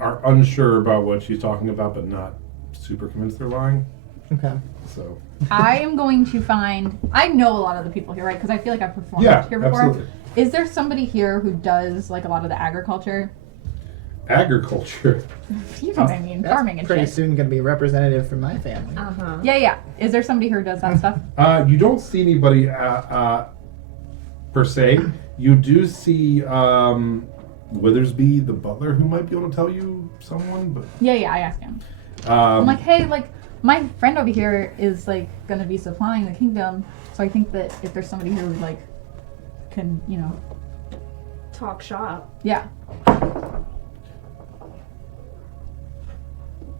are unsure about what she's talking about, but not super convinced they're lying. Okay. So I am going to find, I know a lot of the people here, right? Because I feel like I've performed yeah, here before. absolutely. Is there somebody here who does like a lot of the agriculture? Agriculture. You know what I mean, That's farming and pretty shit. soon going to be a representative from my family. Uh-huh. Yeah, yeah. Is there somebody who does that stuff? You don't see anybody per se. You do see Withersby, the butler, who might be able to tell you someone, but Yeah, yeah. I asked him. I'm um, like, hey, like my friend over here is like gonna be supplying the kingdom, so I think that if there's somebody who like can, you know, Talk shop. yeah.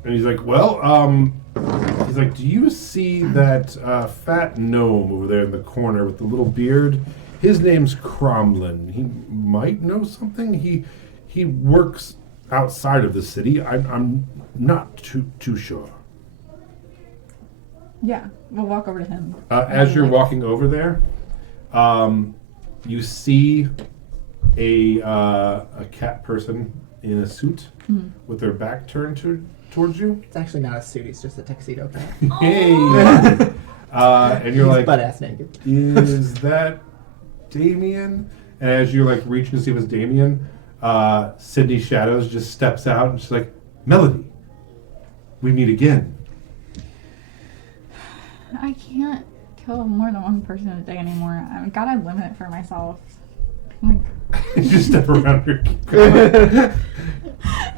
and he's like, well, he's like, do you see that fat gnome over there in the corner with the little beard? His name's Cromlin. He might know something. He works outside of the city. I'm not too sure. Yeah, we'll walk over to him. As you're walking over there, you see a cat person in a suit with their back turned towards you. It's actually not a suit, it's just a tuxedo cap. Hey! And you're He's like, butt ass naked. is that Damien? And as you're like reaching to see if it's Damien, Sydney Shadows just steps out and she's like, Melody, we meet again. I can't kill more than one person a day anymore. I've got to limit it for myself. Like, You just step around her.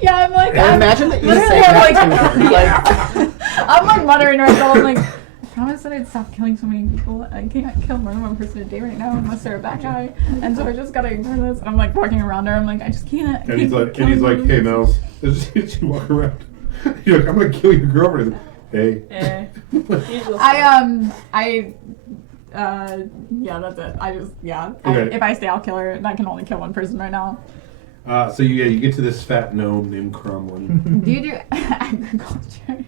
yeah, I'm like, Imagine that you literally, say I'm that like, to her. Like, I'm like muttering to myself. I'm like, I promised that I'd stop killing so many people. I can't kill more than one person a day right now unless they're a bad guy. And so I just gotta ignore this. And I'm like walking around her. I'm like, I just can't. And he's like, hey, Mels. You walk around. You're like, I'm gonna kill your girlfriend. Hey. Yeah, that's it. Okay. If I stay, I'll kill her. And I can only kill one person right now. So you get to this fat gnome named Crumlin. Do you do agriculture?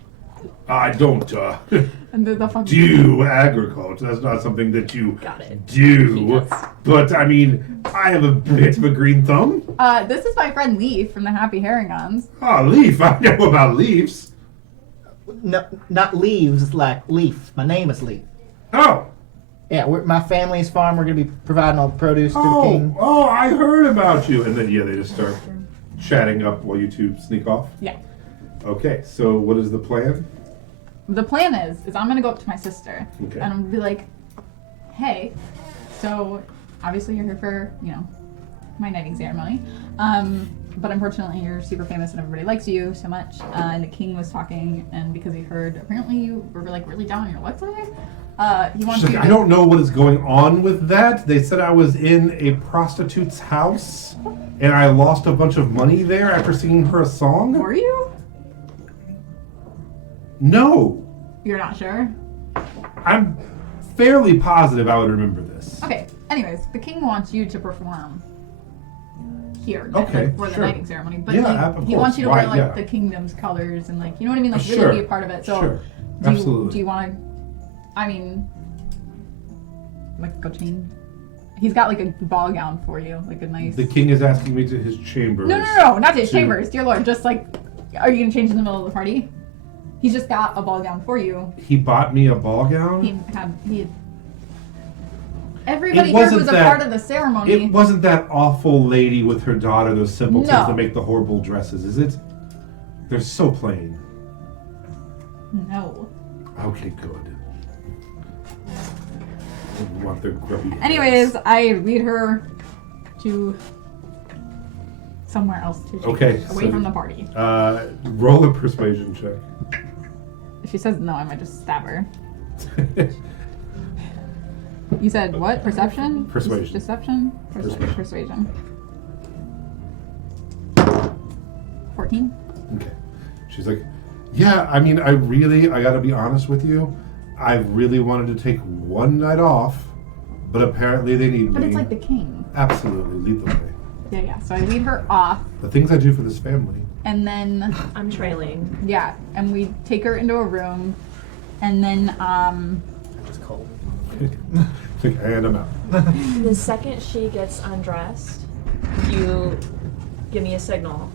I don't And the fuck do agriculture. That's not something that you Got it. do. But I mean, I have a bit of a green thumb. This is my friend Leaf from the Happy Herringons. Oh, leaf. I know about leaves. no, not leaves, like Leaf. My name is Leaf. Oh. Yeah, my family's farm. We're gonna be providing all the produce to the king. Oh, I heard about you. And then, yeah, they just start chatting up while you two sneak off. Yeah. Okay, so what is the plan? The plan is I'm gonna go up to my sister Okay. and I'm gonna be like, hey, so obviously you're here for, my knighting ceremony. But unfortunately you're super famous and everybody likes you so much. And the king was talking, and because he heard apparently you were like really down on your luck today, he wants She's you like, to I don't know what is going on with that. They said I was in a prostitute's house and I lost a bunch of money there after singing her a song. Were you? No. You're not sure? I'm fairly positive I would remember this. Okay, anyways, the king wants you to perform here Okay, for the sure. knighting ceremony. But Yeah, of he course. wants you to Why, wear like yeah. the kingdom's colors and like, you know what I mean? Like Sure. really be a part of it. So Sure. do Absolutely. you want to, I mean, like go change? He's got like a ball gown for you, like a nice... The king is asking me to his chambers. No, not to his to- chambers, dear lord. Just like, are you going to change in the middle of the party? He's just got a ball gown for you. He bought me a ball gown? He had everybody It here wasn't who's a that- part of the ceremony. It wasn't that awful lady with her daughter, those simpletons No. that make the horrible dresses, is it? They're so plain. No. Okay, good. I want their grubby heads. Anyways, I lead her to somewhere else to Okay, away so- from the party. Roll a persuasion check. If she says no, I might just stab her. You said what? Perception? Persuasion. Deception? Persuasion. Persuasion. 14? Okay. She's like, yeah, I mean, I gotta be honest with you. I really wanted to take one night off, but apparently they need But me. it's like the king. Absolutely, lead the way. Yeah. So I lead her off, The things I do for this family. and then I'm trailing. yeah, and we take her into a room, and then It's cold. Like, and I'm out. The second she gets undressed, you give me a signal,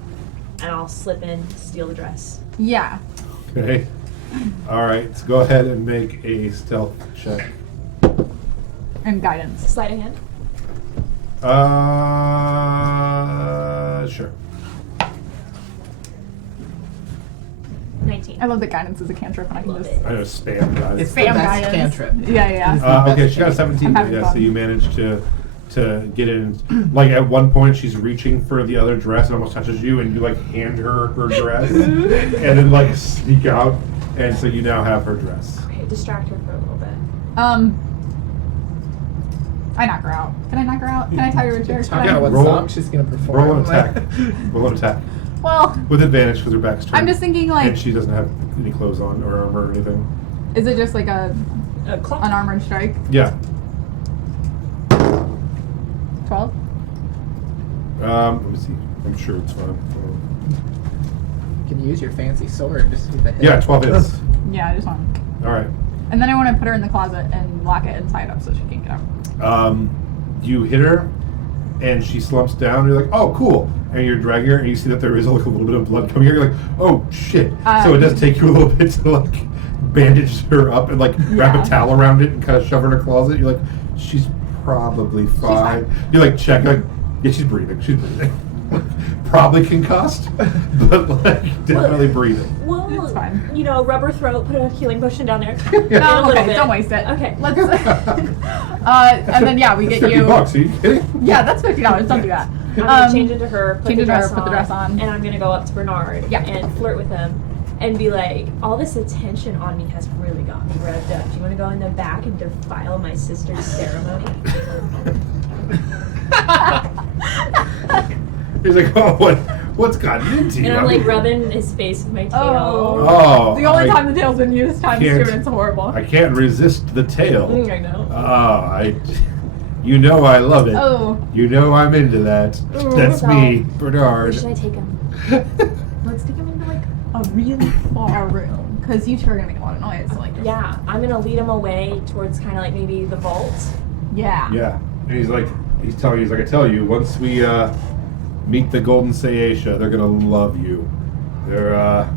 and I'll slip in, steal the dress. yeah. Okay. All right, so go ahead and make a stealth check. And guidance. Sleight of hand. Sure. 19. I love that guidance is a cantrip, and I can Love just it. I know spam guys. It's spam the best guidance. cantrip. Yeah. Okay, she got a 17. I'm having Yeah, fun. so you managed to get in. Like at one point, she's reaching for the other dress and almost touches you, and you like hand her dress, and then like sneak out, and so you now have her dress. Okay, distract her for a little bit. I knock her out. Can I knock her out? Can I tell you a joke? Talk about what Roll- song she's gonna perform. Roll an attack. Roll an attack Well, with advantage because her back's turned. I'm just thinking like, and she doesn't have any clothes on or armor or anything. is it just like a Clock. unarmored strike? Yeah. 12? Let me see. I'm sure it's fine. You can use your fancy sword just to the head. Yeah, 12 hits. Yeah, I just want. All right. And then I want to put her in the closet and lock it and tie it up so she can't get out. You hit her, and she slumps down. You're like, "Oh, cool!" And you're dragging her, and you see that there is like a little bit of blood coming here. You're like, "Oh shit!" So it does take you a little bit to like bandage her up and like wrap Yeah. a towel around it and kind of shove her in a closet. You're like, she's probably fine. fine. You like check, like, yeah, she's breathing. She's breathing. Probably concussed, but like definitely breathing. Well, It's fine. you know, rubber throat, put a healing potion down there. No, A little okay, bit. don't waste it. Okay. Let's. And then yeah, we That's get $50. you. Are you kidding? Yeah, that's $50. Don't do that. I'm gonna change into her, put change the into her, dress put the dress on. and I'm gonna go up to Bernard Yeah. and flirt with him and be like, all this attention on me has really got me revved up. Do you want to go in the back and defile my sister's ceremony? He's like, oh, what's gotten into you? And I'm I like mean, rubbing his face with my tail. Oh, The only I time the tail's been used, times can't- 2, it's horrible. I can't resist the tail. I know. You know I love it. Oh. You know I'm into that. Ooh. That's So, me, Where Bernard. should I take him? Let's take him into like a really far room, because you two are gonna make a lot of noise. So like, Yeah, I'm gonna lead him away towards kind of like maybe the vault. yeah. Yeah, and he's like, I tell you, once we meet the Golden Sayasha, they're gonna love you. They're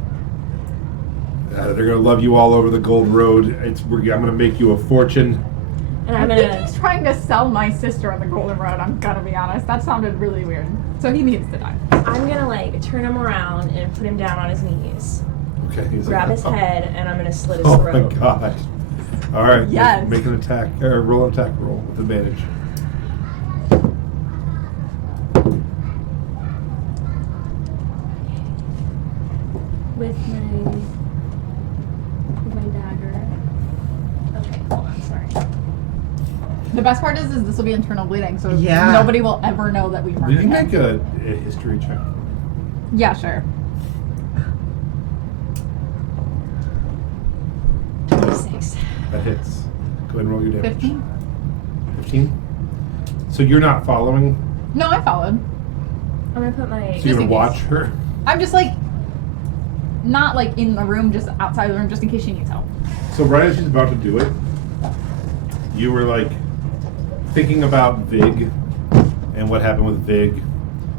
gonna love you all over the Gold Road. I'm gonna make you a fortune. And I I'm think gonna. he's trying to sell my sister on the Golden Road. I'm gonna be honest. That sounded really weird. So he needs to die. I'm gonna like turn him around and put him down on his knees, Okay. He's grab like, his head, and I'm gonna slit his Oh throat. my god. All right. Yes. Make an attack. Roll an attack roll with advantage. With my dagger. Okay, hold on, sorry. The best part is this will be internal bleeding, so Yeah. nobody will ever know that we Will murdered you him. make a history check? Yeah, sure. 26. That hits. Go ahead and roll your damage. 15? 15? So you're not following? No, I followed. I'm gonna put my. So you're in gonna case. watch her? I'm just like, not like in the room, just outside the room, just in case she needs help. So right as she's about to do it, you were like thinking about Vig and what happened with Vig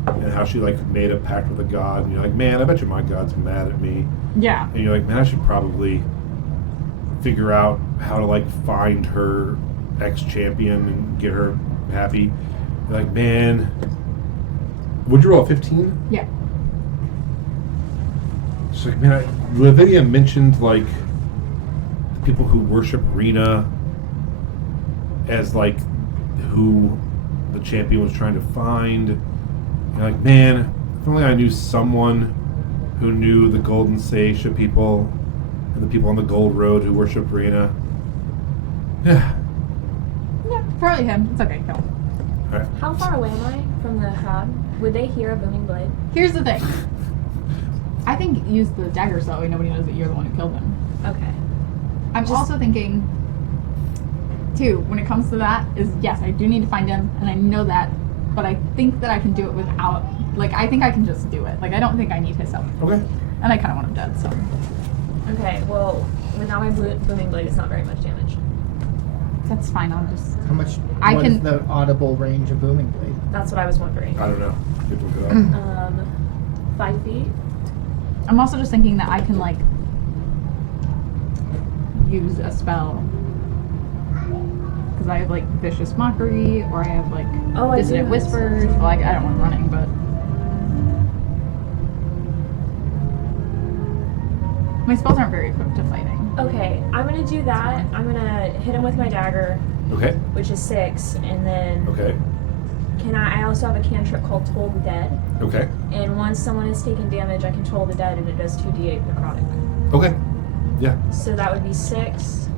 and how she like made a pact with a god, and you're like, man, I bet you my god's mad at me. Yeah. And you're like, man, I should probably figure out how to like find her ex-champion and get her happy. You're like, man, would you roll a 15? Yeah. She's like, man, Lavinia mentioned like the people who worship Rena as like who the champion was trying to find. And like, man, if only I knew someone who knew the Golden Sayasha people and the people on the Gold Road who worship Rena. Yeah. Yeah, probably him. It's okay, kill him. All right. How far away am I from the crowd? Would they hear a booming blade? Here's the thing. I think use the dagger so that way nobody knows that you're the one who killed him. Okay. I'm Just- also thinking, too, when it comes to that, is yes, I do need to find him, and I know that, but I think that I can do it without, like, I think I can just do it. Like, I don't think I need his help. Okay. And I kind of want him dead, so. Okay, well, without my booming blade, it's not very much damage. That's fine, I'll just. How much? I what is can- the audible range of booming blade? That's what I was wondering. I don't know. You have to look it up. 5 feet. I'm also just thinking that I can, like, use a spell. Because I have, like, Vicious Mockery, or I have, like, Oh, I do Dissonant have Whispers. Well, like, I don't want him running, but. My spells aren't very equipped to fighting. Okay, I'm gonna do that. I'm gonna hit him with my dagger, Okay. which is 6, and then Okay. I also have a cantrip called Toll the Dead, Okay. and once someone is taking damage, I can Toll the Dead, and it does 2d8 necrotic. Okay. Yeah. So that would be 6,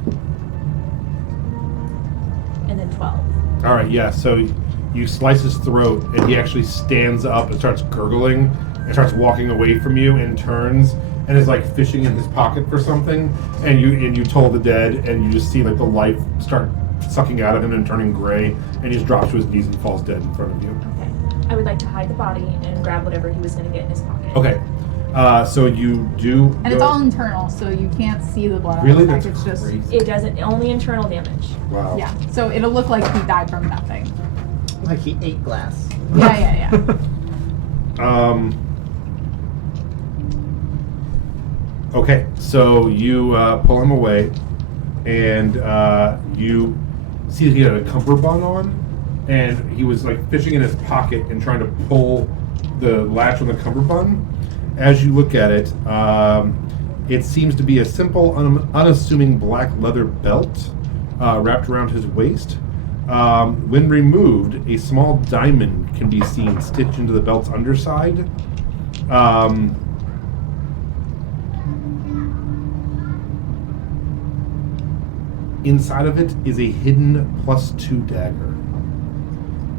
and then 12. All right, yeah. So you slice his throat, and he actually stands up and starts gurgling, and starts walking away from you, and turns, and is like fishing in his pocket for something. And you told the dead, and you just see like the life start sucking out of him and turning gray, and he just drops to his knees and falls dead in front of you. Okay. I would like to hide the body and grab whatever he was gonna get in his pocket. Okay. So you do. And it's all internal, so you can't see the blood. on Really? his neck, That's it's just. crazy. It doesn't. Only internal damage. Wow. Yeah, so it'll look like he died from nothing. Like he ate glass. Yeah. Okay, so you pull him away, and you see that he had a cummerbund on, and he was like fishing in his pocket and trying to pull the latch on the cummerbund. As you look at it, it seems to be a simple, unassuming black leather belt wrapped around his waist. When removed, a small diamond can be seen stitched into the belt's underside. Inside of it is a hidden +2 dagger.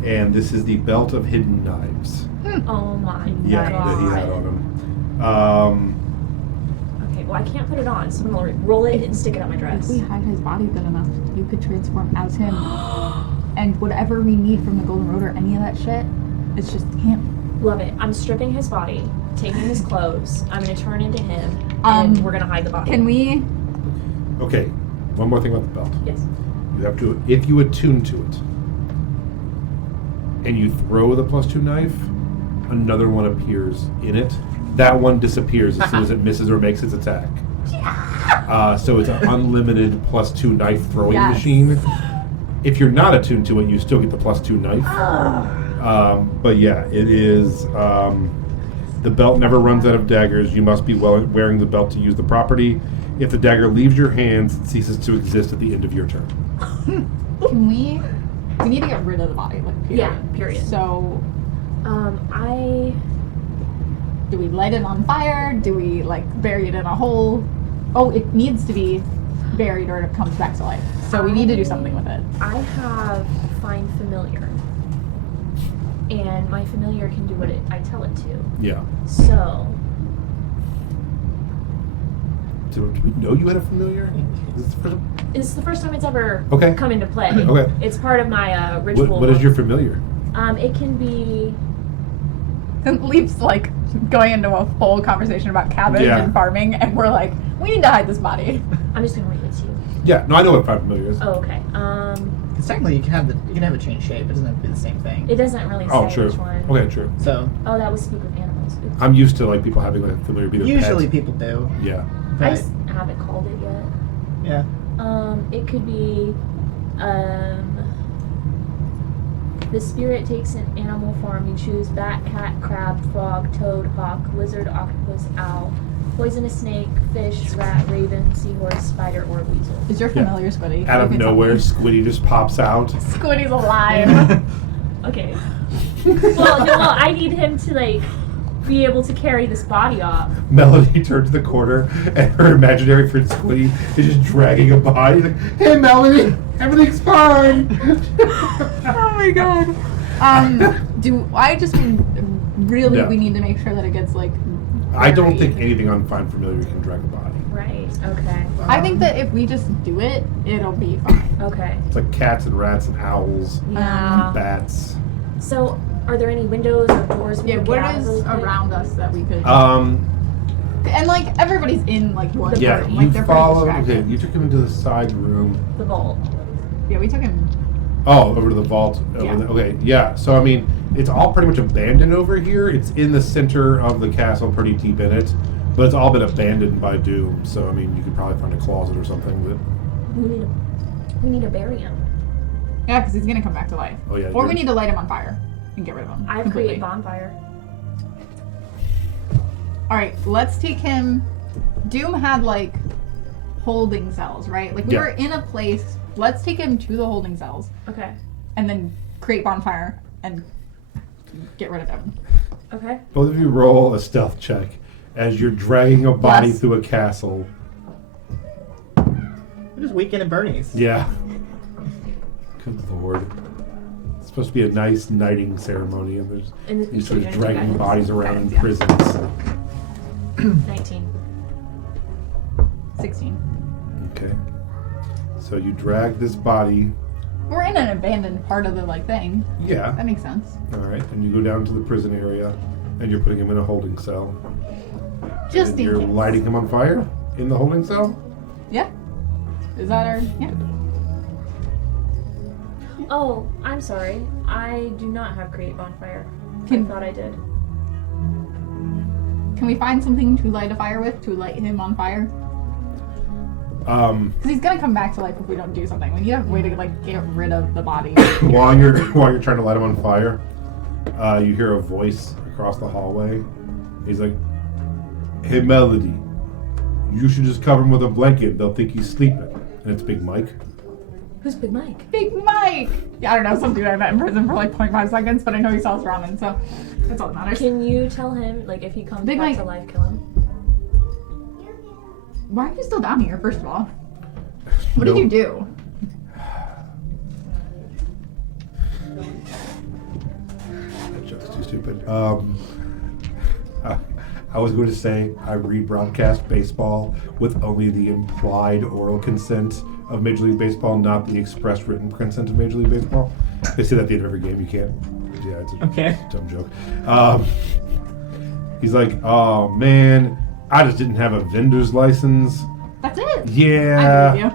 And this is the belt of hidden knives. Oh my Yeah, god. that he had on him. Okay, well I can't put it on, so I'm gonna roll it and stick it on my If dress. we hide his body good enough, you could transform as him. And whatever we need from the Golden Road or any of that shit, it's just him. Love it. I'm stripping his body, taking his clothes. I'm gonna turn into him, and we're gonna hide the body. Can we? Okay, one more thing about the belt. Yes. You have to, if you attune to it, and you throw the +2 knife, another one appears in it. That one disappears as soon as it misses or makes its attack. So it's an unlimited +2 knife throwing Yes. machine. If you're not attuned to it, you still get the +2 knife. But yeah, it is. The belt never runs out of daggers. You must be wearing the belt to use the property. If the dagger leaves your hands, it ceases to exist at the end of your turn. Can we? We need to get rid of the body, like period. Yeah, period. So, I do we light it on fire? Do we like bury it in a hole? Oh, it needs to be buried or it comes back to life. So we need to do something with it. have find familiar, and my familiar can do what I tell it to. Yeah. So Do we know you had a familiar? Is this the first- it's the first time it's ever Okay. come into play. Okay. It's part of my ritual. What is your familiar? It can be. And Leaf's like going into a full conversation about cabbage Yeah. and farming, and we're like, we need to hide this body. I'm just gonna read it to you. Yeah, no, I know what find familiar is. Oh, okay. Technically, you can have it change shape. It doesn't have to be the same thing. It doesn't really say Oh, true. which one. Okay, true. So Oh, that was speak with animals. Oops. I'm used to like people having like a familiar be their usually pet. people do. Yeah. I But, just haven't called it yet. yeah. It could be, the spirit takes an animal form. You choose bat, cat, crab, frog, toad, hawk, lizard, octopus, owl, poisonous snake, fish, rat, raven, seahorse, spider, or weasel. Is your Yeah. familiar Squiddy? Out You of can tell nowhere, me. Squiddy just pops out. Squiddy's alive. Okay. Well, no, I need him to like be able to carry this body off. Melody turns the corner, and her imaginary friend Squiddy is just dragging a body. He's like, "Hey, Melody, everything's fine." Oh my god. Do I just mean really Yeah. we need to make sure that it gets like I don't buried. think anything on Find Familiar can drag a body. Right. Okay. I think that if we just do it, it'll be fine. Okay. It's like cats and rats and owls, Yeah. bats. So, are there any windows or doors we Yeah, can what get out of is really quick? around us that we could Yeah, and like everybody's in like one room. you Like they're pretty follow. Okay, distracted. you took him into the side room. The vault. Yeah, we took him. Oh, over to the vault. Yeah. Okay, yeah. So I mean, it's all pretty much abandoned over here. It's in the center of the castle, pretty deep in it, but it's all been abandoned by Doom. So I mean, you could probably find a closet or something. But We need to bury him. Yeah, because he's gonna come back to life. Oh, yeah, Or we you're- need to light him on fire and get rid of him. I've completely. created bonfire. All right, let's take him. Doom had like holding cells, right? Like we Yeah. were in a place. Let's take him to the holding cells Okay. and then create bonfire and get rid of him. Okay. both of you roll a stealth check as you're dragging a body Yes. through a castle. We're just weekend at Bernie's. Yeah. Good lord. It's supposed to be a nice knighting ceremony, and there's And you sort of you're gonna do dragging guidance? bodies around in Yeah. prisons. 19. 16. Okay. So you drag this body. We're in an abandoned part of the like thing. Yeah. That makes sense. All right, and you go down to the prison area, and you're putting him in a holding cell. Just and in you're case. lighting him on fire in the holding cell. Yeah. Is that our? Yeah. Oh, I'm sorry. I do not have create bonfire. I Can- thought I did. Can we find something to light a fire with to light him on fire? Because he's gonna come back to life if we don't do something. We need a way to like get rid of the body. While you're trying to light him on fire, you hear a voice across the hallway. He's like, "Hey, Melody, you should just cover him with a blanket. They'll think he's sleeping." And it's Big Mike. Who's Big Mike? Big Mike! Yeah, I don't know, some dude I met in prison for like 0.5 seconds, but I know he sells ramen, so that's all that matters. Can you tell him, like, if he comes Big back Mike. to life, kill him? Why are you still down here, first of all? What Nope. did you do? That joke's too stupid. I was going to say I rebroadcast baseball with only the implied oral consent of Major League Baseball, not the express written consent of Major League Baseball. They say that at the end of every game. You can't. Yeah, it's a Okay. dumb joke. He's like, "Oh man, I just didn't have a vendor's license." That's it! Yeah, I believe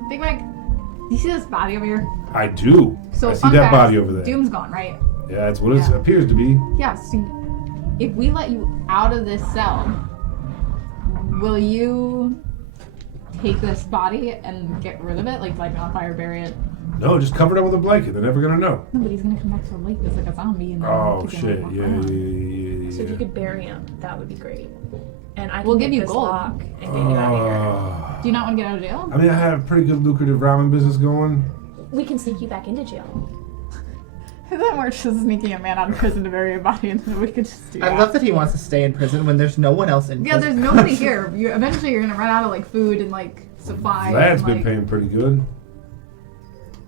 you. Big Mike, do you see this body over here? I do. So I see fun that fact, body over there. Doom's gone, right? Yeah, that's what it Yeah. appears to be. Yeah, so if we let you out of this cell, will you take this body and get rid of it? Like light it on fire, bury it? No, just cover it up with a blanket. They're never gonna know. No, but he's gonna come back to life as like a zombie and then Oh take him shit! like, Yeah, on fire. yeah. So if you could bury him, that would be great. And I can We'll get give you this gold. lock and get you out of here. Do you not want to get out of jail? I mean, I have a pretty good lucrative ramen business going. We can sneak you back into jail. Then we're just sneaking a man out of prison to bury a body, and then we could just do that. I love that he wants to stay in prison when there's no one else in Yeah, prison. there's nobody here. Eventually, you're gonna run out of like food and like supplies. Vlad's and, been like, paying pretty good.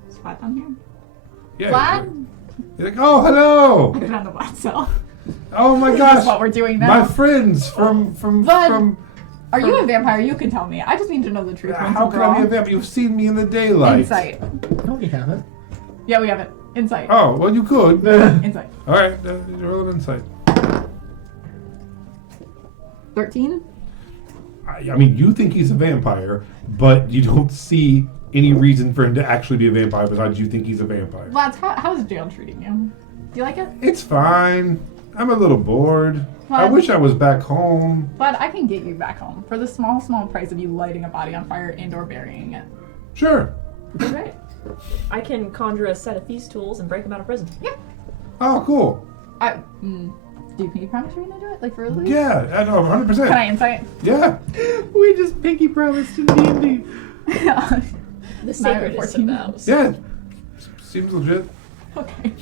Is Vlad down here? Yeah. Vlad? He's like, oh, hello. Put it on the Vlad cell. Oh my This gosh. is what we're doing My now. friends from Vlad, Are you a vampire? You can tell me. I just need to know the truth. once How and can for I be a all. vampire? You've seen me in the daylight. Insight. No, we haven't. Yeah, we have it. Insight. Oh, well, you could. Insight. All right, roll an insight. 13? I mean, you think he's a vampire, but you don't see any reason for him to actually be a vampire besides you think he's a vampire. Vlad, how's jail treating you? Do you like it? It's fine. I'm a little bored. I What? wish I was back home. Vlad, I can get you back home for the small price of you lighting a body on fire and or burying it. Sure. Okay. I can conjure a set of these tools and break him out of prison. Yeah. Oh, cool. Can you promise you're gonna do it? Like, for real? Yeah, I know, 100%. Can I insight? Yeah. We just pinky promised in D&D. The sacredest of 14. vows. Yeah. Seems legit. Okay.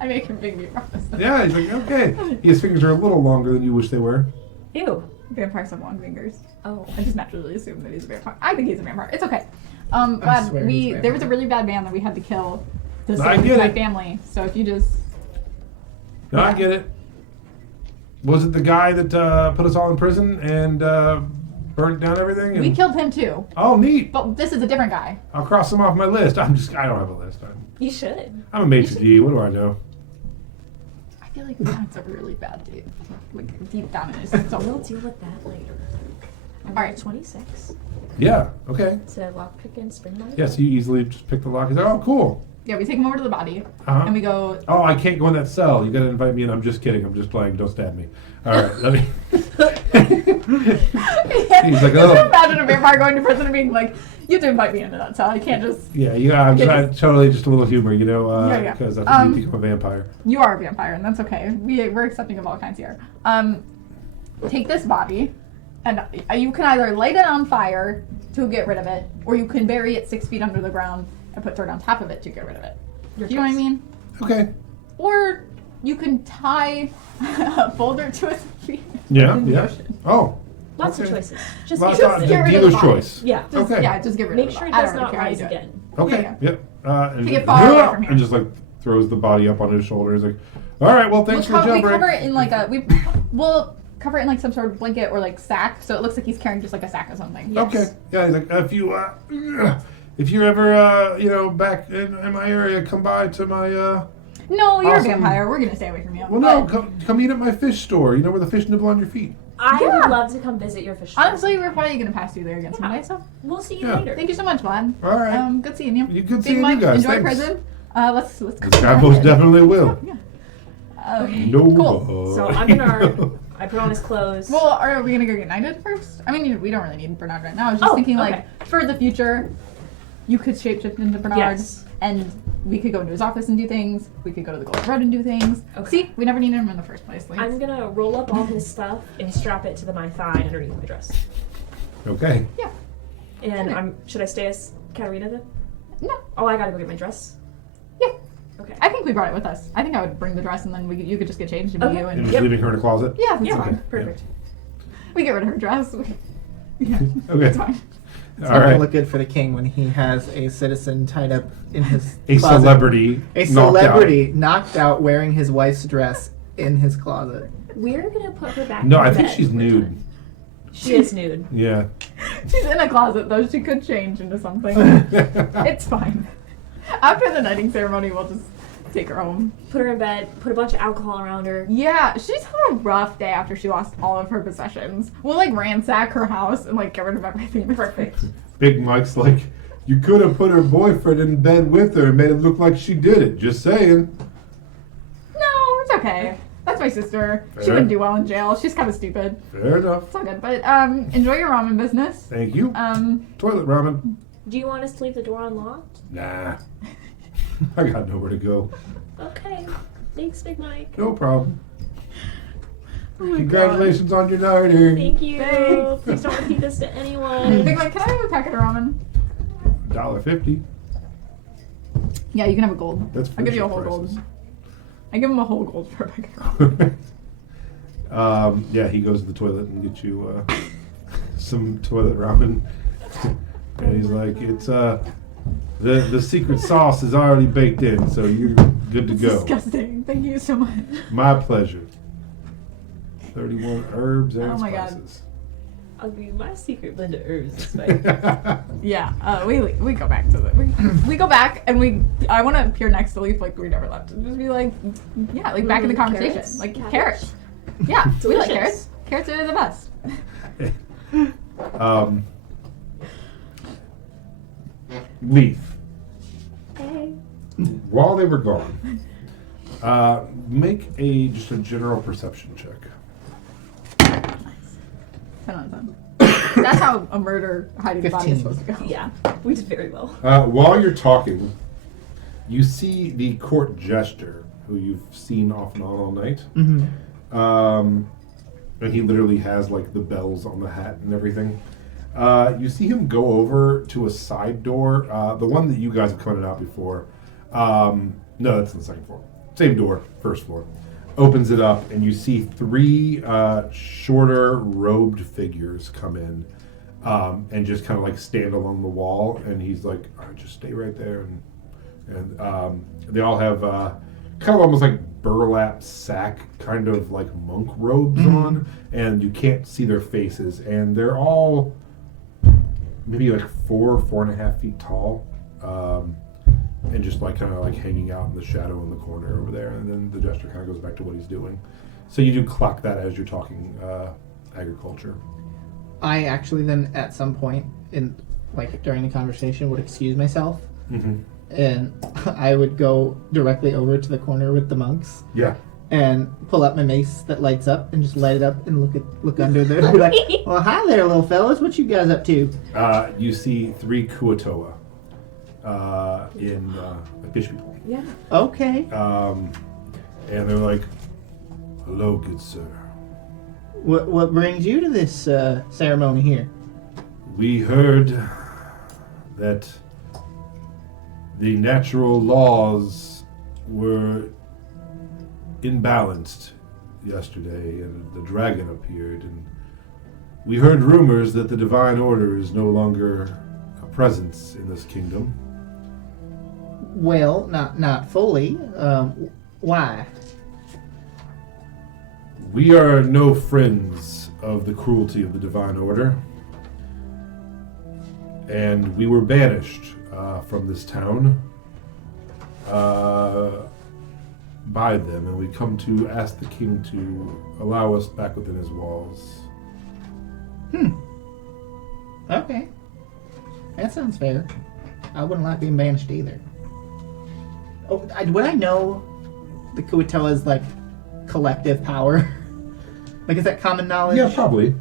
I make him big me promise. Yeah, he's like, okay. His fingers are a little longer than you wish they were. Ew. Vampires have long fingers. Oh. I just naturally assume that he's a vampire. I think he's a vampire. It's okay. I Vlad, swear he's a there was a vampire. really bad man that we had to kill to I save get my it. family. So if you just No, I get it. Was it the guy that put us all in prison and burnt down everything? And... we killed him too, Oh, neat. but this is a different guy. I'll cross him off my list. I don't have a list. You should. I'm a maitre d'. What do I know? I feel like Vlad's a really bad dude, like deep down in his soul. We'll deal with that later. I'm Alright. 26. Yeah, okay. To lockpick and spring light. Yes, you easily just pick the lock. He's like, oh, cool. Yeah, we take him over to the body, Uh-huh. and we go. Oh, I can't go in that cell. You gotta invite me in. I'm just kidding. I'm just playing. Don't stab me. All right, let me. He's like, Just oh. imagine a vampire going to prison and being like, "You have to invite me into that cell. I can't just." Yeah, I'm totally just a little humor, you know, Yeah, yeah. because I think you become a vampire. You are a vampire, and that's okay. We're accepting of all kinds here. Take this body, and you can either light it on fire to get rid of it, or you can bury it 6 feet under the ground and put dirt on top of it to get rid of it. Your Do you know what I choice. mean? Okay. Or you can tie a boulder to his feet. Yeah, in the yeah. ocean. Oh. Lots okay. of choices. Just Lots make, of get rid of the dealer's body. choice. yeah. Just, Okay. Yeah, just get rid Make of it. sure it I does don't really not care how you rise do it. again. Okay. Yeah. Yep. And To get just, far away from here. and just like throws the body up on his shoulder. He's like, all right, well, thanks for the We cover jailbreak. it in like we'll cover it in like some sort of blanket or like sack, so it looks like he's carrying just like a sack of something. Yes. Okay. Yeah, he's like, if you're ever, back in my area, come by to my, No, you're Awesome. a vampire. We're gonna stay away from you. well, no, But come eat at my fish store. You know where the fish nibble on your feet. I Yeah. would love to come visit your fish store. honestly, we're probably gonna pass through there again someday. So We'll see you Yeah. later. thank you so much, Vlad. All right. Good seeing you. You good Big seeing Mike, you guys. enjoy Thanks. prison. Let's This guy most definitely will. Yeah. No. Cool. So I'm gonna. I put on his clothes. Well, are we gonna go get knighted first? I mean, we don't really need Bernard right now. I was just Oh, thinking, okay. like, for the future, you could shapeshift into Bernard, Yes. and we could go into his office and do things. We could go to the Golden Road and do things. Okay. See, we never needed him in the first place. Like, I'm gonna roll up all his stuff and strap it to my thigh underneath my dress. Okay. And Okay. should I stay as Katarina then? No. Oh, I gotta go get my dress. Yeah. Okay. I think we brought it with us. I think I would bring the dress, and then you could just get changed to be Okay. you. And And just Yep. leaving her in a closet? yeah, that's Yeah. fine. Perfect. We get rid of her dress. Yeah, Okay. it's fine. It's All not gonna right. look good for the king when he has a citizen tied up in his A closet. celebrity. A knocked out. celebrity knocked out wearing his wife's dress in his closet. We're gonna put her back. No, in I think bed she's for nude. time. She is nude. Yeah. She's in a closet though. She could change into something. It's fine. After the knighting ceremony, we'll just take her home. Put her in bed. Put a bunch of alcohol around her. Yeah, she's had a rough day after she lost all of her possessions. We'll like ransack her house and like get rid of everything. Perfect. Big Mike's like, you could have put her boyfriend in bed with her and made it look like she did it. Just saying. No, it's okay. That's my sister. She Fair. wouldn't do well in jail. She's kind of stupid. Fair enough. It's all good. But enjoy your ramen business. Thank you. Toilet ramen. Do you want us to leave the door unlocked? Nah. I got nowhere to go. Okay. Thanks, Big Mike. No problem. Oh my Congratulations on your nighter. Thank you. Thanks. Please don't repeat this to God. anyone. Big Mike, can I have a packet of ramen? $1.50. Yeah, you can have a gold. That's I'll give you a friendship whole prices. gold. I give him a whole gold for a packet of ramen. Yeah, he goes to the toilet and gets you some toilet ramen. And he's like, it's the secret sauce is already baked in, so you're good to It's go. disgusting. Thank you so much. My pleasure. 31 herbs and Oh my God. spices. I'll give you my secret blend of herbs this way. Yeah, we go back to the we go back and I want to appear next to Leaf like we never left and just be like, yeah, like back in the conversation, Carrots? like Cabbage? carrots. Yeah, we like Delicious. carrots. Carrots are the best. Leaf. Hey. While they were gone, make just a general perception check. 10 out of 10. That's how a murder hiding the body is 15. supposed to go. Yeah, we did very well. While you're talking, you see the court jester, who you've seen off and on all night. Mm-hmm. And he literally has like the bells on the hat and everything. You see him go over to a side door, the one that you guys have pointed out before. No, that's on the second floor. Same door, first floor. Opens it up, and you see three shorter robed figures come in and just kind of like stand along the wall. And he's like, all right, just stay right there. And they all have kind of almost like burlap sack kind of like monk robes on, and you can't see their faces. And they're all maybe like 4.5 feet tall. And just like kind of like hanging out in the shadow in the corner over there, and then the jester kind of goes back to what he's doing. So you do clock that as you're talking agriculture. I actually then at some point in like during the conversation would excuse myself, Mm-hmm. and I would go directly over to the corner with the monks Yeah. and pull out my mace that lights up and just light it up and look under there. Be like, well, hi there, little fellas. What you guys up to? You see three Kuatoa in fish people. Yeah. Okay. And they're like, hello, good sir. What brings you to this ceremony here? We heard that the natural laws were imbalanced yesterday, and the dragon appeared, and we heard rumors that the divine order is no longer a presence in this kingdom. Well, not fully. Why? We are no friends of the cruelty of the divine order, and we were banished from this town by them, and we come to ask the king to allow us back within his walls. Okay. That sounds fair. I wouldn't like being banished either. Oh, would I know the Kuatoa's like collective power? Like, is that common knowledge? Yeah, probably.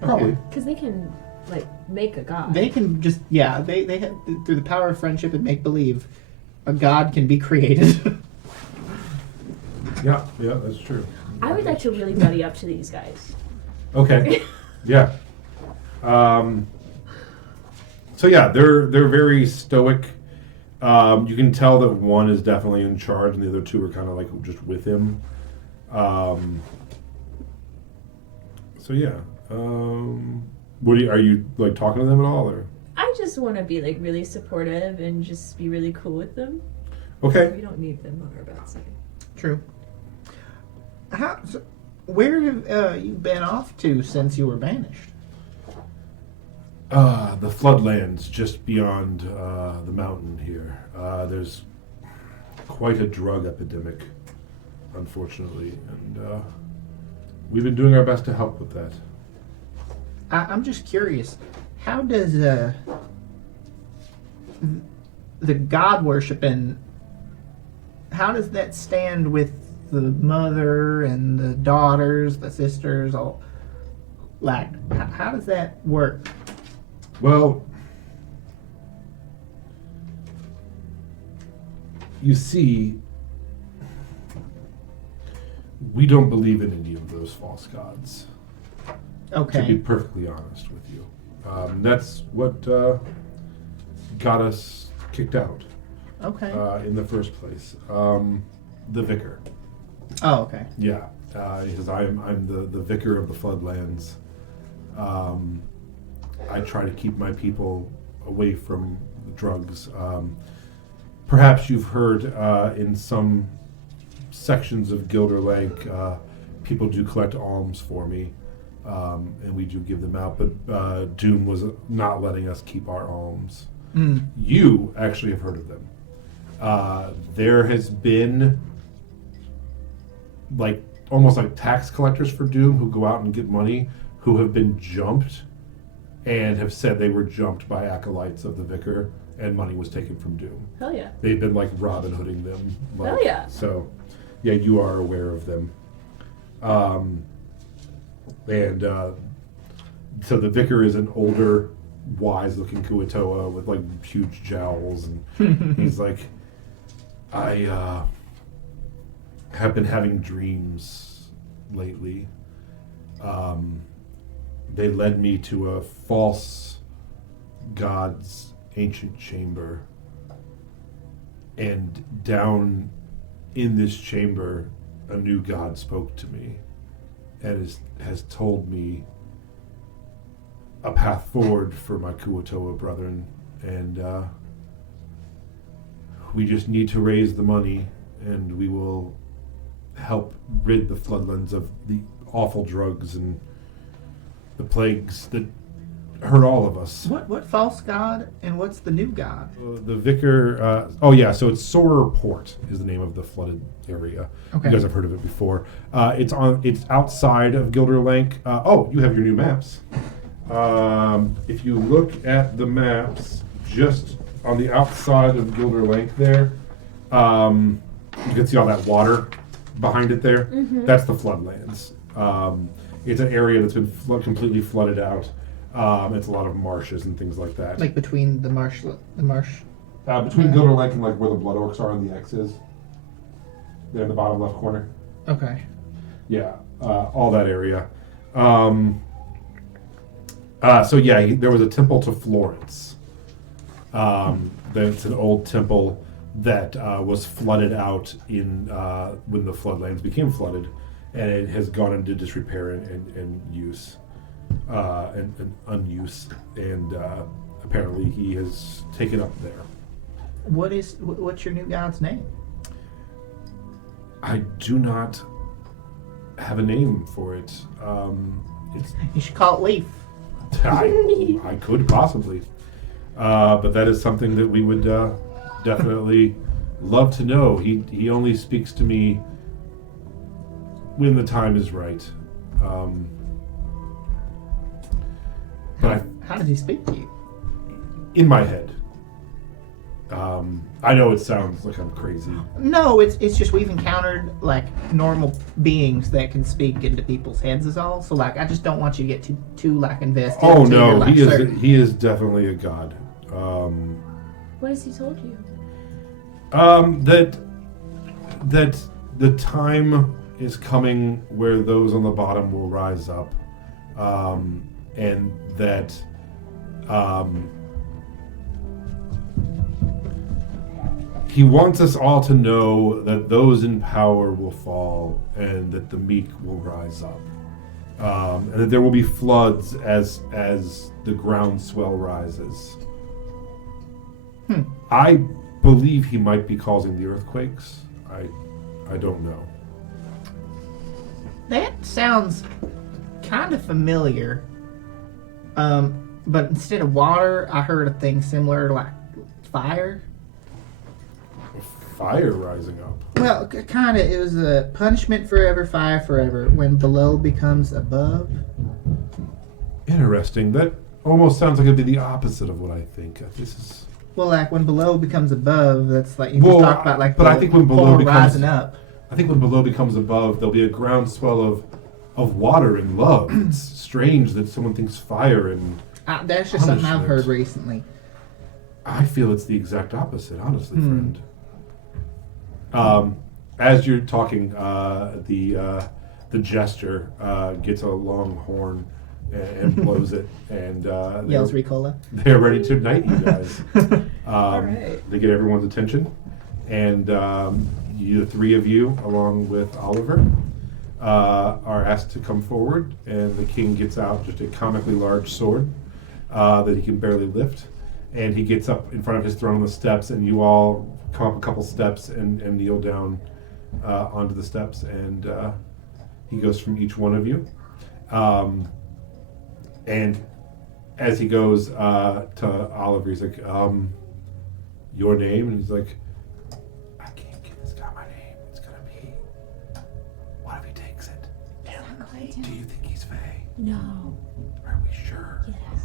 Probably. Okay. Because they can, like, make a god. They can just, yeah, they have, through the power of friendship and make believe, a god can be created. Yeah, that's true. I would like to really buddy up to these guys. Okay. Yeah. So yeah, they're very stoic. You can tell that one is definitely in charge, and the other two are kind of like just with him. So yeah. Are you like talking to them at all, or? I just want to be, like, really supportive and just be really cool with them. Okay. We don't need them on our bad side. True. Where have you been off to since you were banished? The floodlands just beyond the mountain here. There's quite a drug epidemic, unfortunately, and we've been doing our best to help with that. I'm just curious. How does the god worshiping? How does that stand with the mother and the daughters, the sisters? All like, how does that work? Well, you see, we don't believe in any of those false gods. To be Okay. perfectly honest with you, that's what got us kicked out Okay. in the first place. The vicar. Oh, okay. Yeah, because I'm the vicar of the Floodlands. I try to keep my people away from drugs. Perhaps you've heard in some sections of Gilderlank, people do collect alms for me, and we do give them out. But Doom was not letting us keep our alms. Mm. You actually have heard of them. There has been like almost like tax collectors for Doom who go out and get money who have been jumped and have said they were jumped by acolytes of the vicar and money was taken from Doom. Hell yeah. They've been like Robin Hooding them. Like, Hell yeah. So, yeah, you are aware of them. So the vicar is an older, wise-looking Kuatoa with like huge jowls, and he's like, I have been having dreams lately. They led me to a false god's ancient chamber, and down in this chamber, a new god spoke to me, and has told me a path forward for my Kuatoa brethren, and we just need to raise the money, and we will help rid the Floodlands of the awful drugs and the plagues that hurt all of us. What false god and what's the new god? The vicar, so it's Sorer Port is the name of the flooded area. Okay. You guys have heard of it before. It's outside of Gilderlank. You have your new maps. If you look at the maps, just on the outside of Gilderlank there, you can see all that water behind it there. Mm-hmm. That's the floodlands. It's an area that's been completely flooded out. It's a lot of marshes and things like that. Like between the marsh. Between Gilderlank and like where the Blood Orcs are and the X is. There in the bottom left corner. Okay. Yeah, all that area. There was a temple to Florence. That's an old temple that was flooded out in when the floodlands became flooded, and it has gone into disrepair and use and unuse, and apparently he has taken up there. What's your new god's name? I do not have a name for it. You should call it Leaf. I could possibly, but that is something that we would definitely love to know. He only speaks to me when the time is right. How does he speak to you? In my head. I know it sounds like I'm crazy. No, it's just we've encountered like normal beings that can speak into people's heads is all. So like I just don't want you to get too like invested. Oh until you're, no, like, certain. he is definitely a god. What has he told you? That the time is coming where those on the bottom will rise up, and that he wants us all to know that those in power will fall and that the meek will rise up, and that there will be floods as the groundswell rises. I believe he might be causing the earthquakes. I don't know. That sounds kind of familiar. But instead of water, I heard a thing similar like fire. Fire rising up. Well, kind of. It was a punishment forever, fire forever. When below becomes above. Interesting. That almost sounds like it'd be the opposite of what I think. This is. Well, like when below becomes above, that's like you Well, just talk about like. but the I think when below floor becomes- rising up. I think when below becomes above, there'll be a groundswell of water and love. It's strange that someone thinks fire, and That's just something I've Punishment. heard recently. I feel it's the exact opposite, honestly, friend. As you're talking, the jester gets a long horn and blows it, and Yells Ricola. they're ready to knight you guys. right. They get everyone's attention, and the three of you, along with Oliver, are asked to come forward, and the king gets out just a comically large sword that he can barely lift, and he gets up in front of his throne on the steps, and you all come up a couple steps and kneel down onto the steps, and he goes from each one of you. And as he goes to Oliver, he's like, your name? And he's like, I can't get this guy my name. It's going to be, what if he takes it? Do you think he's Faye? No. Are we sure? Yes.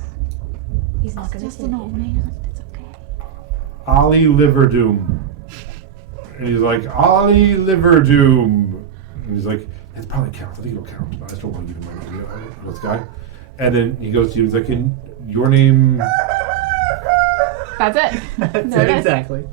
He's not gonna Just take an it. old man. It's okay. Ollie Liverdoom. And he's like, Ollie Liverdoom. And he's like, it probably counts. I think it'll count. But I just don't want to give him my name. This guy. And then he goes to you. He's like, in your name. That's it. That's There it, it is. exactly.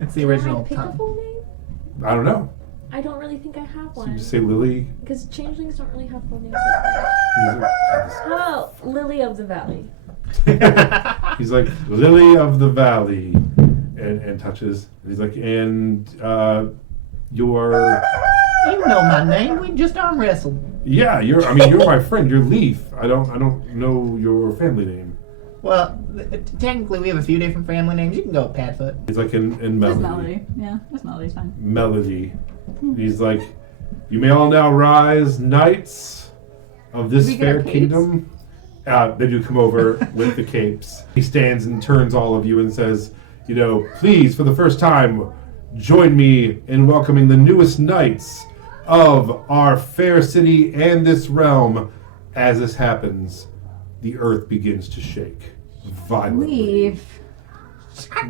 It's the Can I original pick a time. full name? I don't know. I don't really think I have So you one. just say Lily. Because changelings don't really have full names like that. He's like, How about Lily of the Valley? he's like, Lily of the Valley. And touches. And he's like, and you're. You know my name. We just arm wrestled. Yeah, you're my friend. You're Leaf. I don't know your family name. Well, technically we have a few different family names. You can go with Padfoot. He's like in Just Melody. Melody. Yeah, just Melody's fine. Melody. He's like, you may all now rise, knights of this We get fair our capes? kingdom. They do come over with the capes. He stands and turns all of you and says, please, for the first time, join me in welcoming the newest knights of our fair city and this realm. As this happens, the earth begins to shake violently. Leave.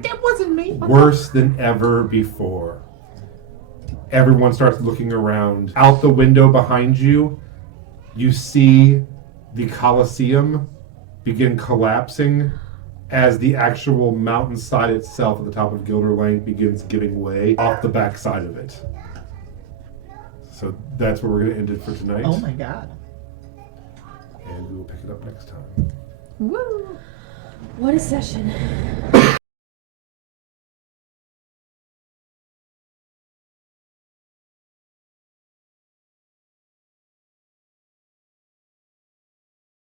That wasn't me. Worse than ever before. Everyone starts looking around. Out the window behind you, you see the Colosseum begin collapsing as the actual mountainside itself at the top of Gilder Lane begins giving way off the backside of it. So that's where we're going to end it for tonight. Oh my god. And we will pick it up next time. Woo. What a session.